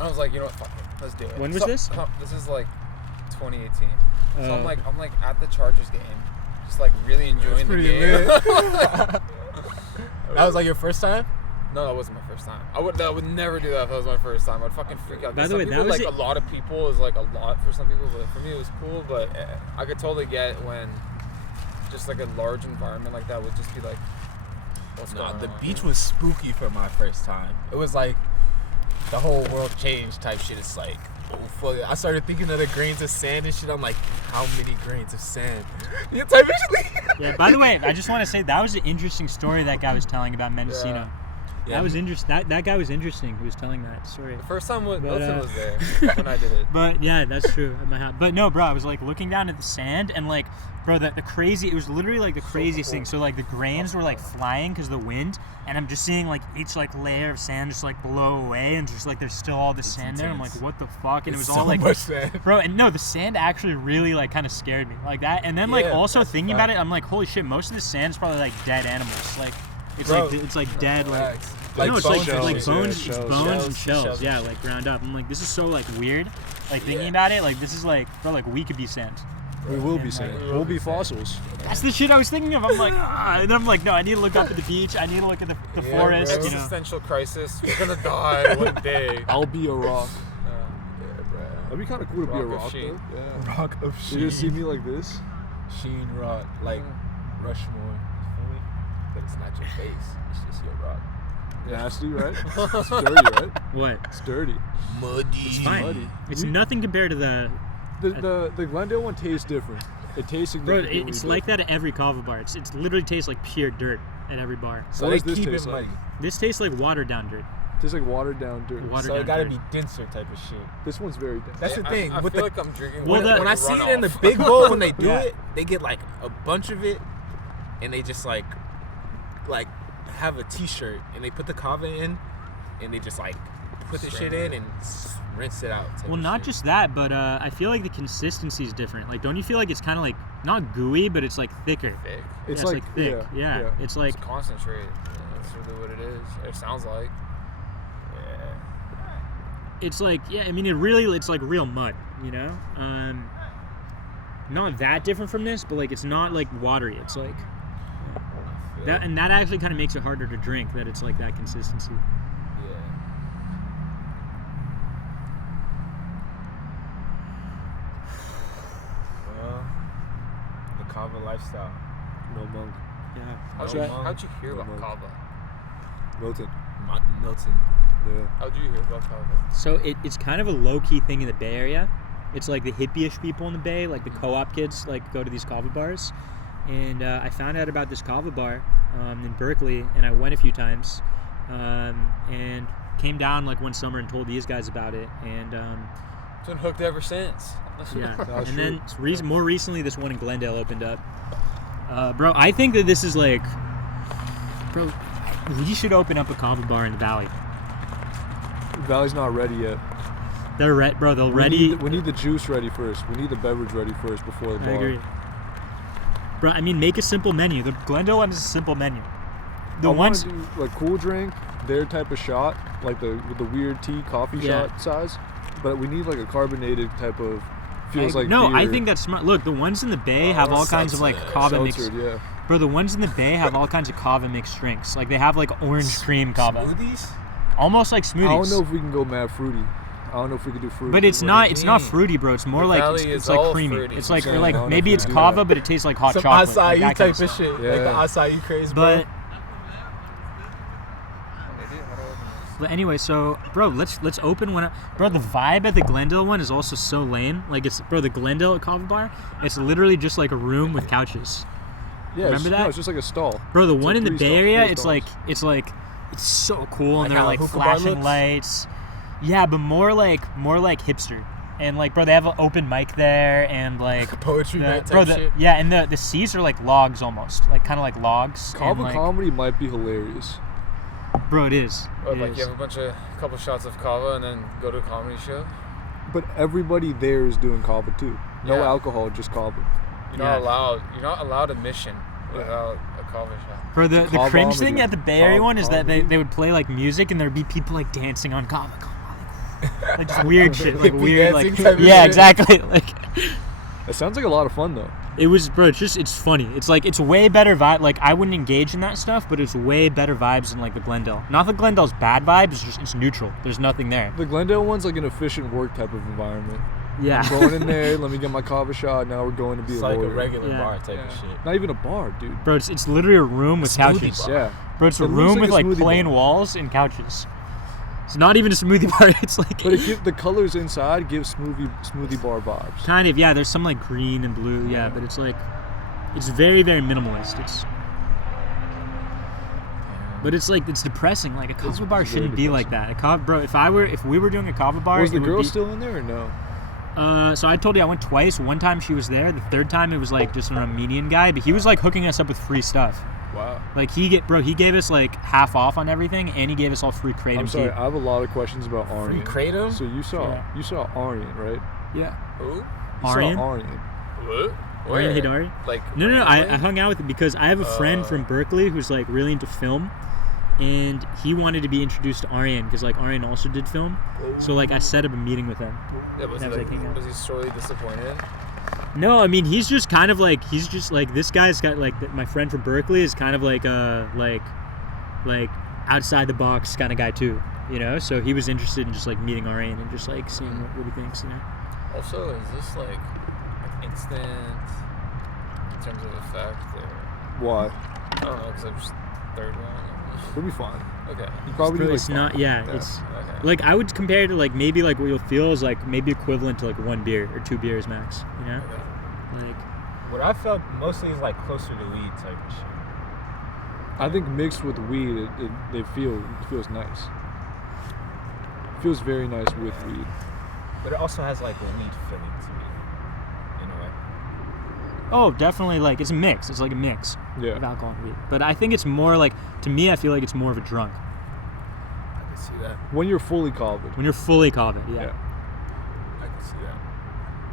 I was like, you know what, fuck it, let's do it. When was So- this? This is like 2018. So Oh. I'm like at the Chargers game, just like really enjoying the pretty game. That was like your first time? No, that wasn't my first time. I would never do that if that was my first time. I'd fucking freak out. By the Some way, people, that was like it- a lot of people is like a lot for some people, but for me it was cool. But I could totally get when just like a large environment like that would just be like, what's No, going the on? beach was spooky for my first time. It was like the whole world changed type shit. It's like, oh fuck. I started thinking of the grains of sand and shit. I'm like, how many grains of sand? You type of shit. Yeah. By the way, I just want to say that was an interesting story that guy was telling about Mendocino. Yeah. That was interesting. That guy was interesting. Who was telling that story. The first time But, Milton was there when I did it. But yeah, that's true. At my house. But no, bro, I was like looking down at the sand and like, bro, the crazy. It was literally like the craziest thing. So like the grains were like flying because of the wind, and I'm just seeing like each like layer of sand just like blow away, and just like there's still all this sand there. I'm like, intense. what the fuck? And it was so all like, much sand. bro, and no, the sand actually really like kind of scared me like that. And then like Yeah, also that's a thinking fact. about it, I'm like, holy shit, most of the sand is probably like dead animals. Like it's Bro, like dead like. Facts. No, it's like shells, like yeah, bones, it's shells. bones and Shells, shells, yeah, and like ground up. I'm like, this is so like weird. Like thinking Yeah. about it, like this is like, bro, like we could be sand. We will be Yeah, sand. like- We'll be fossils. That's the shit I was thinking of. I'm like, and then I'm like, no, I need to look up at the beach. I need to look at the Yeah, forest. bro. You know. Existential crisis. We're gonna die one day. I'll be a rock. Yeah, bro. That'd be kind of cool to be a Rock of rock, sheen. though. Yeah. Rock of You gonna see Sheen. me like this? Sheen rock. Like Rushmore. You feel me? But it's not your face. It's just your rock. Nasty, right? It's dirty, right? What? It's dirty. Muddy. It's fine. muddy. It's nothing compared to the. The Glendale one tastes different. It tastes Bro, significantly it's like different. that at every kava bar. It's literally tastes like pure dirt at every bar. So What they does this keep it taste like? muddy. This tastes like watered down dirt. It tastes like watered down dirt. Watered So down it gotta dirt. be denser type of shit. This one's very dense. That's the thing. I with feel the, like I'm drinking. Well, like that- when I see it in the runoff. big bowl, when they do Yeah. it, they get like a bunch of it, and they just like have a T-shirt, and they put the kava in, and they just like put the shit in and rinse it out. type Well, of not shit. just that, but I feel like the consistency is different. Like, don't you feel like it's kind of like not gooey, but it's like thicker? Thick. It's Yeah, like, thick. yeah. Yeah. It's like It's concentrate. That's really what it is. It sounds like. it's like yeah. I mean, it's like real mud. you know. Not that different from this, but like it's not like watery. It's like that, and that actually kind of makes it harder to drink. That it's like that consistency. Yeah. Well, the kava lifestyle. No monk. Yeah. How'd you hear about kava? Milton. Milton. Yeah. How'd you hear about kava? So it's kind of a low-key thing in the Bay Area. It's like the hippie-ish people in the Bay, like the co-op kids, like go to these kava bars. And I found out about this kava bar in Berkeley, and I went a few times, and came down like one summer and told these guys about it. And It's been hooked ever since. yeah, That's and true. then more recently, this one in Glendale opened up. Bro, I think that this is like, bro, we should open up a kava bar in the Valley. Valley's not ready yet. They're bro. They'll We need the juice ready first. We need the beverage ready first before the bar. I agree. Bro, I mean, make a simple menu. The Glendale one is a simple menu. The I ones, want to do like cool drink, their type of shot, like with the weird tea coffee Yeah. shot size. But we need like a carbonated type of feels like no, beer. I think that's smart. Look, the ones in the Bay have all kinds of like kava mix. Seltzered, yeah. Bro, the ones in the Bay have all kinds of kava mixed drinks. Like they have like orange cream kava, Smoothies? almost like smoothies. I don't know if we can go mad fruity. I don't know if we can do fruity. But it's What not. do you It's not mean? fruity, bro. It's more The like Valley it's is like all creamy. fruity. It's like Yeah, or I like don't know maybe if it's we do kava, that. but it tastes like hot Some chocolate. like acai that kind type of of stuff. shit. Like the Yeah. acai craze, bro. But anyway, so bro, let's open one up. Bro, the vibe at the Glendale one is also so lame. Like it's the Glendale kava bar. It's literally just like a room with couches. yeah, remember that? No, it's just like a stall. Bro, the It's one like in the three Bay stall- Area, four it's stalls. like it's so cool, Like and they're how a like hookah bar flashing looks? lights. Yeah, but more like hipster. And like, bro, they have an open mic there, and like Poetry night type shit. yeah, and the seats are like logs almost, like kind of like logs. and, Kava like, comedy might be hilarious. bro, it is. Or It like is. you have a couple shots of kava and then go to a comedy show. But everybody there is doing kava too. No Yeah. alcohol, just kava. You're Yeah. not allowed. You're not allowed admission without a kava shop. Bro, the cringe thing Comedy. at the Bay Area one is that Comedy. they would play like music, and there'd be people like dancing on kava. Like just weird shit, like Hippie weird, like dancing type of yeah, shit. exactly. Like It sounds like a lot of fun though. it was, bro. It's funny. It's like it's way better vibe. Like I wouldn't engage in that stuff, but it's way better vibes than like the Glendale. Not that Glendale's bad vibes. It's neutral. There's nothing there. The Glendale one's like an efficient work type of environment. Yeah. I'm going in there, let me get my kava shot. Now we're going to be It's a like a lawyer. regular Yeah. bar type Yeah. of shit. Not even a bar, dude. Bro, it's literally a room with Smoothie couches. bar. Yeah. Bro, it's a It looks room like with a like smoothie plain bar. walls and couches. It's not even a smoothie bar. It's like But the colors inside give smoothie bar vibes. kind of, yeah. There's some like green and blue, yeah. But it's like it's very very minimalist. But it's like it's depressing. Like a kava bar very shouldn't be like that. A kava, bro. If we were doing a kava bar, Was the it would girl be, still in there or no? So I told you I went twice. One time she was there. The third time it was like just an Armenian guy, but he was like hooking us up with free stuff. Wow. Like he gave us like half off on everything, and he gave us all free kratom I'm sorry, tea. I have a lot of questions about Free Aryan. kratom? So you saw Aryan, right? Yeah. Who? You Aryan? saw Aryan. What? Aryan Hidari? Like No. I randomly? hung out with him because I have a friend from Berkeley who's like really into film, and he wanted to be introduced to Aryan because like Aryan also did film. So like I set up a meeting with him. Yeah, was, I he was like, like, hang out. was he sorely disappointed? No, I mean he's just like this guy's got like my friend from Berkeley is kind of like like outside the box kind of guy too, you know. So he was interested in just like meeting Aryan and just like seeing what he thinks, you know. Also, is this like instant in terms of effect, or Why? I don't know, because I'm just third one. It'll be fine. Okay. You probably Bro, need, it's like, not. five. Yeah, Yeah. it's Okay. like I would compare it to like maybe like what you'll feel is like maybe equivalent to like one beer or two beers max, you know. Okay. Like What I felt mostly is like closer to weed type of shit. I think mixed with weed, it feels nice. It feels very nice with weed. But it also has like a weed feeling to it, in a way. oh, definitely like it's a mix. It's like a mix Yeah. of alcohol and weed. But I think it's more like to me I feel like it's more of a drunk I can see that. When you're fully covered. when you're fully covered. Yeah. Yeah. I can see that.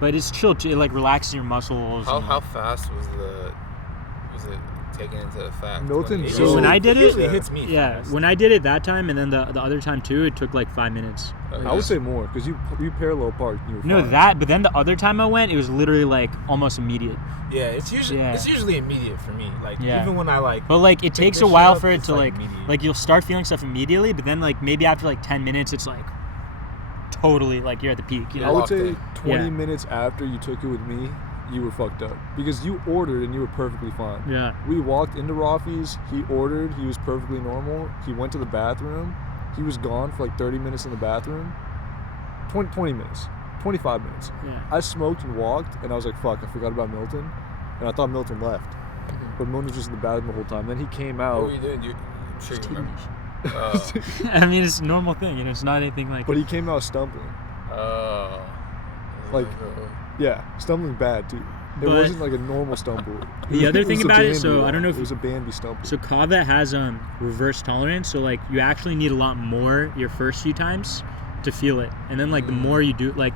But it's chill. It like relaxes your muscles. and- How fast was the was it taken into effect? Milton, It so- usually- when I did it, usually hits me. Yeah, fast. when I did it that time, and then the other time too, it took like 5 minutes. Okay. I would say more because you parallel parked. And you were No, fine. that, but then the other time I went, it was literally like almost immediate. Yeah, it's usually immediate for me. Like Yeah. even when I like. But like it pick takes this a while shit up, for it it's, to like immediate. you'll start feeling stuff immediately, but then like maybe after like 10 minutes, it's like totally like you're at the peak. You Yeah. I know? would locked say in. 20 Yeah. minutes after you took it with me, you were fucked up because you ordered and you were perfectly fine. Yeah. We walked into Rafi's. He ordered. He was perfectly normal. He went to the bathroom. He was gone for like 30 minutes in the bathroom. 20 minutes. 25 minutes. Yeah. I smoked and walked, and I was like, fuck, I forgot about Milton. And I thought Milton left. But Milton was just in the bathroom the whole time. Then he came What out. were you doing? I'm sure you remember. I mean, it's a normal thing, you know. It's not anything like. But he came out stumbling. Like, yeah, stumbling bad, too. It But- wasn't like a normal stumble. The other It thing was a about it, Bambi so I walk. don't know if it was a Bambi stumble. So kava has reverse tolerance, so like you actually need a lot more your first few times to feel it, and then like the more you do, like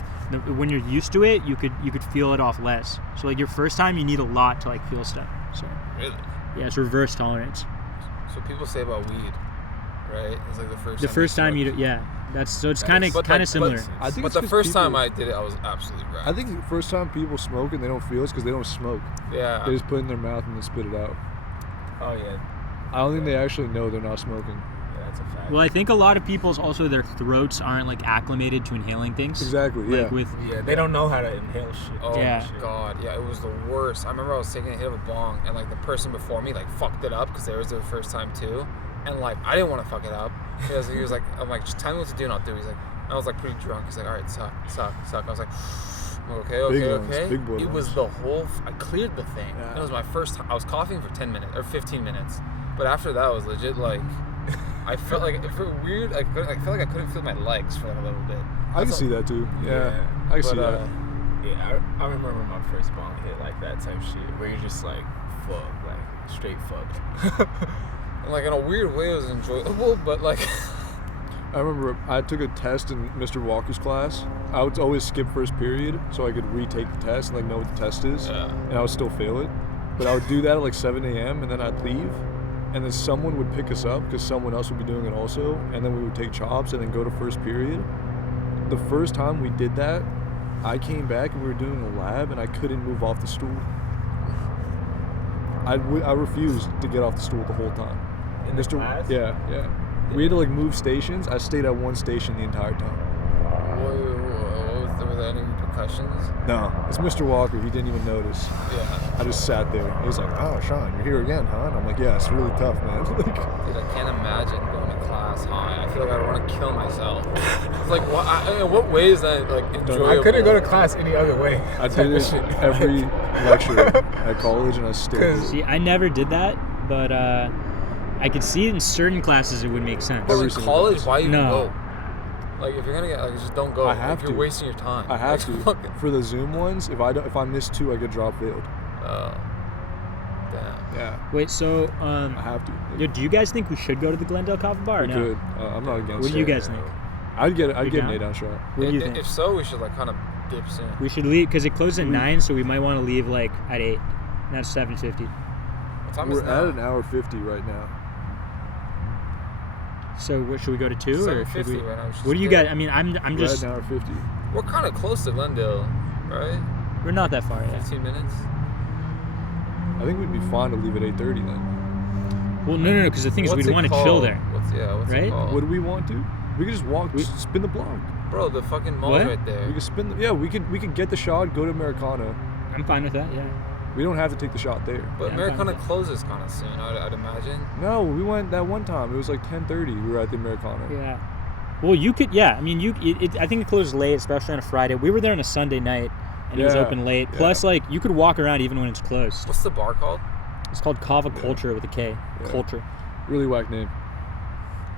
when you're used to it, you could feel it off less. So like your first time, you need a lot to like feel stuff. So Really? yeah, it's reverse tolerance. So people say about weed, right? It's like the first. The first time smoke. yeah, that's so it's That kind is- of but, like, similar. I think But it's the 'cause first time people- I did it, I was absolutely right. I think the first time people smoke and they don't feel it's because they don't smoke. Yeah. They just put it in their mouth and then spit it out. Oh yeah. I don't think they actually know they're not smoking. Yeah, that's a fact. Well, I think a lot of people's also their throats aren't like acclimated to inhaling things. Exactly, Like yeah. with Yeah, they don't know how to inhale shit. Oh Yeah. my god, yeah, it was the worst. I remember I was taking a hit of a bong, and like the person before me like fucked it up because they was their first time too, and like I didn't want to fuck it up because he was like, I'm like, just tell me what to do and I'll do. He's like, I was like pretty drunk. He's like, all right, suck. I was like, okay. Big ones, big boy It was ones. the whole. I cleared the thing. Yeah. It was my first time. I was coughing for 10 minutes or 15 minutes, but after that was legit like. I felt like it felt weird. I felt like I couldn't feel my legs for like a little bit. I can see that too. Yeah, I can see that. Yeah, I remember my first bong hit like that type shit where you're just like, fuck, like straight fucked. And like in a weird way, it was enjoyable, but like. I remember I took a test in Mr. Walker's class. I would always skip first period so I could retake the test and like know what the test is, and I would still fail it. But I would do that at like 7 a.m. and then I'd leave, and then someone would pick us up because someone else would be doing it also, and then we would take chops and then go to first period. The first time we did that, I came back and we were doing a lab and I couldn't move off the stool. I refused to get off the stool the whole time. In the class? Yeah. We had to like move stations. I stayed at one station the entire time. Were there any repercussions? No, it's Mr. Walker. He didn't even notice. Yeah. I just sat there. He was like, "Oh, Sean, you're here again, huh?" And I'm like, "Yeah, it's really tough, man." Like, Dude, I can't imagine going to class high. I feel like I'd want to kill myf. It's like, in what way is that like enjoyable? I couldn't go to class any other way. I did it every lecture at college, and I still did it. See, I never did that, but I could see in certain classes it would make sense. But Every in single college, class. why even No. go? Like, if you're gonna get, like, just don't go. I have You're to. wasting your time. I have Like, to. fucking- For the Zoom ones, if I miss 2, I get drop failed. Damn. Yeah, Wait, so I have to. yo, do you guys think we should go to the Glendale Kava Bar or We no? could. I'm not against What do you it. guys think? I'd get You an down? 8-ounce shot. What do you If- think? If so, we should, like, kind of dip soon. We should leave because it closed at 9, so we might want to leave like at 8. And that's 7:50. What time We're is it at now? an hour 50 right now. So what, should we go to 2 or should 7:50 we? right now. We should What do you stay. guys? I mean, I'm We're just. at an hour 50. We're kind of close to Glendale, right? We're not that far yet. 15 minutes. I think we'd be fine to leave at 8:30 then. Well, no, because the thing is, What's we'd it want to called? chill there. What's Right? it called? What do we want to? We could just walk, spin the block. Bro, the fucking mall's What? right there. We could spin the, yeah, we could get the shot, go to Americana. I'm fine with that. Yeah. We don't have to take the shot there. But Yeah, I'm Americana fine with closes kind of soon, I'd imagine. No, we went that one time. It was like 10:30. We were at the Americana. Yeah. Well, you could. Yeah. I mean, I think it closes late, especially on a Friday. We were there on a Sunday night, and it was Yeah, open late. yeah. Plus, like, you could walk around even when it's closed. What's the bar called? It's called Kava Culture with a K. Yeah. Culture. Really whack name.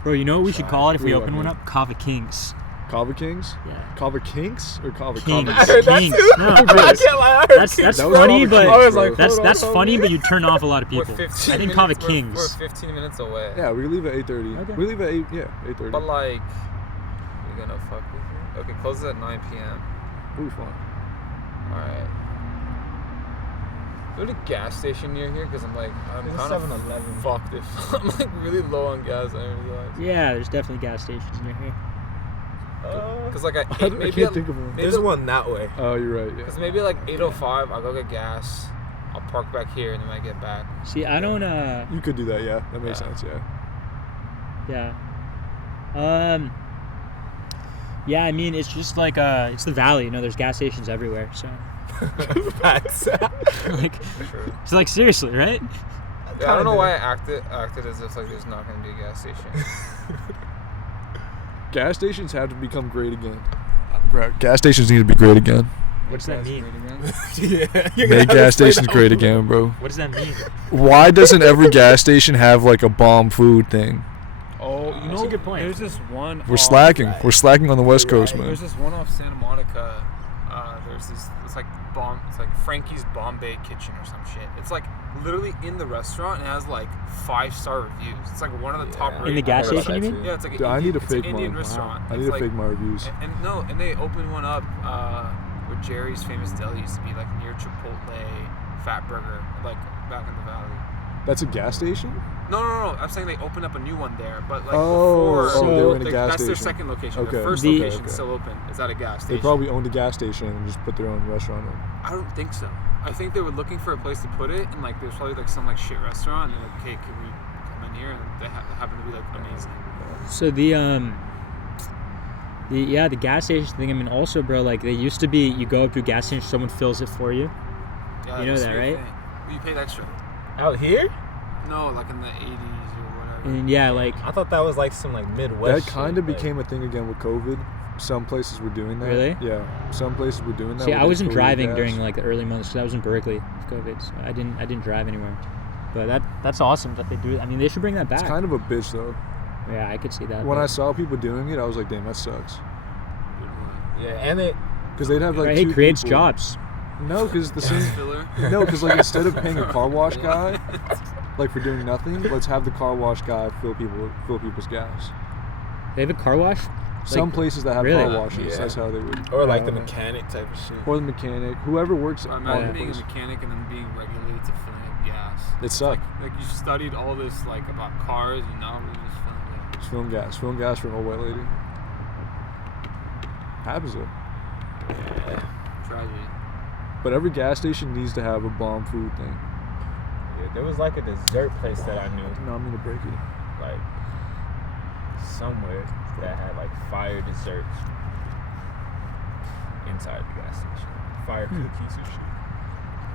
Bro, you know what we should call it if we Really open like one it. up? Kava Kings. Kava Kings? Yeah. Kava Kinks or Kava Kings. Kings? heard that Kings. too. No, I Chris, can't lie, I heard that's Kings. That was funny, Kava but Kings, I was like, bro. hold on, that's hold funny, on. but you turn off a lot of We're people. 15 I think minutes, Kava we're Kings. 15 minutes away. Yeah, we can leave at 8:30. Okay. We leave at 8:30. But like, you're gonna fuck with me? Okay, closes at 9 p.m. We'll be fine. Alright. Go to a gas station near here because I'm There's a kind of 7-Eleven. fucked if I'm like really low on gas. I didn't realize. Yeah, there's definitely gas stations near here. Because like I I maybe can't think of one. maybe There's one that way. Oh, you're right. Yeah. Because maybe like 8:05, I'll go get gas. I'll park back here and then when I get back. See, I don't. You could do that. Yeah, that makes sense. Yeah. Yeah. Yeah, I mean, it's just like it's the valley. You know, there's gas stations everywhere. So, Facts. like, it's like seriously, right? Yeah, I don't know why I acted as if like there's not gonna be a gas station. Gas stations have to become great again. Bro, gas stations need to be great again. What does that mean? Make gas stations great again, bro. What does that mean? Why doesn't every gas station have like a bomb food thing? Oh, you That's know, a good point. there's this one. We're slacking. We're slacking on the West Coast, There's man. this one off Santa Monica. There's this. It's like Frankie's Bombay Kitchen or some shit. It's like literally in the restaurant and it has like 5-star reviews. It's like one of the top. In the gas rated- station, you mean? Yeah, it's like Dude, I need to it's an fake Indian mine. restaurant. I It's need to like, fake my reviews. And they opened one up where Jerry's Famous Deli used to be, like near Chipotle, Fat Burger, like back in the valley. That's a gas station? No. I'm saying they opened up a new one there, but like Oh, before, they were in a like, gas that's their station. second location. Okay. Their first The- location okay. is still open. Is at a gas They station. probably owned a gas station and just put their own restaurant in. I don't think so. I think they were looking for a place to put it, and like there's probably like some like shit restaurant, and they're like, hey, can we come in here? And they happen to be like amazing. So the gas station thing. I mean, also, bro, like they used to be. You go up to a gas station, someone fills it for you. Yeah, You know used to that, be a right? thing. Well, you paid extra. Out here? No, like in the 80s or whatever. And yeah, like I thought that was like some like Midwest. That kind shit, of became a thing again with COVID. Some places were doing that. Really? Yeah. Some places were doing that. see, where I they wasn't fill you driving gas. during like the early months because I was in Berkeley with COVID, so I didn't drive anywhere. But that's awesome that they do it. I mean, they should bring that back. It's kind of a bitch though. Yeah, I could see that. When but- I saw people doing it, I was like, damn, that sucks. Yeah, and it. Because they'd have like right, it two creates people. jobs. No, because the same. Filler. No, because like instead of paying a car wash guy, like for doing nothing, let's have the car wash guy fill people's gas. They have a car wash. Some places that have really? car washes, Yeah. that's how they would. Or like the mechanic type of shit. Or the mechanic, whoever works. So at imagine the being a place. mechanic and then being regulated to filling up gas. It sucked. Like you studied all this like about cars and now we're just filling it. Just filling gas for an old white lady. Happens though. Tragedy. But every gas station needs to have a bomb food thing. Yeah, there was like a dessert place that I knew, No, I'm gonna break it. like somewhere that had like fire desserts inside the gas station, fire cookies and shit.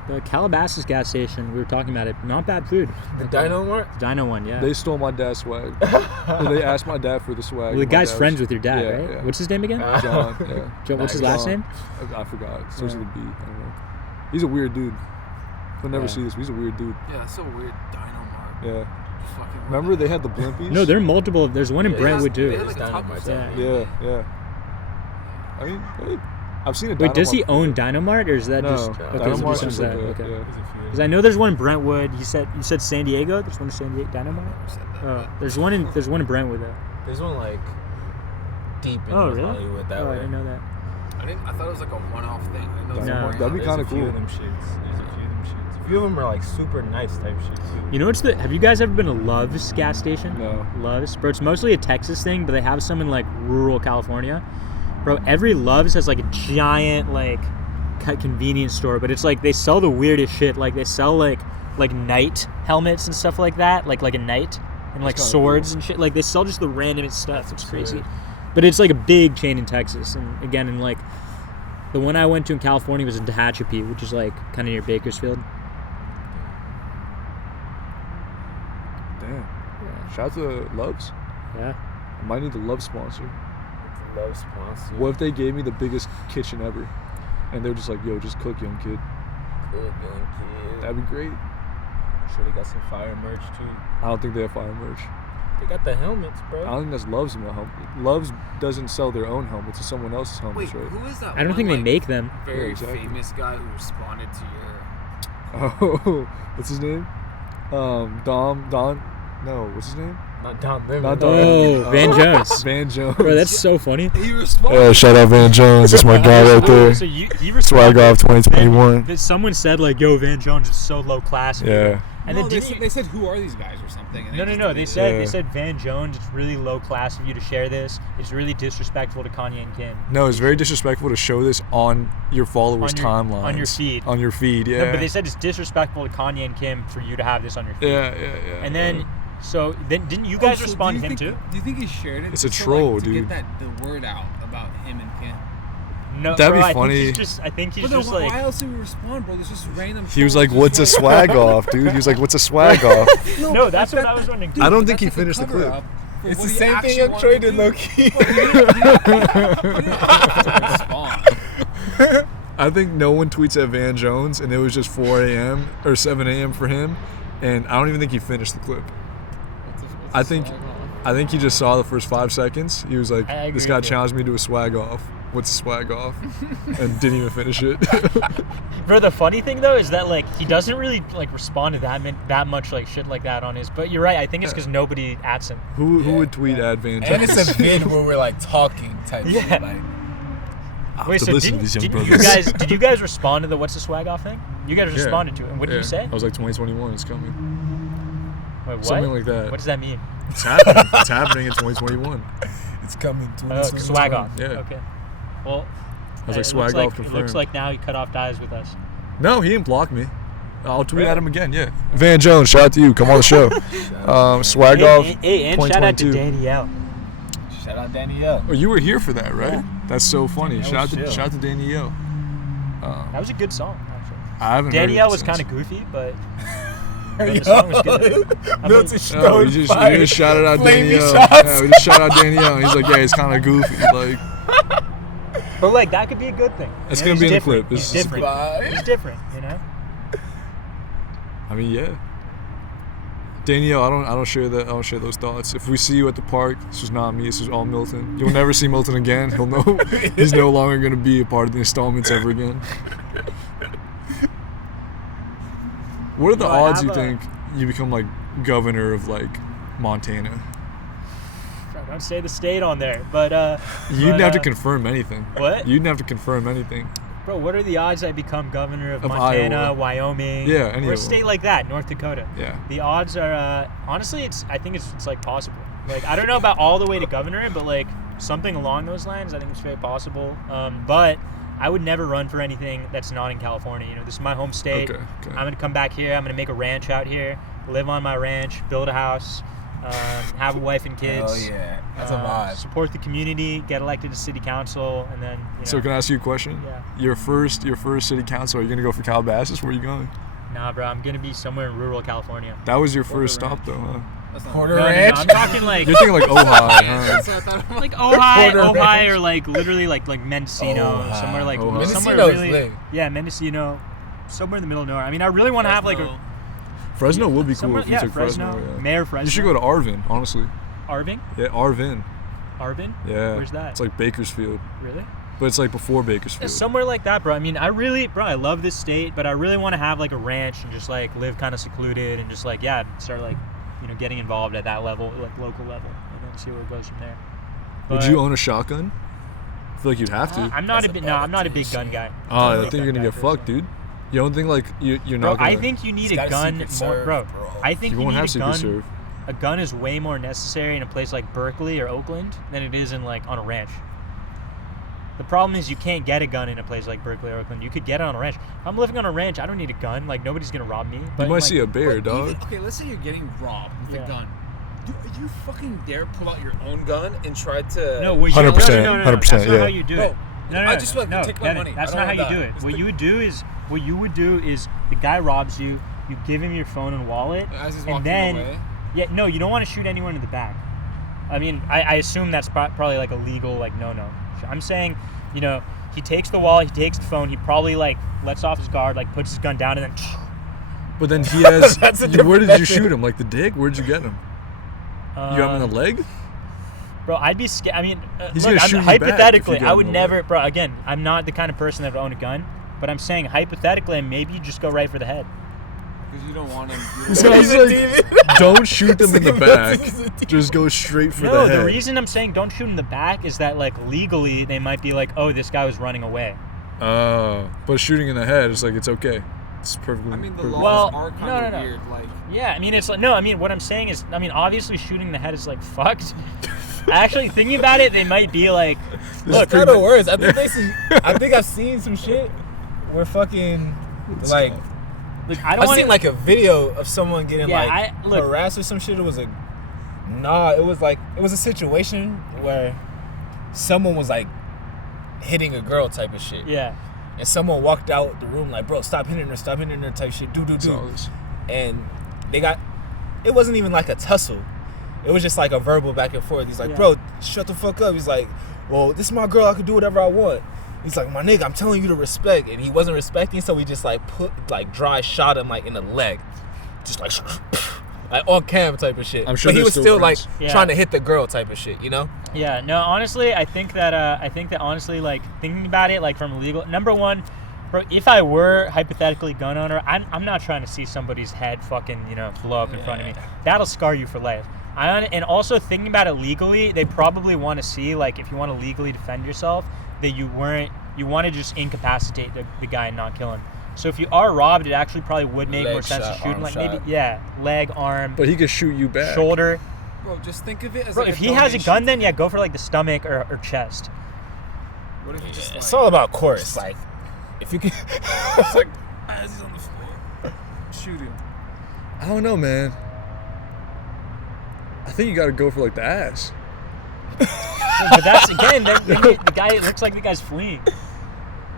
The Calabasas gas station, we were talking about it. Not bad food. The Dino Mart? The Dino one, yeah. They stole my dad's swag. Or they asked my dad for the swag. Well, the and my guy's dad friends was- with your dad, Yeah, right? yeah. What's his name again? John. Yeah. Joe, what's his last John. name? I forgot. It starts with a B. I don't know. He's a weird dude. He'll never Yeah. see this, but he's a weird dude. Yeah, that's so weird. Dino Mart. Yeah. Just fucking Remember they had the blimpies? No, there are multiple. There's one in Yeah, Brentwood They too. had like a Dino taco Mart. stand. Yeah. Yeah. I mean, hey, I've seen a Wait, does he Dino own Dynamart or is that No, just Dino okay? So Dino he Mart's owns just that. like a, Okay. yeah. Because I know there's one in Brentwood. You said San Diego. There's one in San Diego Dynamart. There's one in Brentwood though. There's one like deep in Oh, North really? Hollywood that Oh, I way. didn't know that. I thought it was like a one-off thing. I didn't know it was No. more That'd be There's kinda a few cool. of them shits. There's a few of them shits. A few of them are like super nice type shit too. You know what's the? Have you guys ever been to Love's gas station? No. Love's, bro. It's mostly a Texas thing, but they have some in like rural California. Bro, every Love's has like a giant like convenience store, but it's like they sell the weirdest shit. Like they sell like knight helmets and stuff like that, like a knight, and like kinda swords cool. and shit. Like they sell just the randomest stuff. It's crazy. But it's like a big chain in Texas, and again, in like the one I went to in California was in Tehachapi, which is like kind of near Bakersfield. Damn. Shout out to Love's. Yeah. I might need the Love sponsor. Love sponsor. What if they gave me the biggest kitchen ever? And they're just like, yo, just cook, young kid. Good young kid. That'd be great. Sure, they got some fire merch too. I don't think they have fire merch. They got the helmets, bro. I don't think that's Love's helmet. Love's doesn't sell their own helmets. It's someone else's Wait, helmets, right? who is that? I don't one, think they like, make them. Very Yeah, exactly. famous guy who responded to your. Oh, what's his name? Don. No, what's his name? Not Don Lemon. Not Don Oh, Lemon. Van Jones. Van Jones. Bro, that's so funny. He responded. Yeah, shout out Van Jones. That's my guy right there. So he Swag responded. off 2021. Someone said like, "Yo, Van Jones is so low class." Yeah. And No, then they said, who are these guys or something? And No. just They deleted said it. they said Van Jones. It's really low class of you to share this. It's really disrespectful to Kanye and Kim. No, it's very disrespectful to show this on your followers' timelines. On your feed. On your feed, yeah. No, but they said it's disrespectful to Kanye and Kim for you to have this on your feed. Yeah. And then, so then didn't you guys so respond do to you him think- too? Do you think he shared it? It's a just troll, to dude. get the word out about him and Kim. No, That'd be bro, funny. I think he's But then just why like. else did we respond, bro? There's just random. He was trolls like, just "What's a swag off, dude?" He was like, "What's a swag off?" No, that's what I was wondering. I don't Dude, think he that's like finished the cover clip. up for It's what the he same thing actually Young wanted Troy to did, do. low key. He didn't have to respond. I think no one tweets at Van Jones, and it was just 4 a.m. or 7 a.m. for him, and I don't even think he finished the clip. I think he just saw the first 5 seconds. He was like, I agree "This guy with you. challenged me to a swag off. What's a swag off?" and didn't even finish it. Bro, the funny thing though is that like he doesn't really like respond to that much like shit like that on his. But you're right. I think it's because nobody adds him. Who would tweet at Van Jones? And it's a vid where we're like talking type Yeah. shit. Like, I have Wait, to so listen to these young did you guys respond to the what's the swag off thing? You guys responded to it. And what did you say? I was like, 2021 is coming. Wait, what? Something like that. What does that mean? It's happening. It's happening in 2021. it's coming. Swag off. Yeah. Okay. Well, I was like, it swag looks like, off it confirmed. looks like now he cut off ties with us. No, he didn't block me. I'll tweet at him again, yeah. Van Jones, shout out to you. Come on the show. Swag off. Hey, and shout out to 2022. Danielle. Shout out Danielle. Oh, you were here for that, right? That's so funny. Danielle Shout was chill. out to Danielle. That was a good song, actually. I haven't Danielle heard was it kind since. of goofy, but the song was good. I mean, Milton No, we Stone just fired shouted out flaming Danielle. shots. Yeah, we just shouted out Danielle. And he's like, yeah, it's kind of goofy. Like, but like that could be a good thing. It's You know, gonna be in the he's different. clip. He's This is- different. Bye. He's different, you know. I mean, yeah. Danielle, I don't share that. I don't share those thoughts. If we see you at the park, this is not me. This is all Milton. You'll never see Milton again. He'll know he's no longer gonna be a part of the installments ever again. What are the No, I odds have you a- think you become like governor of like Montana? Don't say the state on there, but You didn't but, have to confirm anything. what? You didn't have to confirm anything. Bro, what are the odds I become governor of Of Montana, Iowa. Wyoming, Yeah, any or a of them. state like that, North Dakota? Yeah. The odds are honestly, I think it's like possible. Like I don't know about all the way to governor, but like something along those lines, I think it's very possible. But I would never run for anything that's not in California. You know, this is my home state. Okay. I'm gonna come back here. I'm gonna make a ranch out here, live on my ranch, build a house, have a wife and kids. Oh yeah, that's a vibe. Support the community, get elected to city council, and then. You know, So can I ask you a question? Yeah. Your first city council. Are you gonna go for Calabasas? Where are you going? Nah, bro, I'm gonna be somewhere in rural California. That was your first stop, though, huh? That's not Porter No, Ranch. I'm talking like You're thinking like Ojai, huh? That's what I thought. like Ojai, Porter Ranch. or like literally like Mendocino, Ojai. somewhere like Ojai. somewhere Mendocino's really, lit. yeah, Mendocino, somewhere in the middle of nowhere. I mean, I really want to have like a Fresno would be cool somewhere, if you yeah, took Fresno, Fresno. Yeah. Mayor Fresno. You should go to Arvin, honestly. Arvin. Yeah, Arvin. Arvin. Yeah. Where's that? It's like Bakersfield, Really? but it's like before Bakersfield. Somewhere like that, bro. I mean, I love this state, but I really want to have like a ranch and just like live kind of secluded and just like start like getting involved at that level, like local level, and then see where it goes from there. Would But, you own a shotgun? I feel like you'd have to. I'm not I'm not a big gun guy. Oh, I think you're gonna get fucked, dude. You don't think like you're Bro, not gonna. I think you need He's a got a gun Secret more, Serve, bro. bro. I think you you won't need have a Secret gun. Serve. A gun is way more necessary in a place like Berkeley or Oakland than it is in like on a ranch. The problem is you can't get a gun in a place like Berkeley or Oakland. You could get it on a ranch. If I'm living on a ranch, I don't need a gun. Like nobody's gonna rob me. But You might like, see a bear, But dog. even- okay, let's say you're getting robbed with Yeah. a gun. You fucking dare pull out your own gun and try to? No, what you 100%, no, 100%, That's not yeah. how you do it. No, No, I just like no, take my Devin, money. That's I not how don't you do want it. that. What you would do is the guy robs you. You give him your phone and wallet, As he's and walking then away. no, you don't want to shoot anyone in the back. I mean, I assume that's probably like a legal like no. I'm saying, he takes the wallet, he takes the phone, he probably like lets off his guard, like puts his gun down, and then. But then he has. That's a Where did different you shoot him? Like the dick? Where'd you get him? You got him in the leg? Bro, I'd be scared. I mean, He's look, gonna shoot you back if you hypothetically, get I him would in the never, leg. bro. Again, I'm not the kind of person that would own a gun, but I'm saying hypothetically, maybe you just go right for the head. Because you don't want him. This guy's like, don't shoot them in the back. Just go straight for No, the head. the reason I'm saying don't shoot in the back is that like legally they might be like, oh, this guy was running away. But shooting in the head is like, it's okay. It's perfectly. I mean, the perfectly laws fine. are kind of weird. Like, Yeah, I mean, it's like, no, I mean, what I'm saying is, I mean, obviously shooting in the head is like fucked. Actually, thinking about it, they might be like, Look, kind of worse. I think I've seen some shit where fucking like I don't I've want seen like a video of someone getting look, harassed or some shit. It was it was a situation where someone was like hitting a girl type of shit. Yeah. And someone walked out the room like, bro, stop hitting her type shit. Do. And it wasn't even like a tussle. It was just like a verbal back and forth. He's like, bro, shut the fuck up. He's like, well, this is my girl. I can do whatever I want. He's like, my nigga, I'm telling you to respect. And he wasn't respecting, so he just like dry shot him like in the leg. Just like on cam type of shit. I'm sure but he was still friends. like trying to hit the girl type of shit, you know? Yeah, no, honestly, I think that honestly, like, thinking about it, like, from legal, number one, bro, if I were hypothetically gun owner, I'm not trying to see somebody's head fucking, blow up in front of me. That'll scar you for life. And also thinking about it legally, they probably want to see, like, if you want to legally defend yourself, that you want to just incapacitate the guy and not kill him. So if you are robbed, it actually probably would make more sense to shoot him, like, maybe, leg, arm, But he could shoot you back. shoulder. bro, just think of it as Bro, like if he has a gun, then go for like the stomach or chest. What if you just It's all about course. Like, if you can. it's like as he's on the floor, shoot him. I don't know, man. I think you got to go for like the ass. But that's again, the guy. It looks like the guy's fleeing.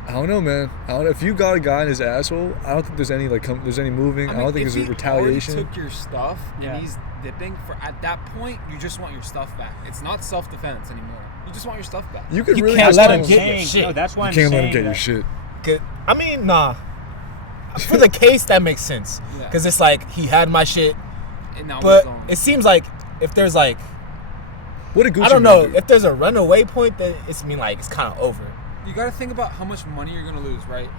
I don't know, man. I don't know. If you got a guy in his asshole, I don't think there's any there's any moving. I don't think there's a retaliation. If he took your stuff Yeah. and he's dipping, at that point, you just want your stuff back. It's not self-defense anymore. You just want your stuff back. You could You really can't just let tell him get your shit. No, that's why You I'm can't let saying him get that. your shit. I mean, nah. For the case, that makes sense. Yeah. Because it's like, he had my shit. And now But he's gone. it seems like if there's like, What did Gucci I don't Mane know, do? if there's a runaway point, then it's it's kind of over. You got to think about how much money you're going to lose, right?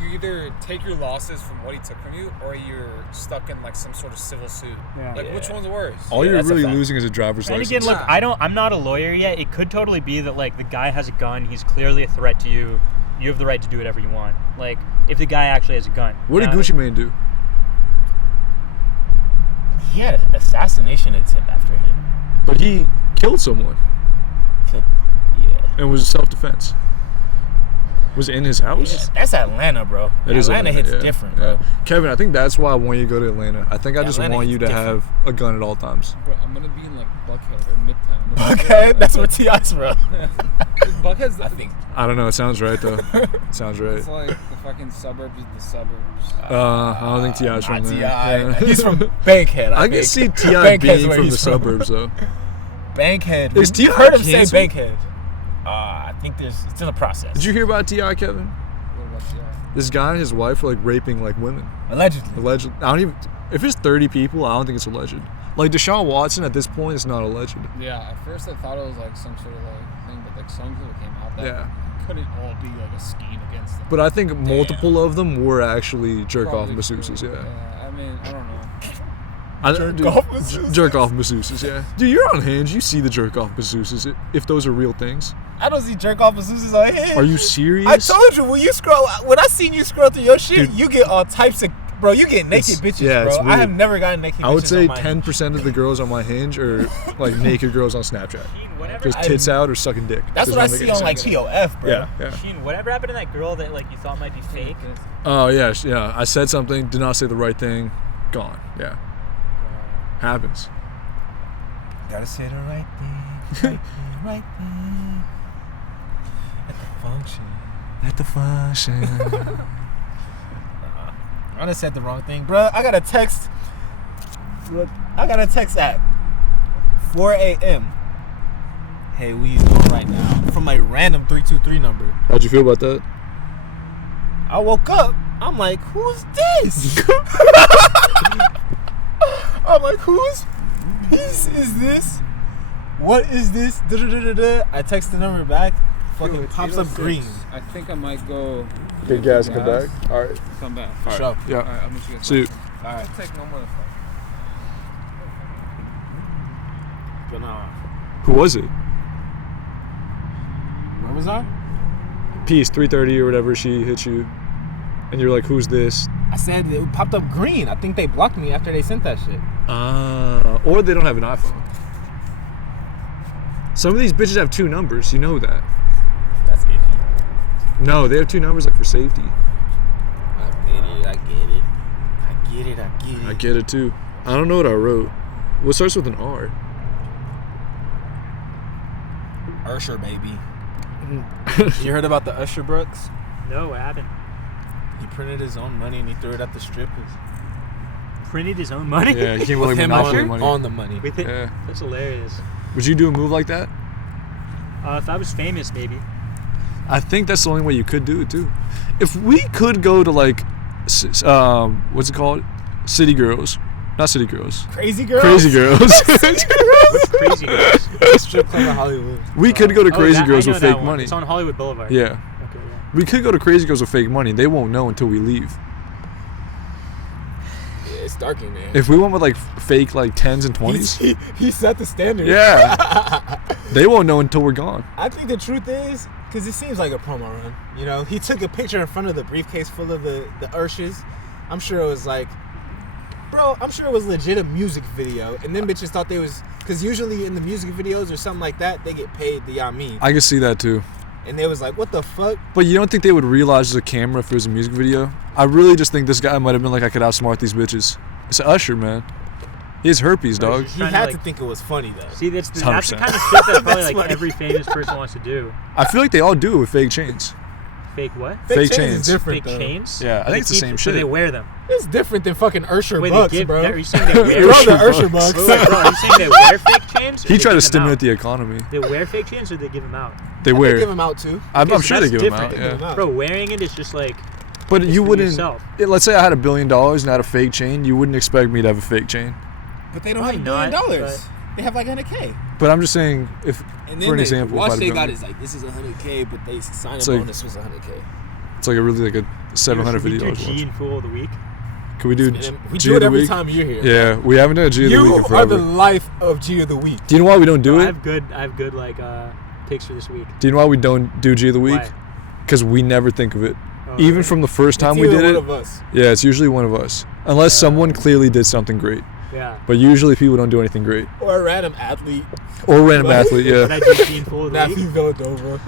You either take your losses from what he took from you, or you're stuck in like some sort of civil suit. Yeah. Like, which one's worse? All Yeah, you're that's a really fact. losing is a driver's And license. again, look, I'm not a lawyer yet. It could totally be that like the guy has a gun. He's clearly a threat to you. You have the right to do whatever you want. Like if the guy actually has a gun. What did Now, Gucci Mane do? He had an assassination attempt after him. But he killed someone Yeah. and was self-defense. Was it in his house? That's Atlanta, bro. It is Atlanta hits yeah, different, yeah. bro. Kevin, I think that's why I want you to go to Atlanta. I think I Yeah, just Atlanta want you to hits have a gun at all times. Bro, I'm going to be in like Buckhead or Midtown. Okay, that's where T.I.'s from. Buckhead's, I think. I don't know. It sounds right though. It sounds right. it's like the fucking suburbs of the suburbs. I don't think T.I.'s from Not there. T.I. Yeah. He's from Bankhead. I can think. see T.I. Bankhead's being where from the he's suburbs though. Bankhead. Is You T.I. heard him say canceled? Bankhead. I think it's in the process. Did you hear about T.I., Kevin? What about the This guy and his wife were like raping like women. Allegedly. Alleged. I don't even. If it's 30 people, I don't think it's alleged. Like Deshaun Watson at this point is not alleged. Yeah, at first I thought it was like some sort of like thing, but like some people came out that Yeah. couldn't all be like a scheme against them. But I think multiple of them were actually jerk off Probably masseuses. true. Yeah. I mean, I don't know. Jerk-off masseuses? Jerk off masseuses. Yeah. Dude, you're on Hinge. You see the jerk off masseuses if those are real things. I don't see jerk off masseuses on Hinge. Are you serious? I told you when I seen you scroll through your shit, Dude. you get all types of you get naked bitches, yeah, it's bro. I weird. have never gotten naked bitches. I would say on my Hinge. 10% of the girls on my Hinge are like naked girls on Snapchat. Whatever, Just tits out or sucking dick. That's Does what I not make see any on like sense. POF, bro. Yeah, yeah. Sheen, whatever happened to that girl that like you thought might be fake? Oh yeah, yeah. I said something, did not say the right thing, gone. Yeah, happens. Gotta say the right thing, right thing. At the function. At the function. I done said the wrong thing, bro. I got a text. Look, I got a text at 4 a.m. Hey, what you doing right now? From a random 323 number. How'd you feel about that? I woke up. I'm like, who's this? I'm like, whose piece is this? What is this? Da-da-da-da-da. I text the number back. Fucking pops up green. I think I might go. Good gas, come back. All right. Come back. For sure. Yeah. All right, I'm gonna See you. All right. It'll take no more than 5. But no. Who was it? Where was I? Peace, 3:30 or whatever. She hit you, and you're like, "Who's this?" I said it popped up green. I think they blocked me after they sent that shit. Or they don't have an iPhone. Some of these bitches have 2 numbers. You know that? That's it. No, they have 2 numbers like for safety. I get it. I get it. I get it. I get it. I get it too. I don't know what I wrote. What starts with an R? Usher, baby. You heard about the Usher Brooks? No, what happened? He printed his own money and he threw it at the strippers. Printed his own money? Yeah, he came with like him Monopoly on, money. on the money. With it? Yeah. That's hilarious. Would you do a move like that? If I was famous, maybe. I think that's the only way you could do it too. If we could go to like, what's it called? City Girls. Not City Girls. Crazy Girls? Crazy Girls. What's Crazy Girls? Strip club in Hollywood. We could go to Crazy that, Girls I know with that fake one. money. It's on Hollywood Boulevard. Yeah. Okay, yeah. We could go to Crazy Girls with fake money. They won't know until we leave. Yeah, it's dark in there. If we went with like fake like 10s and 20s. He set the standard. Yeah. They won't know until we're gone. I think the truth is, because it seems like a promo run. You know, he took a picture in front of the briefcase full of the Urshes. I'm sure it was like, bro, I'm sure it was legit a music video. And then bitches thought they was, because usually in the music videos or something like that, they get paid the Yami. I can see that too. And they was like, what the fuck? But you don't think they would realize there's a camera if it was a music video? I really just think this guy might have been like, I could outsmart these bitches. It's Usher, man. He has herpes, dog. He Trying to, had like- to think it was funny, though. See, that's the 100%. kind of shit that probably That's like funny. every famous person wants to do. I feel like they all do it with fake chains. Fake what? Fake chains chains. is different, Fake though. chains? Yeah, I But think it's the they same so they shit. wear them. It's different than fucking Usher Wait, Bucks, they give, bro. are you saying they wear Bro, Usher the Usher Bucks. Bucks. Wait, bro, are you saying they wear fake chains? or He they tried to give them stimulate out? the economy. They wear fake chains or they give them out? They They wear. give them out, too. I'm Okay, so sure they that's give them out. different. They give 'em Yeah. out. Bro, wearing it is just like, But it's you for wouldn't. yourself. Let's say I had $1 billion and had a fake chain. You wouldn't expect me to have a fake chain. But they don't Probably have $1 billion. not, They have like 100K. But I'm just saying, if And for an example, if I watch had they $1 got billion, is like, this is 100K, but they sign It's a like- bonus was 100K. it's like a really like a $750 we do one. G and Fool of the Week. Can we do And we G do of it the every week? time you're here. Yeah, we haven't done a G of the week You in are forever. the life of G of the week. Do you know why we don't do I it? have good like picks for this week. Do you know why we don't do G of the week? Why? Because we never think of it. Oh, Even really? from the first time It's we either did one it, of us. yeah, it's usually one of us. Unless someone clearly did something great. Yeah. But usually people don't do anything great. Or a random athlete. Or a random athlete, Did yeah. I do G and Fool of the Matthew Week? Villadova.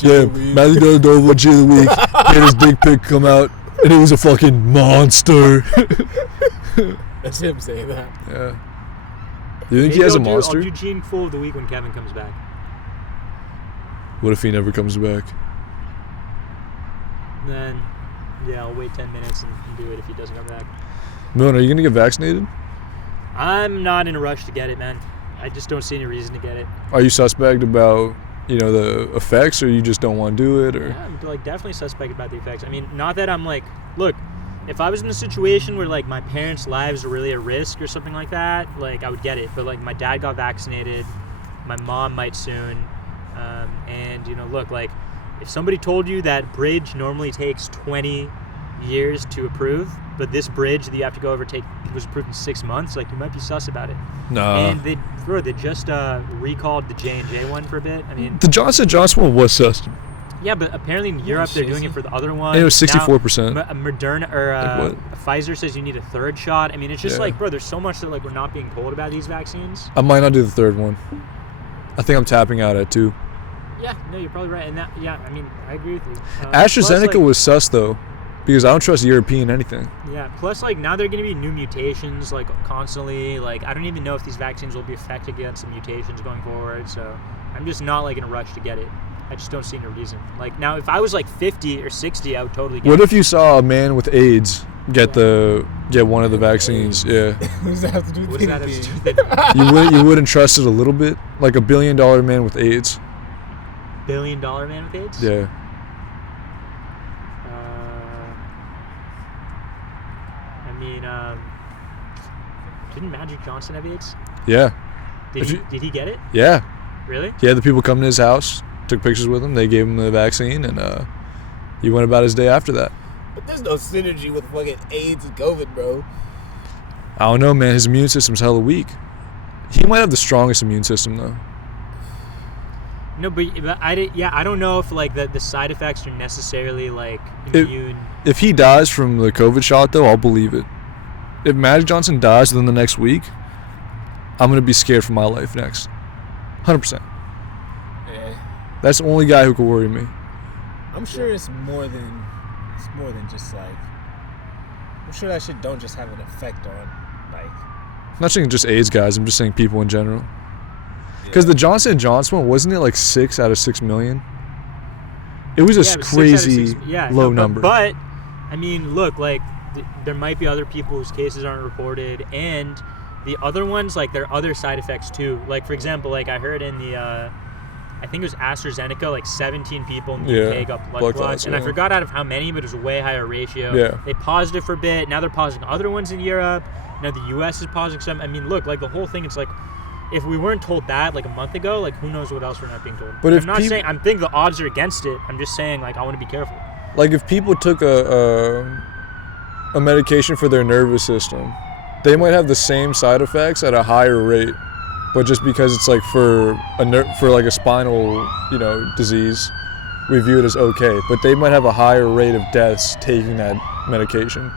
Yeah, Matthew Dellavedova, G of the week. He had his dick pic come out, and he was a fucking monster. That's him saying that. Yeah. You think he Maybe has a I'll monster? do G and Fool of the Week when Kevin comes back. What if he never comes back? Then, yeah, I'll wait 10 minutes and do it if he doesn't come back. Moon, are you gonna get vaccinated? I'm not in a rush to get it, man. I just don't see any reason to get it. Are you suspect about, the effects, or you just don't want to do it, or? Yeah, I'm like definitely suspect about the effects. I mean, not that I'm like, look, if I was in a situation where like my parents' lives are really at risk or something like that, like I would get it. But like my dad got vaccinated, my mom might soon, and look, like if somebody told you that bridge normally takes 20 years to approve, but this bridge that you have to go over was approved in 6 months, like you might be sus about it. Nah. And they just recalled the J&J one for a bit. I mean, The Johnson & Johnson one was sus. yeah, but apparently in Europe they're doing it for the other one. And it was Now, 64%. Moderna or Like Pfizer says you need a third shot. I mean, it's just Yeah. like, bro, there's so much that like we're not being told about these vaccines. I might not do the third one. I think I'm tapping out at 2. Yeah, no, you're probably right. And that, yeah, I mean, I agree with you. AstraZeneca plus, like, was sus though, because I don't trust European anything. Yeah, plus like now there are going to be new mutations like constantly. Like I don't even know if these vaccines will be effective against the mutations going forward. So I'm just not like in a rush to get it. I just don't see any reason. Like now, if I was like 50 or 60, I would totally get What it. if you saw a man with AIDS get one of the vaccines? Yeah, What does that have to do with What does that have to anything? do with it? you wouldn't trust it a little bit, like $1 billion man with AIDS. $1 billion man with AIDS? Yeah, I mean, didn't Magic Johnson have AIDS? yeah, Did If he, you- did he get it? yeah. Really? He had the people come to his house, took pictures with him. They gave him the vaccine, and he went about his day after that. But there's no synergy with fucking AIDS and COVID, bro. I don't know, man. His immune system's hella weak. He might have the strongest immune system, though. No, but I don't know if like the side effects are necessarily like immune. If he dies from the COVID shot, though, I'll believe it. If Magic Johnson dies within the next week, I'm gonna be scared for my life next. 100%. Yeah. That's the only guy who could worry me. I'm sure it's more than just like. I'm sure that shit don't just have an effect on like. I'm not saying just AIDS guys. I'm just saying people in general. Because the Johnson & Johnson one, wasn't it like 6 out of 6 million? It was a crazy low number. But, I mean, look, like, there might be other people whose cases aren't reported, and the other ones, like, there are other side effects too. Like, for example, like, I heard in the, I think it was AstraZeneca, like 17 people in the UK got blood clots, and I forgot out of how many, but it was a way higher ratio. Yeah. They paused it for a bit. Now they're pausing other ones in Europe. Now the US is pausing some. I mean, look, like, the whole thing, it's like, if we weren't told that like a month ago, like who knows what else we're not being told. But I'm not saying I'm thinking the odds are against it. I'm just saying like I want to be careful. Like if people took a medication for their nervous system, they might have the same side effects at a higher rate, but just because it's like for like a spinal, disease, we view it as okay. But they might have a higher rate of deaths taking that medication.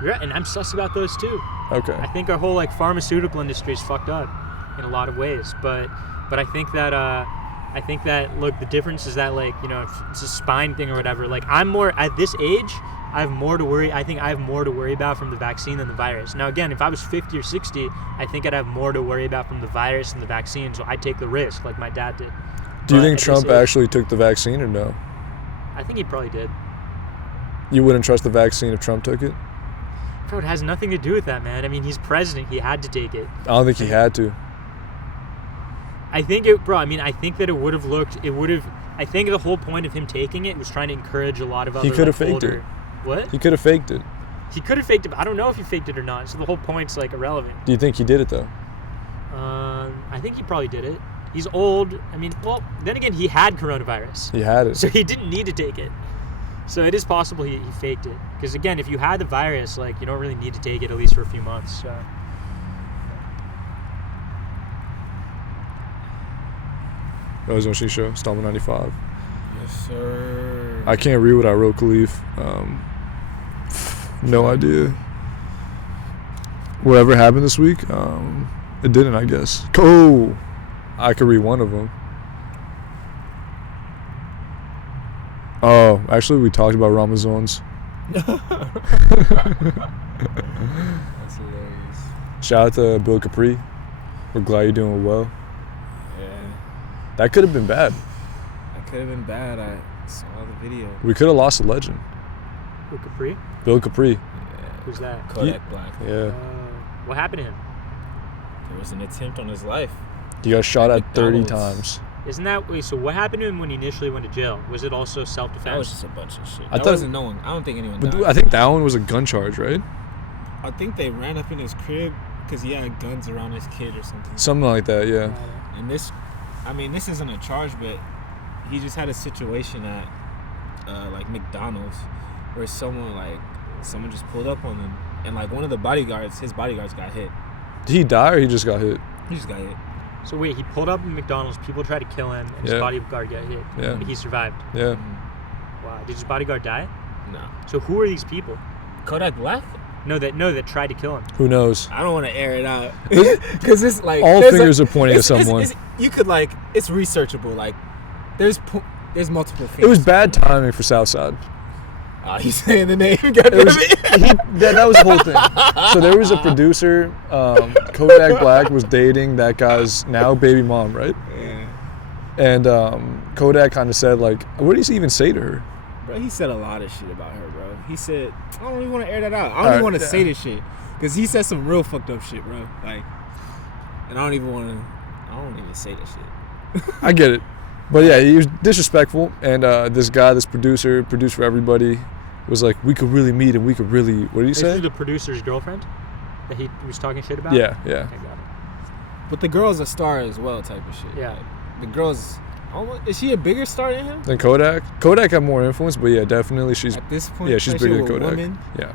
Yeah, and I'm sus about those too. Okay. I think our whole like pharmaceutical industry is fucked up in a lot of ways, but I think that look, the difference is that like if it's a spine thing or whatever. Like I'm more at this age, I have more to worry. I think I have more to worry about from the vaccine than the virus. Now again, if I was 50 or 60, I think I'd have more to worry about from the virus than the vaccine. So I take the risk, like my dad did. Do you think Trump actually took the vaccine or no? I think he probably did. You wouldn't trust the vaccine if Trump took it? Bro, it has nothing to do with that, man. I mean, he's president. He had to take it. I don't think he had to. I think that it would have looked. I think the whole point of him taking it was trying to encourage a lot of other. He could have faked it. What? He could have faked it. He could have faked it, but I don't know if he faked it or not. So the whole point's like irrelevant. Do you think he did it though? I think he probably did it. He's old. I mean, well, then again, he had coronavirus. He had it. So he didn't need to take it. So it is possible he faked it. Because again, if you had the virus, like you don't really need to take it at least for a few months. So. That was Ocean Show, Installment 95. Yes, sir. I can't read what I wrote, Khalif. No idea. Whatever happened this week, it didn't, I guess. Oh, I could read one of them. Oh, actually, we talked about Ramazans. That's hilarious. Shout out to Bill Capri. We're glad you're doing well. Yeah. That could have been bad. That could have been bad. I saw the video. We could have lost a legend. Who, Capri? Bill Capri. Who's that? Kodak Black. Yeah. What happened to him? There was an attempt on his life. He got shot at 30 McDonald's. times. Isn't that wait? So what happened to him when he initially went to jail? Was it also self-defense? That was just a bunch of shit. I That thought- wasn't no one. I don't think anyone But died. I think that one was a gun charge, right? I think they ran up in his crib because he had guns around his kid or something. Something like that, yeah. And this isn't a charge, but he just had a situation at like McDonald's where someone just pulled up on him, and like one of the his bodyguards got hit. Did he die or he just got hit? He just got hit. So wait, he pulled up in McDonald's. People tried to kill him, and his bodyguard got hit. Yeah. But he survived. Yeah. Wow. Did his bodyguard die? No. So who are these people? Kodak Black? No, that tried to kill him. Who knows? I don't want to air it out because it's like All there's fingers are pointing at someone. You could it's researchable. Like there's multiple fingers. It was bad timing for Southside. He's saying the name. That was the whole thing. So there was a producer, Kodak Black was dating that guy's now baby mom, right? Yeah. And Kodak kind of said, like, what did he even say to her? Bro, he said a lot of shit about her, bro. He said, I don't even want to air that out. I don't even want to say this shit. Because he said some real fucked up shit, bro. Like, and I don't even say this shit. I get it. But yeah, he was disrespectful. And this guy, this producer, produced for everybody, was like, we could really meet and we could really, what did he This say? is the producer's girlfriend that he was talking shit about? Yeah. Okay, got it. But the girl's a star as well, type of shit. Yeah. Like, the girl's Is she a bigger star than him? Than Kodak. Kodak had more influence, but yeah, definitely she's. At this point, Yeah, she's especially bigger than with Kodak. women? Yeah.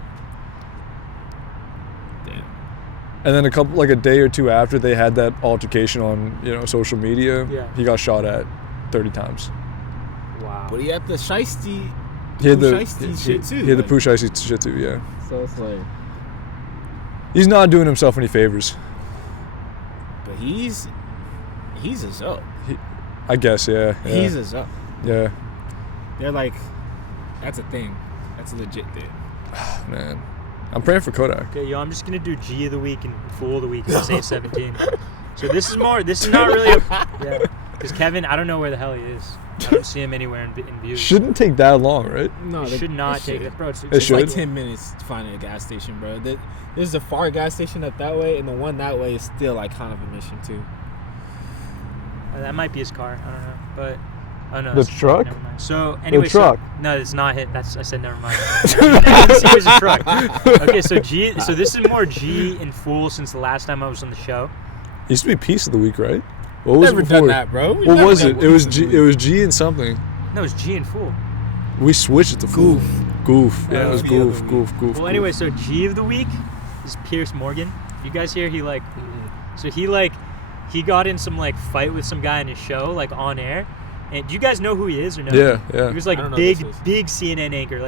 Damn. And then a day or two after they had that altercation on social media, Yeah. he got shot at 30 times. Wow. But he had the shiesty. He had the Shiesty shit too. He had the like- Pooh Shiesty shit too. Yeah. So it's like, He's not doing himself any favors. but he's a Zoe. I guess. Yeah. He's a Zoe. Yeah. They're like, that's a thing. That's a legit thing. Man, I'm praying for Kodak. Okay, yo, I'm just gonna do G of the week and Fool of the week and say 17. So this is not really yeah. Because Kevin, I don't know where the hell he is. I don't see him anywhere in views. Shouldn't take that long, right? No, It should not take it, bro. It It's like should. 10 minutes to find a gas station, bro. There's a far gas station up that way, and the one that way is still like kind of a mission too. That might be his car. I don't know, but oh no, The it's- truck? Never mind. So anyway, truck? no, it's not hit. I said never mind. I didn't see it was a truck. Okay, so G. So this is more G and Fool since the last time I was on the show. It used to be Piece of the Week, right? What was Never it before? done that, bro. We What never was done it? It was Goof. G. It was G and something. No, it's G and Fool. We switched it to Fool. Goof. Yeah, it was the Goof. other Goof. Goof. Well, Goof. anyway, so G of the week is Pierce Morgan. You guys hear he he got in some fight with some guy on his show on air. And do you guys know who he is or no? Yeah. He was I don't know big who this is. big CNN anchor.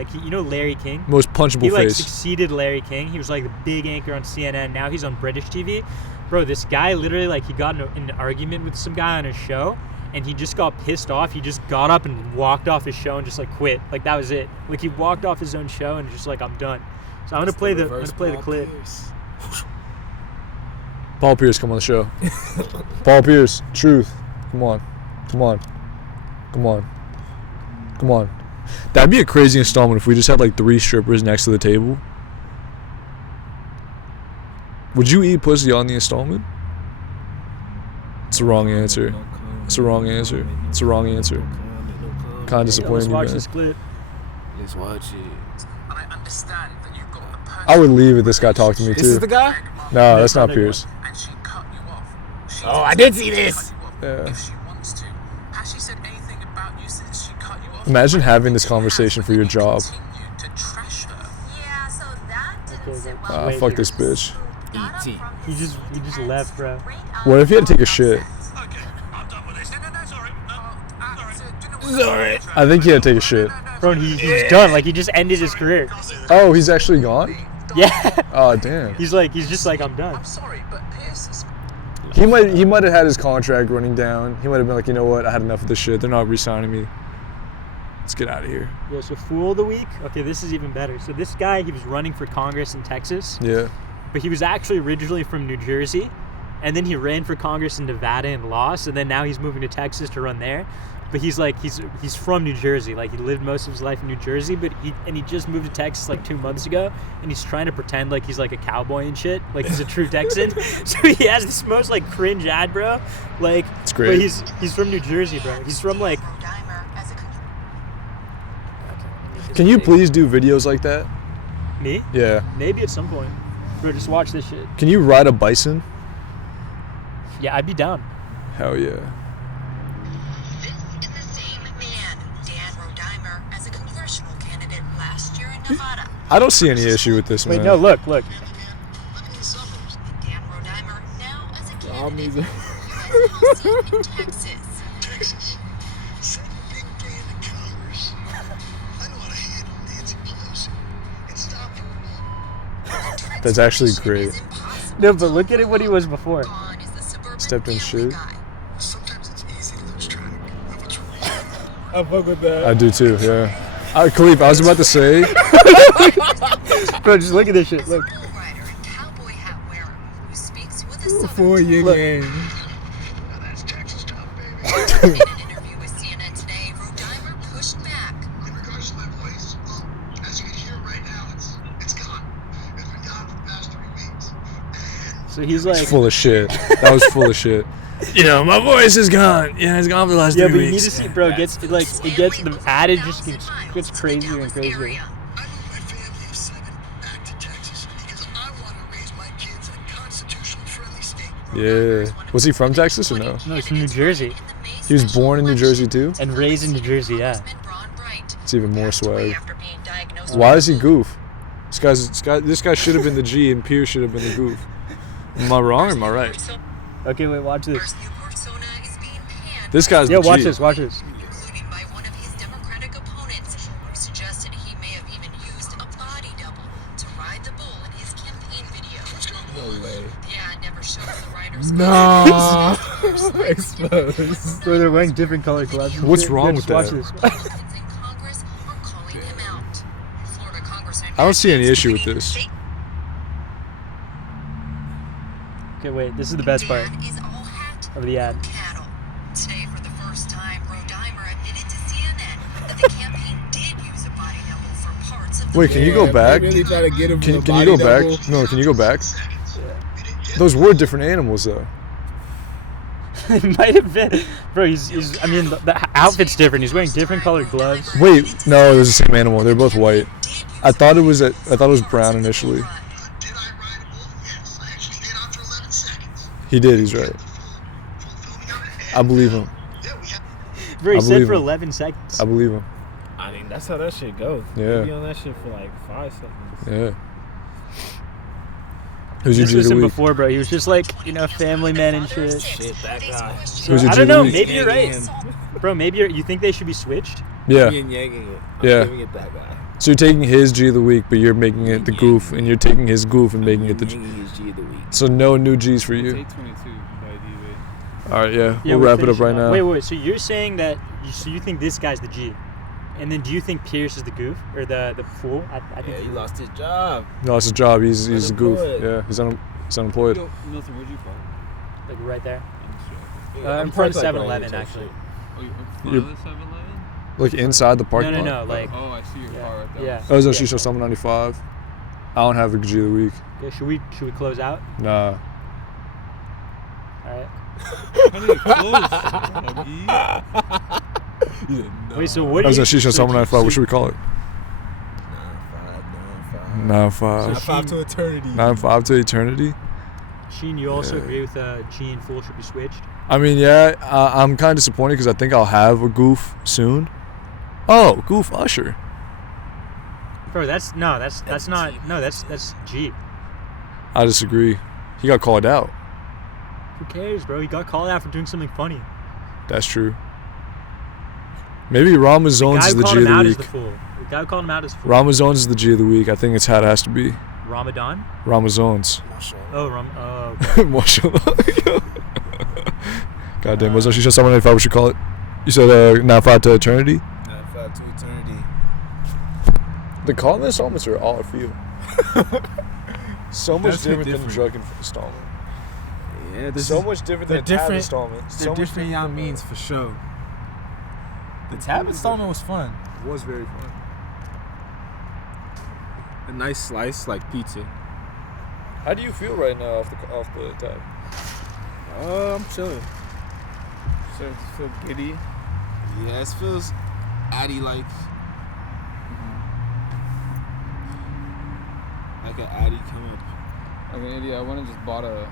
Larry King. Most punchable He face. succeeded Larry King. He was the big anchor on CNN. Now he's on British TV. Bro, this guy literally he got in an argument with some guy on his show, and he just got pissed off. He just got up and walked off his show and just quit. That was it. He walked off his own show and just I'm done. So I'm gonna play the clip. Paul Pierce, come on the show. Paul Pierce, truth. Come on. That'd be a crazy installment if we just had 3 strippers next to the table. Would you eat pussy on the installment? It's the wrong answer. It's the wrong answer. It's the wrong answer. Kind of Let's disappointing, watch man. this clip. Let's watch it. I understand that you've got the person I would leave if this guy talked to me This is too. the guy? No, that's not Another Pierce. and she cut you off. She Oh, I did see this. cut you off Yeah. if she wants to. Has she said anything about you since she cut you off? Imagine having this conversation for your You job. continue to trash her. Yeah, so that didn't sit well. Ah, Wait, fuck this bitch. E.T. He just left, bro. What if he had to take a shit? Okay, I'm done with this. No, sorry. Sorry. I think he had to take a shit. Bro, he's done. He just ended his career. Oh, he's actually gone? Yeah. Oh, damn. He's just I'm done. I'm sorry, but Pierce is... He might have had his contract running down. He might have been like, you know what? I had enough of this shit. They're not re-signing me. Let's get out of here. Yeah, so Fool of the Week. Okay, this is even better. So this guy, he was running for Congress in Texas, Yeah. but he was actually originally from New Jersey, and then he ran for Congress in Nevada and lost, and then now he's moving to Texas to run there. But he's he's from New Jersey. He lived most of his life in New Jersey, but he just moved to Texas 2 months ago, and he's trying to pretend he's a cowboy and shit, he's a true Texan. So he has this most cringe ad, bro. It's great. But he's from New Jersey, bro. He's from Can you please do videos like that? me? Yeah. Maybe at some point. Bro, just watch this shit. Can you ride a bison? Yeah, I'd be down. Hell yeah. This is the same man, Dan Rodimer, as a congressional candidate last year in Nevada. I don't see any issue with this, man. Wait, no, look. Dan Rodimer now as a All candidate music. for the U.S. House seat in Texas. Texas. Send a big gay into Congress. I know how to handle Nancy Pelosi. And stop her. That's actually great. Is impossible. No, but look at it what he was before. Gone is the suburban Stepped in family shit. guy. Sometimes it's easy to lose track of what's real. I fuck with that. I do too, yeah. Khalif, I was about to say, Bro, just look at this shit. Look. Thrill rider and cowboy hat wearer who speaks with a southern For your Look. game. Now that's Texas tough, baby. In an interview with CNN today, Rodimer pushed back. In regards to my voice, well, as you can hear right now, it's gone. It's been gone for the past 3 weeks. And So he's it's full of shit. That was full of shit. You know, my voice is gone. Yeah, it's gone for the last yeah, 3 but you weeks. need to see, bro. It gets the adage just gets crazier and crazier. I moved my family of 7 back to Texas because I want to raise my kids in a constitutionally friendly state. Yeah. Was he from Texas or no? No, it's from New Jersey. He was born in New Jersey too? And raised in New Jersey, yeah. It's even more swag. Why is he goof? This guy should have been the G and Pierce should have been the goof. Am I wrong or am I right? Okay, wait, watch this. This guy's Yo, the watch G. this, watch this. Including by one of his Democratic opponents, who suggested he may have even used a body double to ride the bull in his campaign video. No way. The ad never shows the rider's No. Exposed. Bro, they're wearing different colored gloves. What's wrong with Watch that? this. Republicans in Congress are calling him out. Florida Congressman I don't see any issue with this. Okay, wait, this is the best part Dan is all hat of the ad. cattle. Today, for the first time, Rodheimer admitted to CNN that the campaign did use a body double for parts of the Wait, can you go Yeah, back? they really try to get him Can from the you body go back? double. No, can you go back? Those were different animals though. It might have been. Bro, he's I mean, the outfit's different. He's wearing different colored gloves. Wait, no, it was the same animal. They're both white. I thought it was brown initially. Did I ride a bull? Yes, I actually did after 11 seconds. He did, he's right. Full filming of it. I believe him. Yeah, we have. Bro, he I said believe for him. 11 seconds. I believe him. I mean, that's how that shit goes. Yeah. You be on that shit for like 5 seconds. Yeah. Who's your This G of was the him week? before, bro. He was just like, family man and shit. Shit, that guy. Who's your I G don't of the know. week? Maybe you're right, Yanking bro. Maybe you think they should be switched. Yeah. Me and yanking it. I'm Yeah. giving it that guy. So you're taking his G of the week, but you're making it the goof, and you're taking his goof and making it the G. Yanking his G of the week. So no new G's for you. Take 22 by D-Wade. All right, yeah. Yeah, We'll we're wrap it up finishing right now. Wait. So you're saying that? So you think this guy's the G, and then do you think Pierce is the goof or the fool? I think. Yeah, he lost his job. No, it's a job. He's a goof. Unemployed. Yeah, he's unemployed. Yo, Milton, where'd you park? Like right there. Yeah, In front of parked, like, 7-Eleven, right actually. Oh, you in front You're- of the 7-Eleven? Like inside the parking lot. No. Like, Oh, I see your Yeah. car right there. yeah. Oh, is that Yeah. Shisha Summer 95? I don't have a G of the week. Yeah, should we close out? Nah. All right. I need close. Wait. So what? That was do a you, Shisha Summer 95. What should we call it? 9-5. 9-5 to eternity. 9-5 to eternity? Sheen, you also Yeah. agree with G and Fool should be switched? I mean, yeah, I'm kind of disappointed because I think I'll have a goof soon. Oh, goof Usher. Bro, that's not. No, that's G. I disagree. He got called out. Who cares, bro? He got called out for doing something funny. That's true. Maybe Ramazones Guy is who the called G of him the out is the week. fool. The guy who called him out is the fool. Ramazones is the G of the week. I think it's how it has to be. Ramadan? Ramazones. Oh, okay. Mashallah. Goddamn, what's that? She said Summer 95. What should we call it? You said 9-5 to eternity? 9-5 to eternity. The call and installments are odd for you. So much That's different than different. drug installment. Yeah, this So is, much different they're than tab different- installment. they're So much different y'all than, means for sure. The tab installment was fun. It was very fun. A nice slice like pizza. How do you feel right now off the tab? I'm chilling. Starting to feel giddy. Yeah, it feels addy like. Like an addy come up. Like an idiot, I went and just bought a